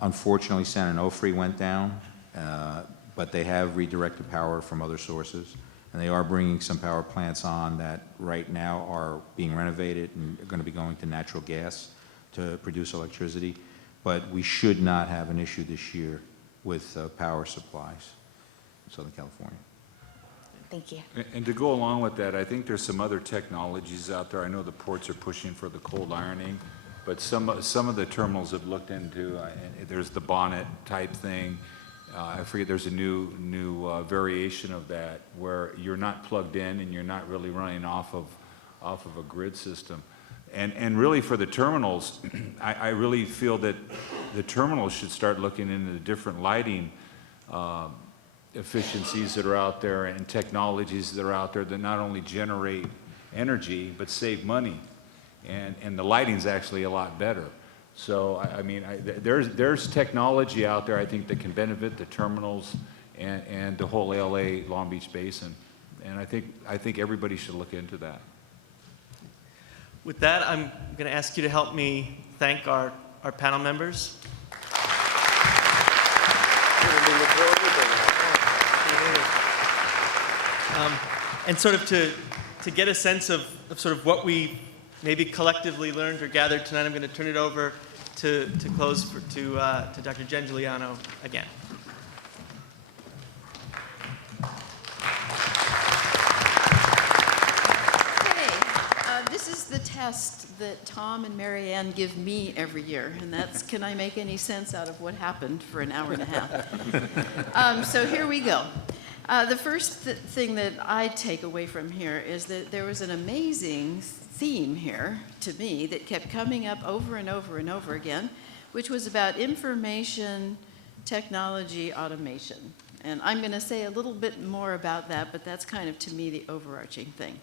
Unfortunately, San Onofre went down, but they have redirected power from other sources, and they are bringing some power plants on that right now are being renovated and are going to be going to natural gas to produce electricity. But we should not have an issue this year with power supplies in Southern California. Thank you. And to go along with that, I think there's some other technologies out there. I know the ports are pushing for the cold ironing, but some of the terminals have looked into, there's the bonnet type thing. I forget, there's a new variation of that where you're not plugged in and you're not really running off of a grid system. And really for the terminals, I really feel that the terminals should start looking into the different lighting efficiencies that are out there and technologies that are out there that not only generate energy but save money. And the lighting's actually a lot better. So, I mean, there's technology out there, I think, that can benefit the terminals and the whole LA Long Beach Basin. And I think everybody should look into that. With that, I'm going to ask you to help me thank our panel members. And sort of to get a sense of sort of what we maybe collectively learned or gathered tonight, I'm going to turn it over to close to Dr. Jen Giuliano again. This is the test that Tom and Mary Ann give me every year, and that's, can I make any sense out of what happened for an hour and a half? So here we go. The first thing that I take away from here is that there was an amazing theme here, to me, that kept coming up over and over and over again, which was about information technology automation. And I'm going to say a little bit more about that, but that's kind of, to me, the overarching thing.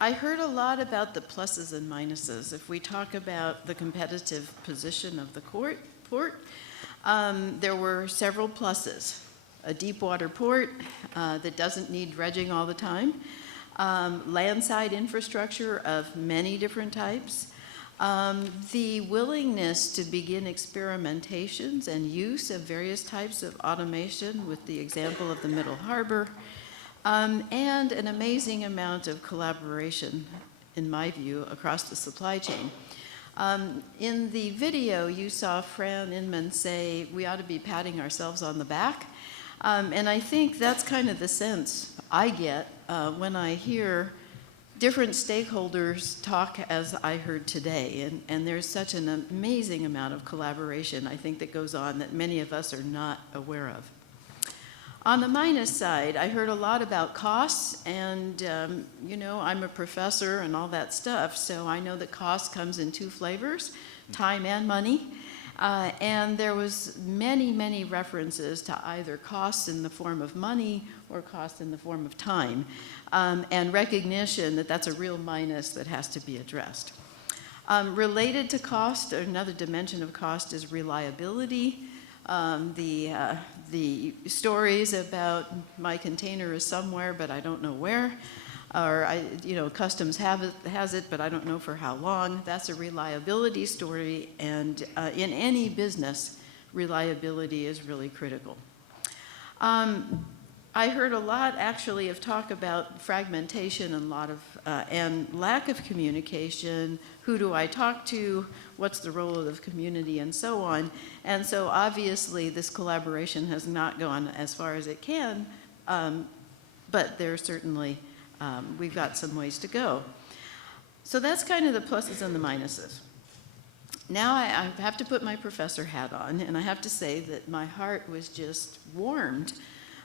I heard a lot about the pluses and minuses. If we talk about the competitive position of the port, there were several pluses. A deep water port that doesn't need dredging all the time, landside infrastructure of many different types, the willingness to begin experimentations and use of various types of automation with the example of the Middle Harbor, and an amazing amount of collaboration, in my view, across the supply chain. In the video, you saw Fran Inman say we ought to be patting ourselves on the back. And I think that's kind of the sense I get when I hear different stakeholders talk as I heard today. And there's such an amazing amount of collaboration, I think, that goes on that many of us are not aware of. On the minus side, I heard a lot about costs, and you know, I'm a professor and all that stuff, so I know that cost comes in two flavors, time and money. And there was many references to either costs in the form of money or costs in the form of time, and recognition that that's a real minus that has to be addressed. Related to cost, another dimension of cost is reliability. The stories about my container is somewhere, but I don't know where, or customs has it, but I don't know for how long. That's a reliability story, and in any business, reliability is really critical. I heard a lot, actually, of talk about fragmentation and lack of communication. Who do I talk to? What's the role of the community, and so on. And so obviously this collaboration has not gone as far as it can, but there's certainly, we've got some ways to go. So that's kind of the pluses and the minuses. Now I have to put my professor hat on, and I have to say that my heart was just warmed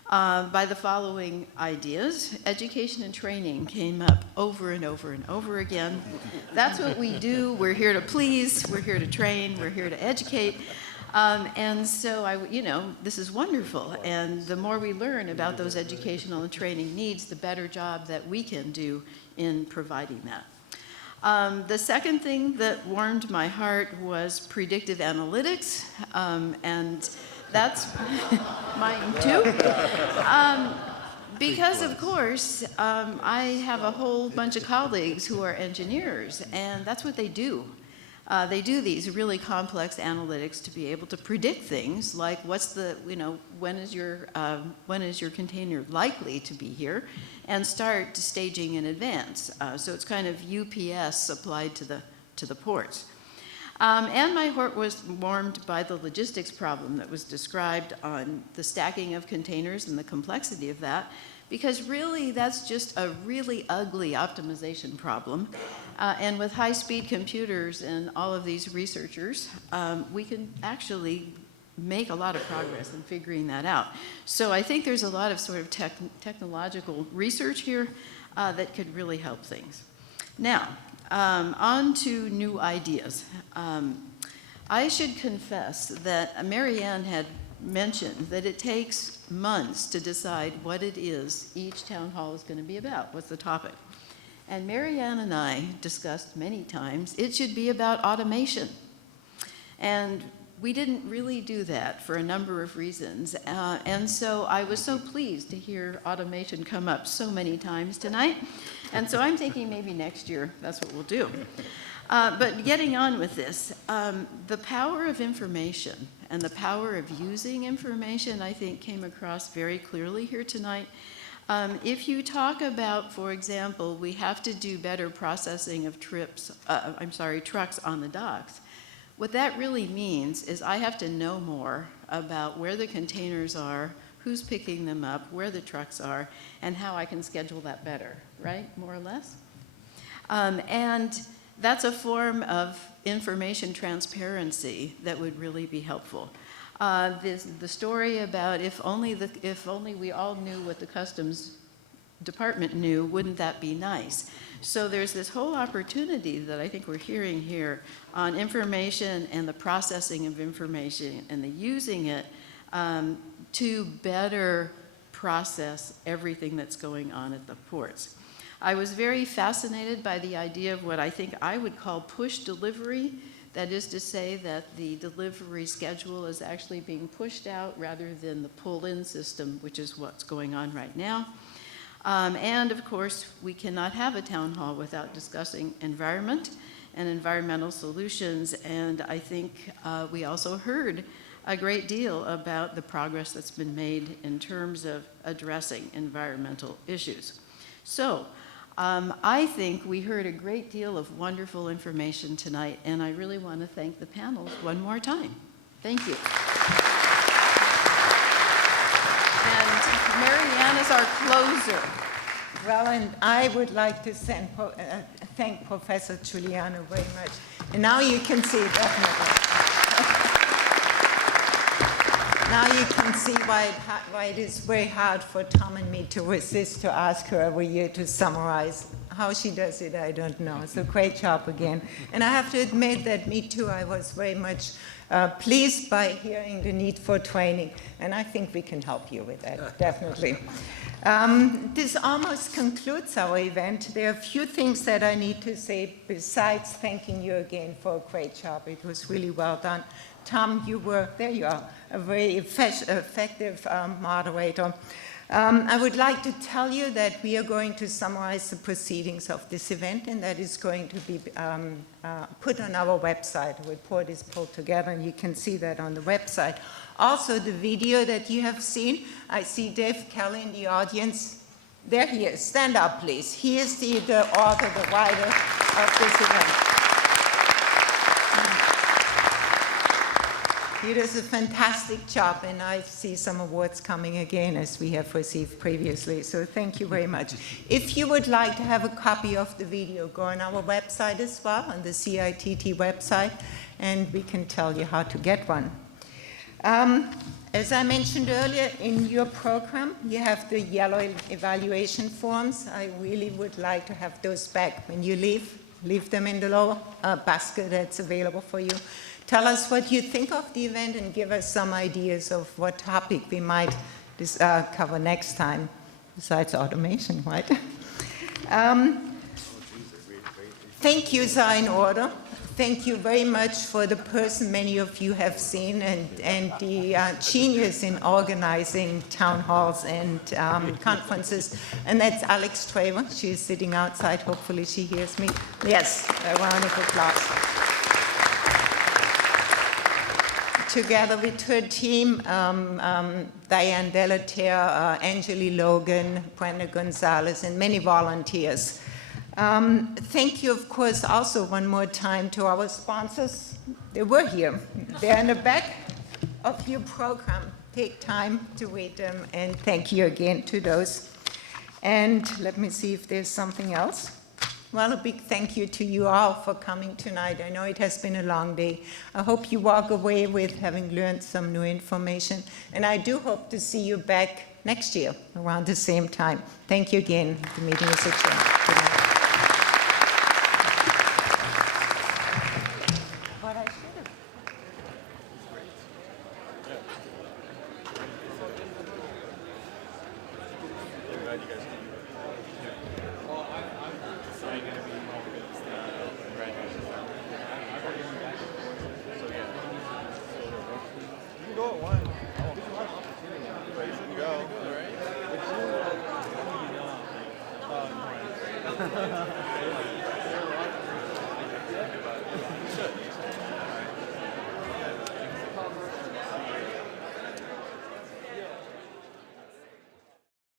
by the following ideas. Education and training came up over and over and over again. That's what we do. We're here to please, we're here to train, we're here to educate. And so, this is wonderful. And the more we learn about those educational and training needs, the better job that we can do in providing that. The second thing that warmed my heart was predictive analytics, and that's mine too. Because, of course, I have a whole bunch of colleagues who are engineers, and that's what they do. They do these really complex analytics to be able to predict things like what's the, when is your container likely to be here, and start staging in advance. So it's kind of UPS applied to the ports. And my heart was warmed by the logistics problem that was described on the stacking of containers and the complexity of that, because really that's just a really ugly optimization problem. And with high-speed computers and all of these researchers, we can actually make a lot of progress in figuring that out. So I think there's a lot of sort of technological research here that could really help things. Now, on to new ideas. I should confess that Mary Ann had mentioned that it takes months to decide what it is each town hall is going to be about, what's the topic. And Mary Ann and I discussed many times it should be about automation. And we didn't really do that for a number of reasons. And so I was so pleased to hear automation come up so many times tonight. And so I'm thinking maybe next year that's what we'll do. But getting on with this, the power of information and the power of using information, I think, came across very clearly here tonight. If you talk about, for example, we have to do better processing of trucks on the docks, what that really means is I have to know more about where the containers are, who's picking them up, where the trucks are, and how I can schedule that better, right, more or less? And that's a form of information transparency that would really be helpful. The story about if only we all knew what the Customs Department knew, wouldn't that be nice? So there's this whole opportunity that I think we're hearing here on information and the processing of information and the using it to better process everything that's going on at the ports. I was very fascinated by the idea of what I think I would call push delivery. That is to say that the delivery schedule is actually being pushed out rather than the pull-in system, which is what's going on right now. And of course, we cannot have a town hall without discussing environment and environmental solutions. And I think we also heard a great deal about the progress that's been made in terms of addressing environmental issues. So I think we heard a great deal of wonderful information tonight, and I really want to thank the panels one more time. Thank you. And Mary Ann is our closer. Well, and I would like to thank Professor Giuliano very much. And now you can see, definitely. Now you can see why it is very hard for Tom and me to resist to ask her every year to summarize. How she does it, I don't know. So great job again. And I have to admit that me too, I was very much pleased by hearing the need for training. And I think we can help you with that, definitely. This almost concludes our event. There are a few things that I need to say besides thanking you again for a great job. It was really well done. Tom, there you are, a very effective moderator. I would like to tell you that we are going to summarize the proceedings of this event, and that is going to be put on our website. A report is pulled together, and you can see that on the website. Also, the video that you have seen, I see Dave Kelly in the audience. There he is. Stand up, please. He is the author, the writer of this event. He does a fantastic job, and I see some awards coming again, as we have received previously. So thank you very much. If you would like to have a copy of the video, go on our website as well, on the CITT website, and we can tell you how to get one. As I mentioned earlier, in your program, you have the yellow evaluation forms. I really would like to have those back when you leave. Leave them in the lower basket that's available for you. Tell us what you think of the event and give us some ideas of what topic we might cover next time, besides automation, right? Thank yous are in order. thank you very much for the person many of you have seen and the genius in organizing town halls and conferences. And that's Alex Traver. She's sitting outside. Hopefully she hears me. Yes, a round of applause. Together with her team, Diane Delaterre, Angeli Logan, Brenda Gonzalez, and many volunteers. Thank you, of course, also one more time to our sponsors. They were here. They're in the back of your program. Take time to read them, and thank you again to those. And let me see if there's something else. Well, a big thank you to you all for coming tonight. I know it has been a long day. I hope you walk away with having learned some new information. And I do hope to see you back next year around the same time. Thank you again. The meeting is adjourned.